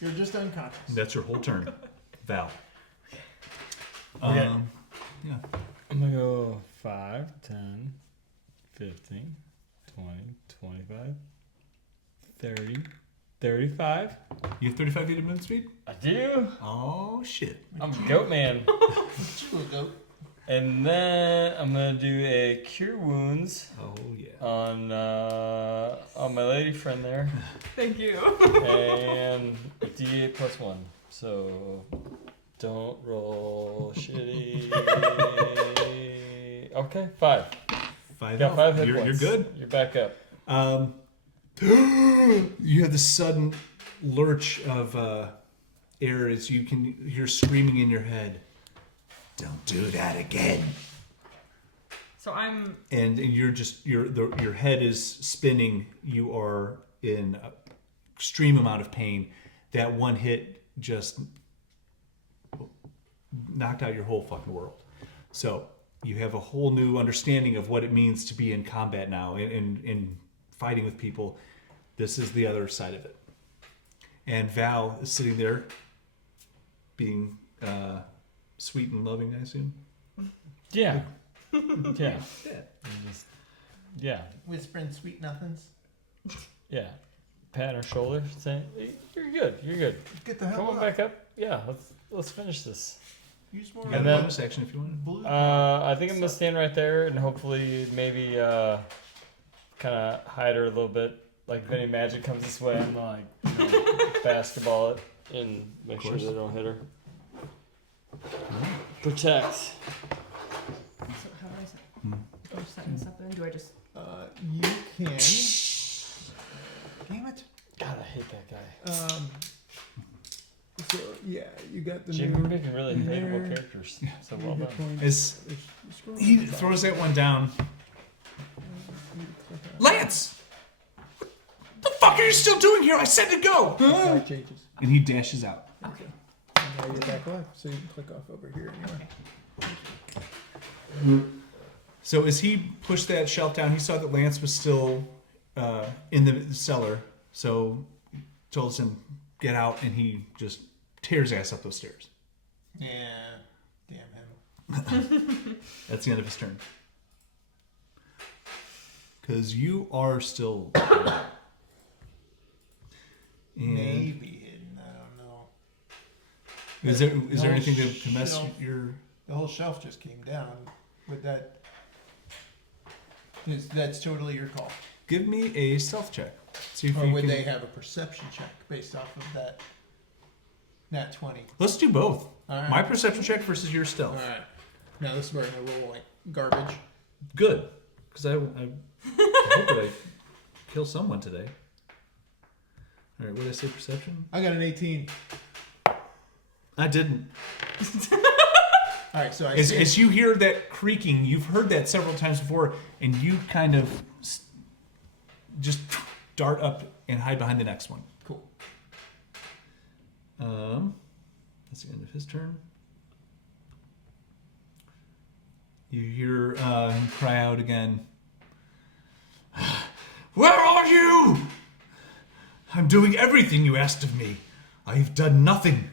You're just unconscious. That's your whole turn. Val. Okay. Yeah. I'm gonna go 5, 10, 15, 20, 25, 30, 35. You have 35 feet of movement speed? I do. Oh, shit. I'm a goat man. You a goat. And then I'm gonna do a cure wounds Oh, yeah. on my lady friend there, Thank you. and a D8 plus 1. So don't roll shitty. Okay, 5. 5 Got 5 hit you're points. good. You're back up. You have this sudden lurch of air as you can hear screaming in your head. Don't do that again. So I'm. And you're just your head is spinning. You are in an extreme amount of pain. That one hit just knocked out your whole fucking world. So you have a whole new understanding of what it means to be in combat now and fighting with people. This is the other side of it. And Val is sitting there being sweet and loving, I assume. Yeah. Yeah. Yeah. Just- yeah. Whispering sweet nothings. Yeah. Pat on her shoulder saying, "Hey, you're good. You're good. Get the hell Come on up. back up. Yeah, let's finish this." Use more You got And a then- bonus action if you want. blue. I think I'm gonna stand right there and hopefully maybe kind of hide her a little bit. Like if any magic comes this way, I'm gonna like basketball it and make sure course. they don't hit her. Protect. So how do I set? Oh, setting this up then? Do I just? You can. Damn it. God, I hate that guy. So yeah, you got the Jim, new. you're making really there. hateable characters. So well new done. points. As Scroll he down. throws that one down, Click on it. Lance! What the fuck are you still doing here? I said to go! That changes. And he dashes out. Okay. And now you're back live, so you can click off over here anyway. So as he pushed that shelf down, he saw that Lance was still in the cellar. So he told him, get out, and he just tears ass up those stairs. Yeah. Damn him. That's the end of his turn. Because you are still... And Maybe hidden. I don't know. is there No anything that can mess shelf. your... The whole shelf just came down with that. That's totally your call. Give me a stealth check. See if Or you would can... they have a perception check based off of that nat 20? Let's do both. All right. My perception check versus your stealth. All right. Now this is where I roll like garbage. Good. Because I hope that I kill someone today. All right, what did I say, perception? I got an 18. I didn't. All right, so I As you hear that creaking, you've heard that several times before, and you kind of just dart up and hide behind the next one. Cool. That's the end of his turn. You hear him cry out again. Where are you? I'm doing everything you asked of me. I've done nothing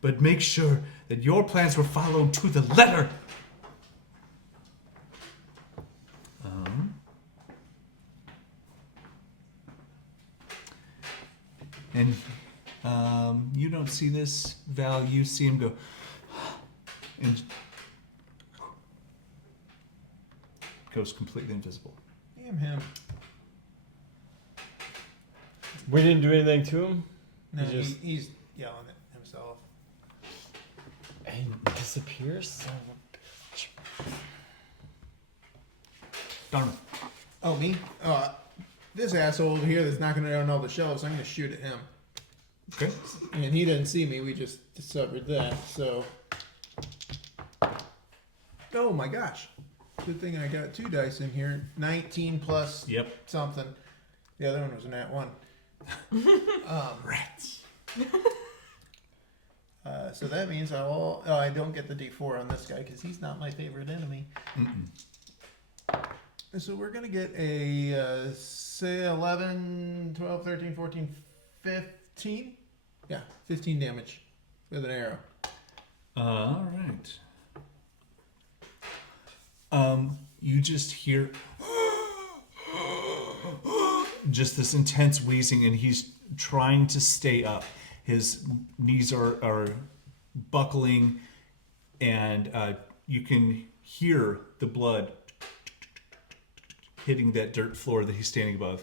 but make sure that your plans were followed to the letter. And you don't see this, Val. You see him go, and goes completely invisible. Damn him. We didn't do anything to him. No, He he's yelling at himself. And he disappears. Son of a bitch. Darmythe. Oh, me? This asshole over here that's knocking around all the shelves, I'm gonna shoot at him. Okay. And he didn't see me, we just discovered that, so. Oh my gosh. Good thing I got 2 dice in here. 19 plus Yep. something. The other one was a nat 1. Rats. So that means I don't get the D4 on this guy because he's not my favorite enemy. Mm-mm. So we're going to get a, say, 11, 12, 13, 14, 15? Yeah, 15 damage with an arrow. All right. You just hear just this intense wheezing, and he's trying to stay up. His knees are buckling, and you can hear the blood hitting that dirt floor that he's standing above.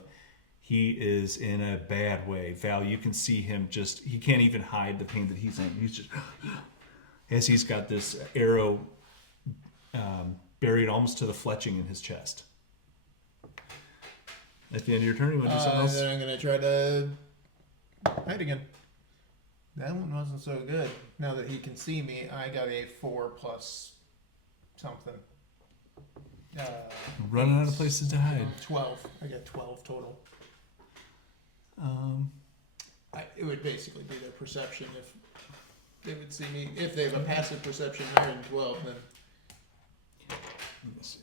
He is in a bad way. Val, you can see him he can't even hide the pain that he's in. He's just, as he's got this arrow buried almost to the fletching in his chest. At the end of your turn, you want to do something else? Then I'm going to try to hide again. That one wasn't so good. Now that he can see me, I got a 4 plus something. Running out of places to hide. 12. I got 12 total. Um, It would basically be their perception if they would see me. If they have a passive perception higher than 12, then let me see.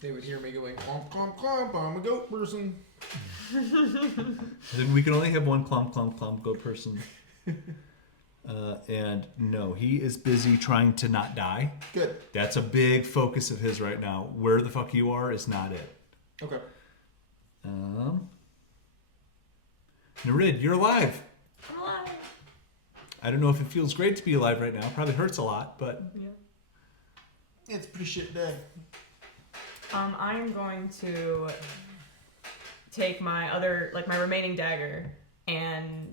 they would hear me going, clomp, clomp, clomp, I'm a goat person. Then we can only have one clomp, clomp, clomp goat person. And no, he is busy trying to not die. Good. That's a big focus of his right now. Where the fuck you are is not it. Okay. Nereid, you're alive. I'm alive. I don't know if it feels great to be alive right now. Probably hurts a lot, but Yeah. It's a pretty shit day. I'm going to take my my remaining dagger and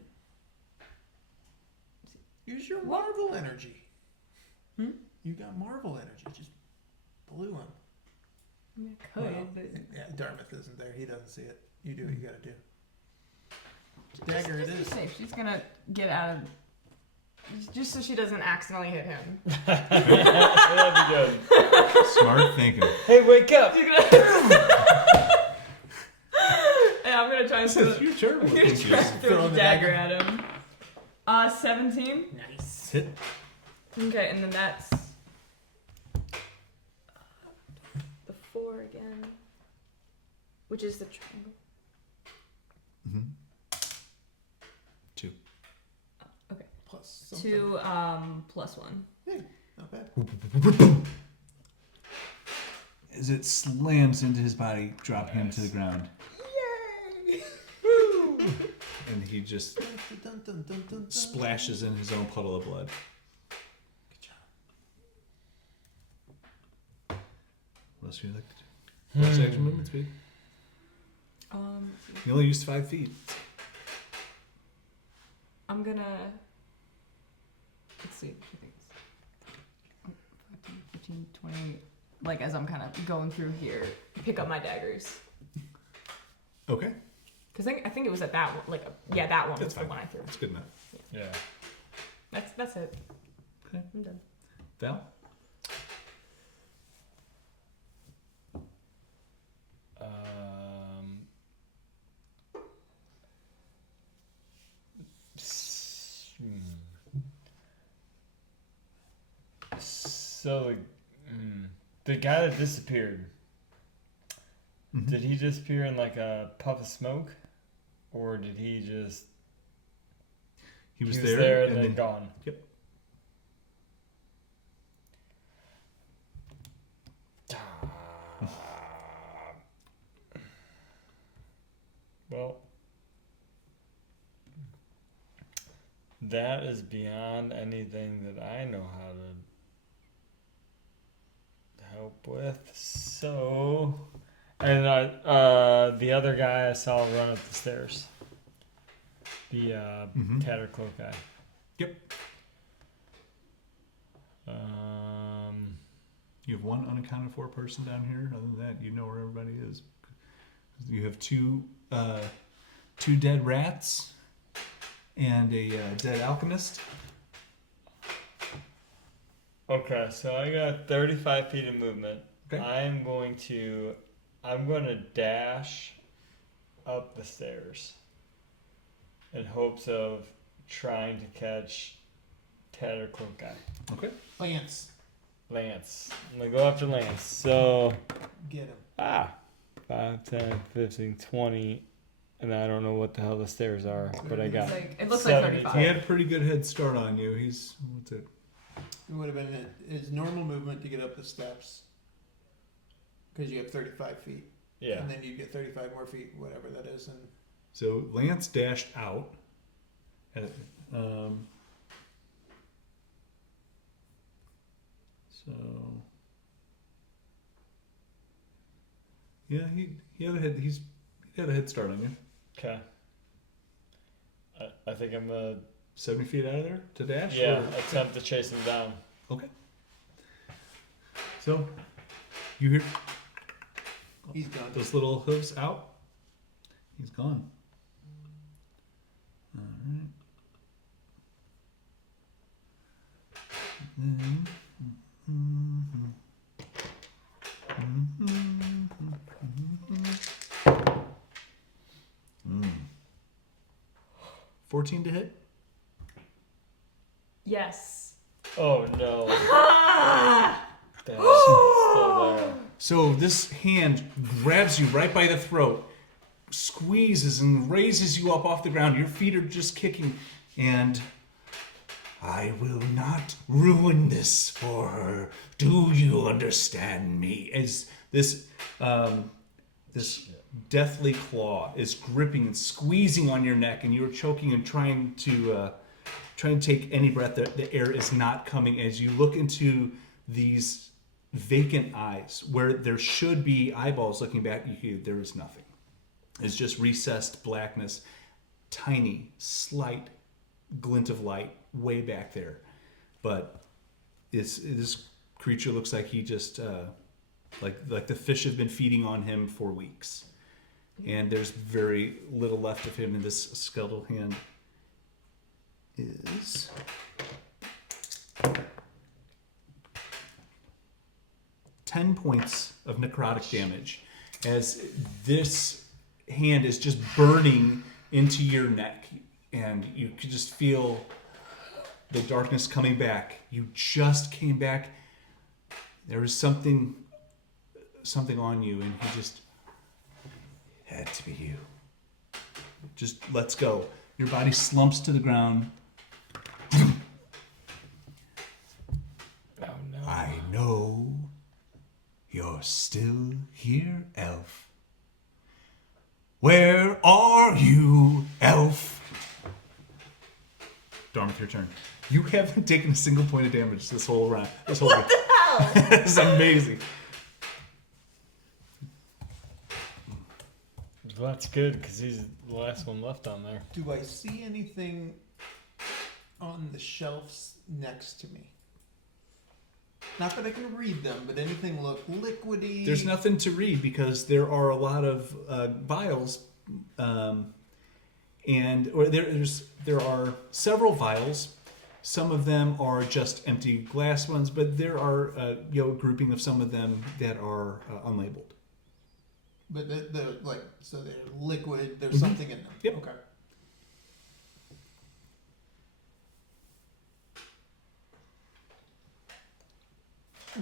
Use your Marvel energy. Hmm? You got Marvel energy. Just blue one. could. Yeah, Darmythe isn't there. He doesn't see it. You do what you gotta do. Dagger it Just is. be safe. She's gonna get out of, just so she doesn't accidentally hit him. That'd be good. smart thinking. Hey, wake up! She's gonna. Yeah, I'm gonna try and throw, Your turn. I'm gonna try and throw Throwing the the dagger dagger. at him. 17. Nice. Hit. Okay, and then that's the 4 again, which is the triangle. Mm-hmm. 2. Plus something. 2 plus 1. Hey, not bad. As it slams into his body, dropping him to the ground. Yay! And he just Dun, dun, dun, dun, dun. splashes in his own puddle of blood. Good job. What else would you like to do? What's the action movement speed? You only used 5 feet. I'm gonna. Let's see. I think it's 14, 15, 20. Like as I'm kind of going through here, pick up my daggers. Okay. Cause I think it was at that one. That one That's was the fine. one I threw. That's good enough. Yeah. That's it. Okay. I'm done. Val? So, the guy that disappeared, Mhm. did he disappear in like a puff of smoke? Or did he just... He was there there and then gone? Yep. Well, that is beyond anything that I know how to help with. So, and the other guy I saw run up the stairs. The tattered cloak guy. Yep. You have one unaccounted for person down here. Other than that, you know where everybody is. You have two dead rats and a dead alchemist. Okay, so I got 35 feet of movement. Okay. I'm going to dash up the stairs in hopes of trying to catch tattered cloak guy. Okay. Lance, I'm gonna go after Lance. So get him. 5, 10, 15, 20, and I don't know what the hell the stairs are, but I got It looks like 70. 35. He had a pretty good head start on you. He's what's it? It would have been his normal movement to get up the steps. Because you have 35 feet. yeah. And then you get 35 more feet, whatever that is. And So Lance dashed out. So yeah, he had a head start on you. Okay. I think I'm gonna 70 feet out of there to dash. attempt to chase him down. Okay. So you hear he's gone. those little hooves out. He's gone. All right. Mm. 14 to hit. Yes. Oh no. That's still there. So this hand grabs you right by the throat, squeezes and raises you up off the ground. Your feet are just kicking, and I will not ruin this for her. Do you understand me? as this deathly claw is gripping and squeezing on your neck, and you're choking and trying to take any breath. The air is not coming as you look into these vacant eyes where there should be eyeballs looking back at you. There is nothing. It's just recessed blackness, tiny, slight glint of light way back there. But this creature looks like he just like the fish have been feeding on him for weeks, and there's very little left of him. And this skeletal hand is 10 points of necrotic damage as this hand is just burning into your neck, and you can just feel the darkness coming back. You just came back. There was something on you, and he just Had to be you. just lets go. Your body slumps to the ground. Oh no. I know you're still here, elf. Where are you, elf? Darmythe, your turn. You haven't taken a single point of damage this whole round. This whole game. This is amazing. Well, that's good because he's the last one left on there. Do I see anything on the shelves next to me? Not that I can read them, but anything look liquidy? There's nothing to read because there are a lot of vials, there are several vials. Some of them are just empty glass ones, but there are a grouping of some of them that are unlabeled. But so they're liquid. There's something in them. Yep. Okay.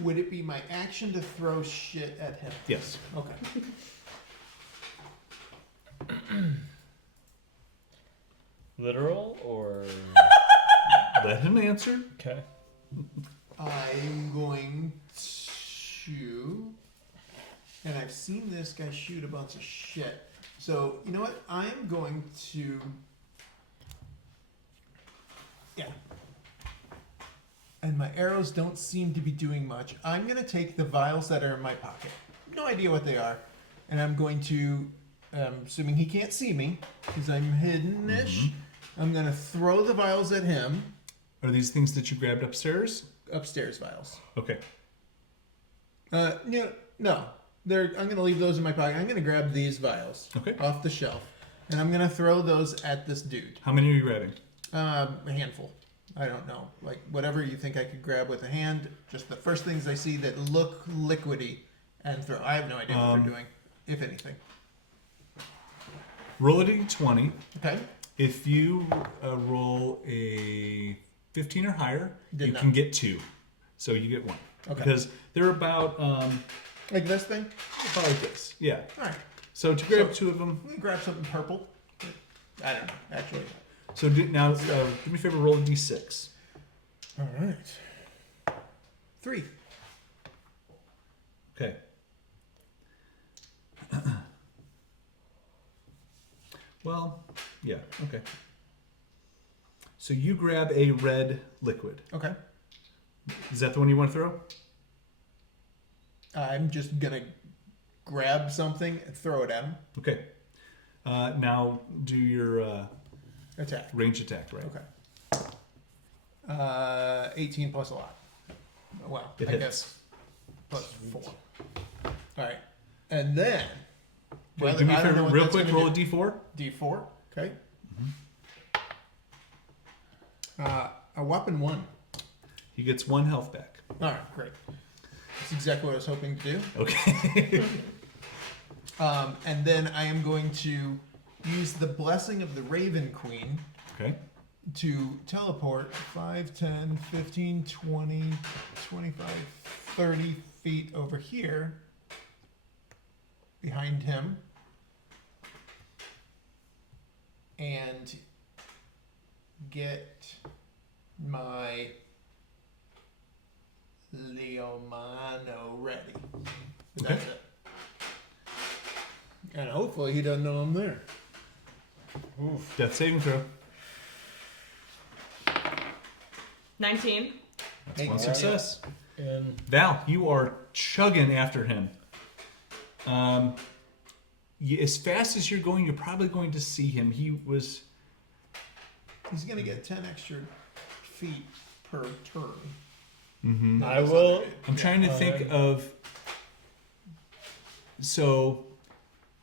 Would it be my action to throw shit at him? Yes. Okay. Literal or Let him answer. okay? I'm going to, and I've seen this guy shoot a bunch of shit. So you know what? I'm going to Yeah. And my arrows don't seem to be doing much. I'm going to take the vials that are in my pocket. No idea what they are. And I'm going to, assuming he can't see me, because I'm hidden-ish, I'm going to throw the vials at him. Are these things that you grabbed upstairs? Upstairs vials. Okay. No. I'm going to leave those in my pocket. I'm going to grab these vials off the shelf. And I'm going to throw those at this dude. How many are you grabbing? A handful. I don't know. Like, whatever you think I could grab with a hand. Just the first things I see that look liquidy and throw. I have no idea what they're doing, if anything. Roll a d20. Okay. If you roll a 15 or higher, Did you not. can get 2. So you get 1. Okay. Because they're about Like this thing? like this. Yeah. All right. So to grab So- 2 of them. Let me grab something purple. I don't know, actually. So now, do me a favor, roll a d6. All right. 3. Okay. Well, yeah, okay. So you grab a red liquid. Okay. Is that the one you want to throw? I'm just going to grab something and throw it at him. Okay. Now do your Attack. range attack, right? Okay. 18 plus a lot. Well, It I hits. guess plus 4. All right. And then... Okay, do me a I don't know favor, what real that's quick, gonna roll a do. d4. D4. Okay. A weapon 1. He gets 1 health back. All right, great. That's exactly what I was hoping to do. Okay. And then I am going to use the blessing of the Raven Queen Okay. to teleport 5, 10, 15, 20, 25, 30 feet over here behind him. And get my Leomano ready. But that's it. And hopefully he doesn't know I'm there. Oof. Death saving throw. 19. That's Hey, one yeah. success. And Val, you are chugging after him. As fast as you're going, you're probably going to see him. He's He's gonna get 10 extra feet per turn. Mm-hmm. I will. I'm trying to think of. So,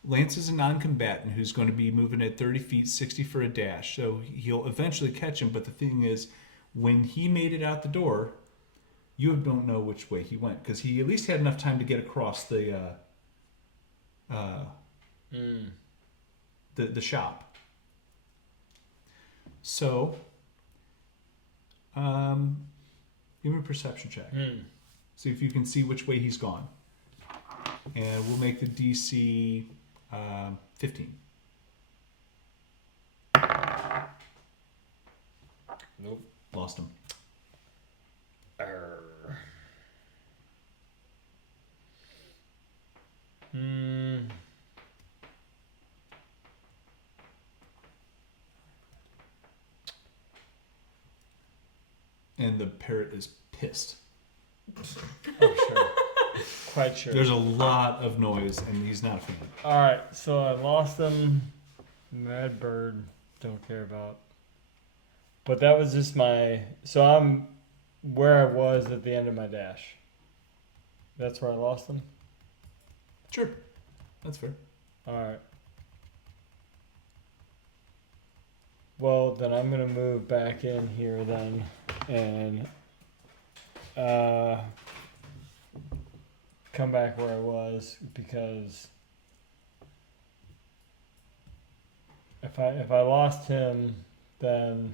Lance is a non-combatant who's going to be moving at 30 feet, 60 for a dash. So he'll eventually catch him. But the thing is, when he made it out the door, you don't know which way he went because he at least had enough time to get across the shop. So, give me a perception check. See if you can see which way he's gone. And we'll make the DC 15. Nope. Lost him. And the parrot is pissed. Oh, sure. Quite sure. There's a lot of noise, and he's not a fan. All right, so I lost them. Mad bird, don't care about. But that was just my. So I'm where I was at the end of my dash. That's where I lost them. Sure, that's fair. All right. Well, then I'm gonna move back in here then, and come back where I was because if I lost him, then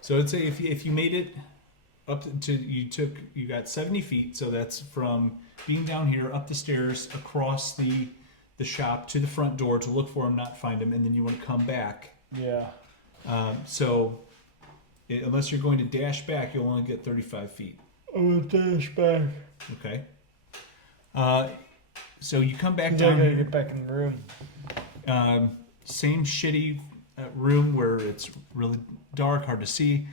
So I'd say if you made it up to you got 70 feet, so that's from being down here up the stairs across the shop to the front door to look for him, not find him, and then you want to come back. yeah. Unless you're going to dash back, you'll only get 35 feet. I'm gonna dash back. Okay. So you come back I down gotta here. get back in the room. Same shitty room where it's really dark, hard to see.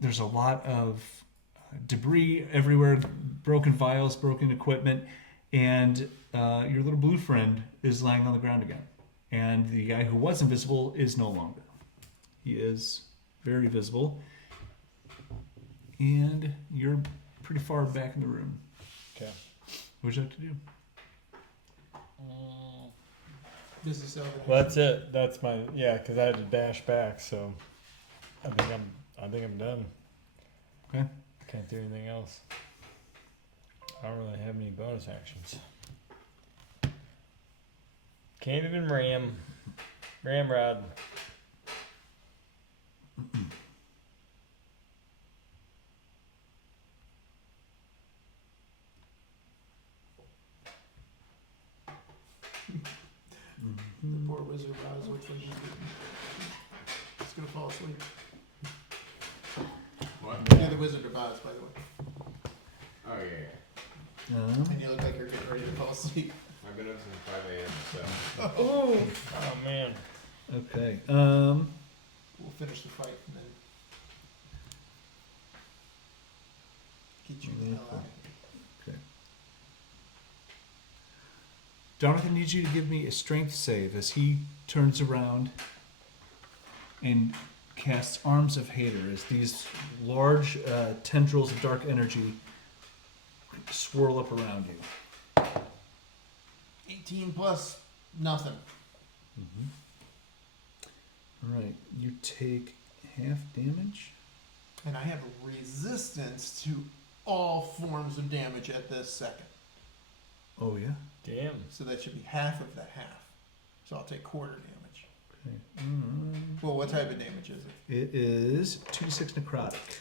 There's a lot of debris everywhere, broken vials, broken equipment, and your little blue friend is lying on the ground again. And the guy who was invisible is no longer. He is very visible. And you're pretty far back in the room. Okay. What would you like to do? Business over. Well, that's it. That's my because I had to dash back, so I think I'm done. Okay. Can't do anything else. I don't really have any bonus actions. Can't even ramrod. The poor wizard Roz looks like he's gonna fall asleep. What? You're the Wizard of Oz, by the way. Oh yeah. And you look like you're getting ready to fall asleep. I've been up since 5 a.m. So. Oh man. Okay. We'll finish the fight and then get you the hell out. Okay. Darmythe needs you to give me a strength save as he turns around and casts Arms of Hater as these large tendrils of dark energy swirl up around you. 18 plus nothing. All right, you take half damage. And I have resistance to all forms of damage at this second. Oh yeah. Damn. So that should be half of that half. So I'll take quarter damage. Okay. Well, what type of damage is it? It is 2d6 necrotic.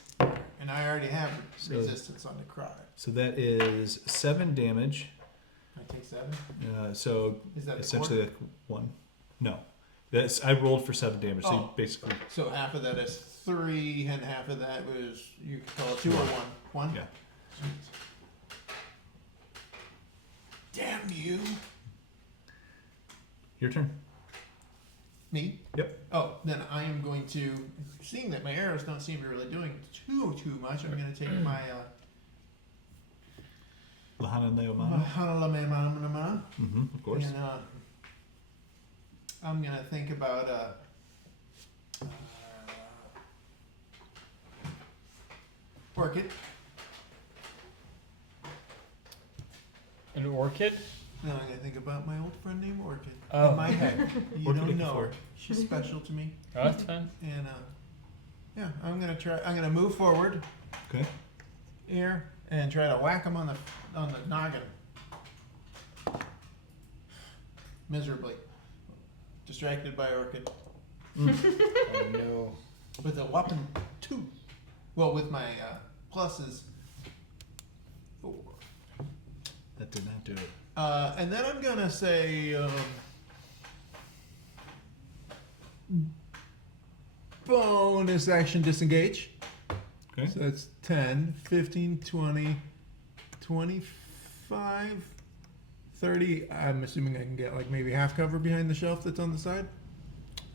And I already have So- resistance on necrotic. So that is 7 damage. I take 7? So Is that essentially the quarter? like 1. No. That's I rolled for 7 damage. So you Oh. basically So half of that is 3, and half of that was, you could call it 2 or 1? 1? Yeah. Sweet. Damn you. your turn. Me? Yep. Oh, then I am going to, seeing that my arrows don't seem to be really doing too much, I'm going to take my Lahana and Leomana. Hanalamanamana, Of course. and I'm going to think about orchid. An orchid? Then I'm going to think about my old friend named Orchid. Oh, In my head. You Orchid don't know before. her. She's special to me. Oh, that's fine. And yeah, I'm gonna move forward Okay. here and try to whack him on the noggin. Miserably. Distracted by Orchid. Oh no. With a whopping 2. Well, with my pluses 4. That did not do it. And then I'm gonna say bonus action disengage. Okay. So that's 10, 15, 20, 25, 30. I'm assuming I can get like maybe half cover behind the shelf that's on the side.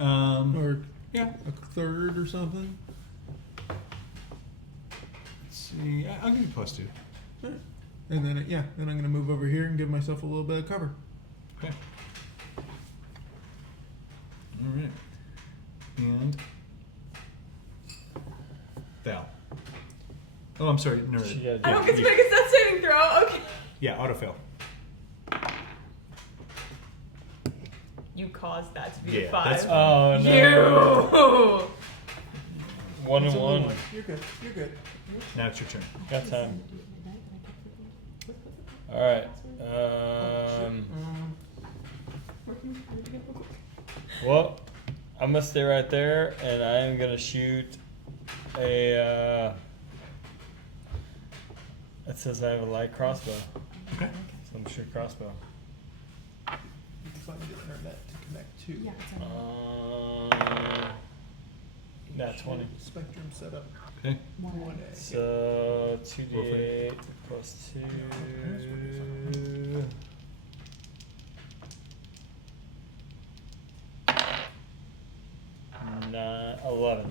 Or Yeah. a third or something. Let's see. I'll give you +2. And then, then I'm going to move over here and give myself a little bit of cover. Okay. All right. And Val. Oh, I'm sorry, She Nereid. got I don't get to make a set saving throw. Okay. Yeah, autofail. You caused that to be Yeah, a 5. that's Oh no. You. 1 It's and a little 1. one. You're good. You're good. Now it's your turn. Got time. All right. Well, I'm gonna stay right there, and I am gonna shoot a. It says I have a light crossbow. Okay. So I'm gonna shoot a crossbow. It's fun getting her net to connect to. Yeah, it's on. Nat 20. Spectrum setup. Okay. 1A. So 2d8 plus 2. Nine, 11.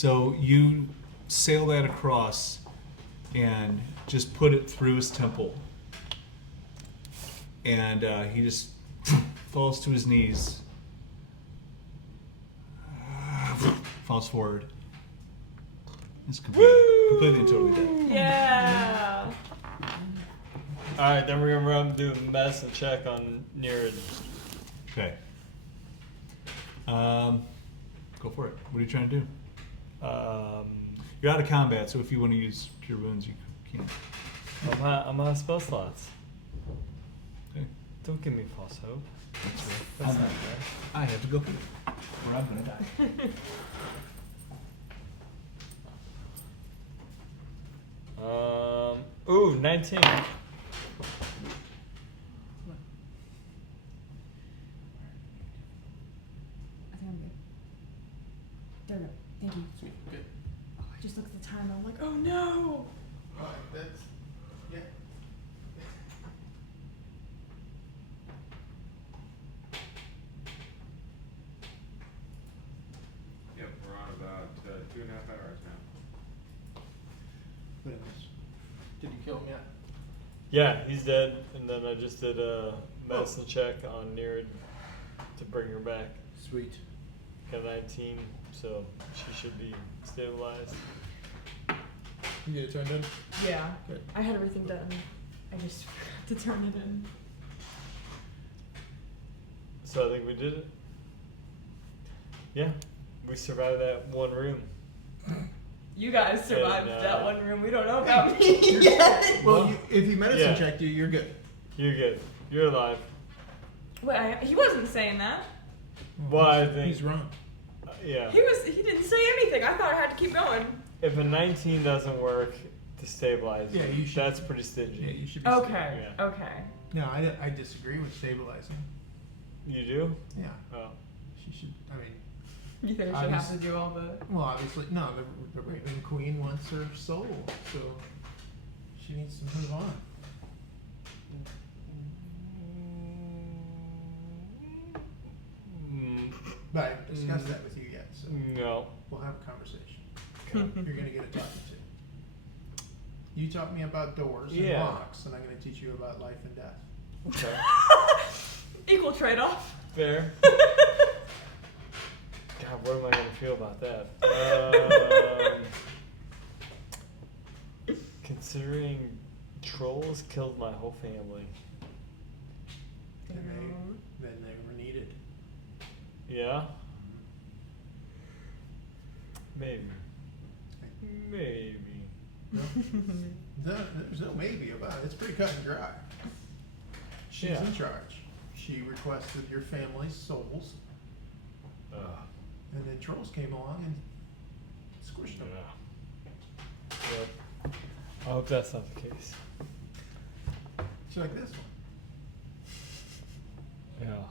So you sail that across and just put it through his temple. And he just falls to his knees. Falls forward. It's completely and totally dead. Yeah. Alright, then we're gonna run and do a medicine check on Nereid. Okay. Go for it. What are you trying to do? You're out of combat, so if you want to use Cure Wounds, you can. I'm on spell slots. Okay. Don't give me false hope. That's right. That's not fair. I have to go pee, or I'm gonna die. Ooh, 19. I think I'm good. There we go. Thank you. Sweet. Good. Oh, I just looked at the time and I'm like, oh no! Alright, that's yeah. Yep, we're on about 2.5 hours now. What is this? Did you kill him yet? Yeah, he's dead. And then I just did a medicine check on Nereid to bring her back. Sweet. Got 19, so she should be stabilized. You get it turned in? Yeah. Good. I had everything done. I just forgot to turn it in. So I think we did it. Yeah, we survived that one room. You guys survived And, that one room. We don't know about me You're- yet. Well, if he medicine Yeah. checked you, you're good. You're good. You're alive. Wait, he wasn't saying that. Well, I think. He's wrong. Yeah. He didn't say anything. I thought I had to keep going. If a 19 doesn't work to stabilize, Yeah, you should- that's pretty stingy. Yeah, you should be. Okay. Yeah. Okay. No, I disagree with stabilizing. You do? Yeah, Oh. she should. I mean, You think I should have to do all the? well, obviously, no. The Raven Queen wants her soul, so she needs to move on. Mm, But I haven't discussed that with you yet, so no. we'll have a conversation. You're gonna get a talking to. You taught me about doors and Yeah. locks, and I'm gonna teach you about life and death. Okay. Equal trade-off. Fair. God, what am I gonna feel about that? Considering trolls killed my whole family. And then they were needed. Yeah. Maybe. Maybe. No, there's no maybe about it. It's pretty cut and dry. She's Yeah. in charge. She requested your family's souls, Ugh. and then trolls came along and squished them. Yep. I hope that's not the case. She's like this one. Yeah.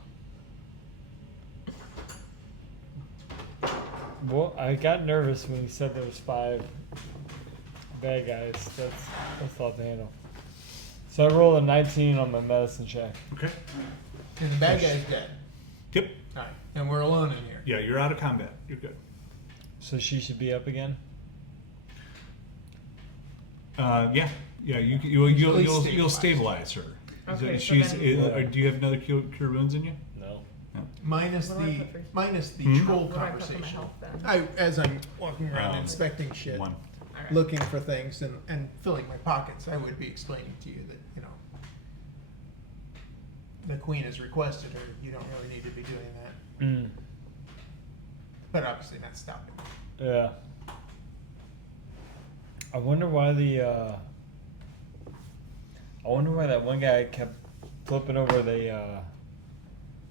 Well, I got nervous when you said there was 5 bad guys. That's a lot to handle. So I rolled a 19 on my medicine check. Okay. And the bad guy's dead. Yep. Alright. And we're alone in here. Yeah, you're out of combat. You're good. So she should be up again. Yeah. You'll stabilize her. Okay, so She's. then- Do you have another cure wounds in you? No. No. Minus What do I the put for- minus the Hmm? troll What do I put for my conversation. health then? As I'm walking around Um, inspecting shit, 1. Alright. looking for things and filling my pockets, I would be explaining to you that, the queen has requested her. You don't really need to be doing that. Mm. But obviously not stopping. Yeah. I wonder why that one guy kept flipping over the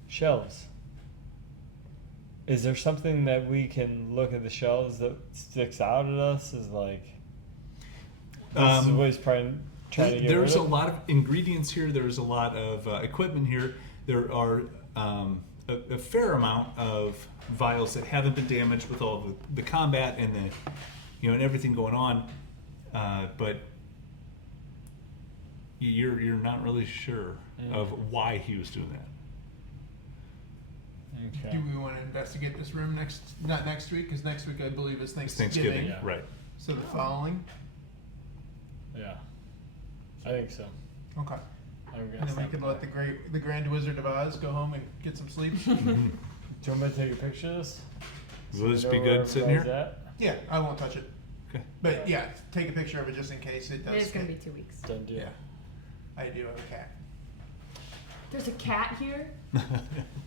shelves. Is there something that we can look at the shelves that sticks out at us as like this is what he's probably trying to get There's rid a of? lot of ingredients here. There's a lot of equipment here. There are a fair amount of vials that haven't been damaged with all the combat and and everything going on. But you're not really sure of why he was doing that. Okay. Do we want to investigate this room not next week? Because next week I believe is It's Thanksgiving. Thanksgiving, Yeah. right? So the following. Yeah. I think so. Okay. I'm gonna And then we stop can by. let the Grand Wizard of Oz go home and get some sleep. Do you want me to take a picture of this? Will this Know be where good sitting everybody's here? at? Yeah, I won't touch it. Okay. But yeah, take a picture of it just in case it does. It is gonna be fit. 2 weeks. Done deal. Yeah. I do have a cat. There's a cat here.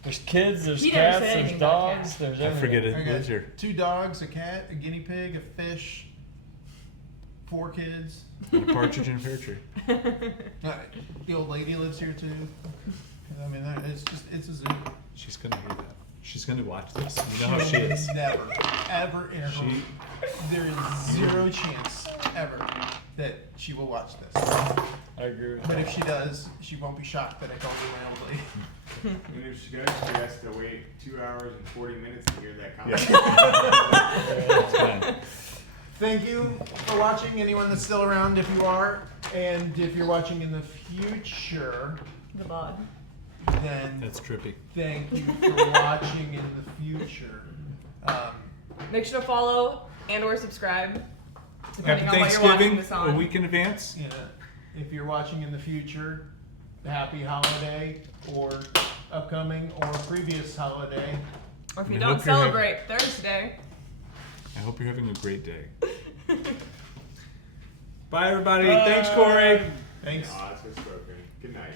There's kids, there's He never cats, said there's anything about dogs, cats. there's I everything. forget it I got lives here. 2 dogs, a cat, a guinea pig, a fish, 4 kids. And a partridge in a pear tree. The old lady lives here too. I mean, it's a zoo. She's gonna hear that. She's gonna watch this. You know how she is. Never, ever in her She- life. There is 0 chance ever that she will watch this. I agree with But that. if she does, she won't be shocked that I called her my old lady. And if she does, she has to wait 2 hours and 40 minutes to hear that comment. It's fine. Thank you for watching, anyone that's still around if you are. And if you're watching in the future, The bod. then That's trippy. thank you for watching in the future. Make sure to follow and/or subscribe, Happy depending on what you're watching Thanksgiving, this a on. week in advance. Yeah, if you're watching in the future, happy holiday or upcoming or previous holiday. Or if We you hope don't you're celebrate Thursday. I hope you're having a great day. Bye, everybody. Thanks, Corey. Thanks. Odds are spoken. Good night.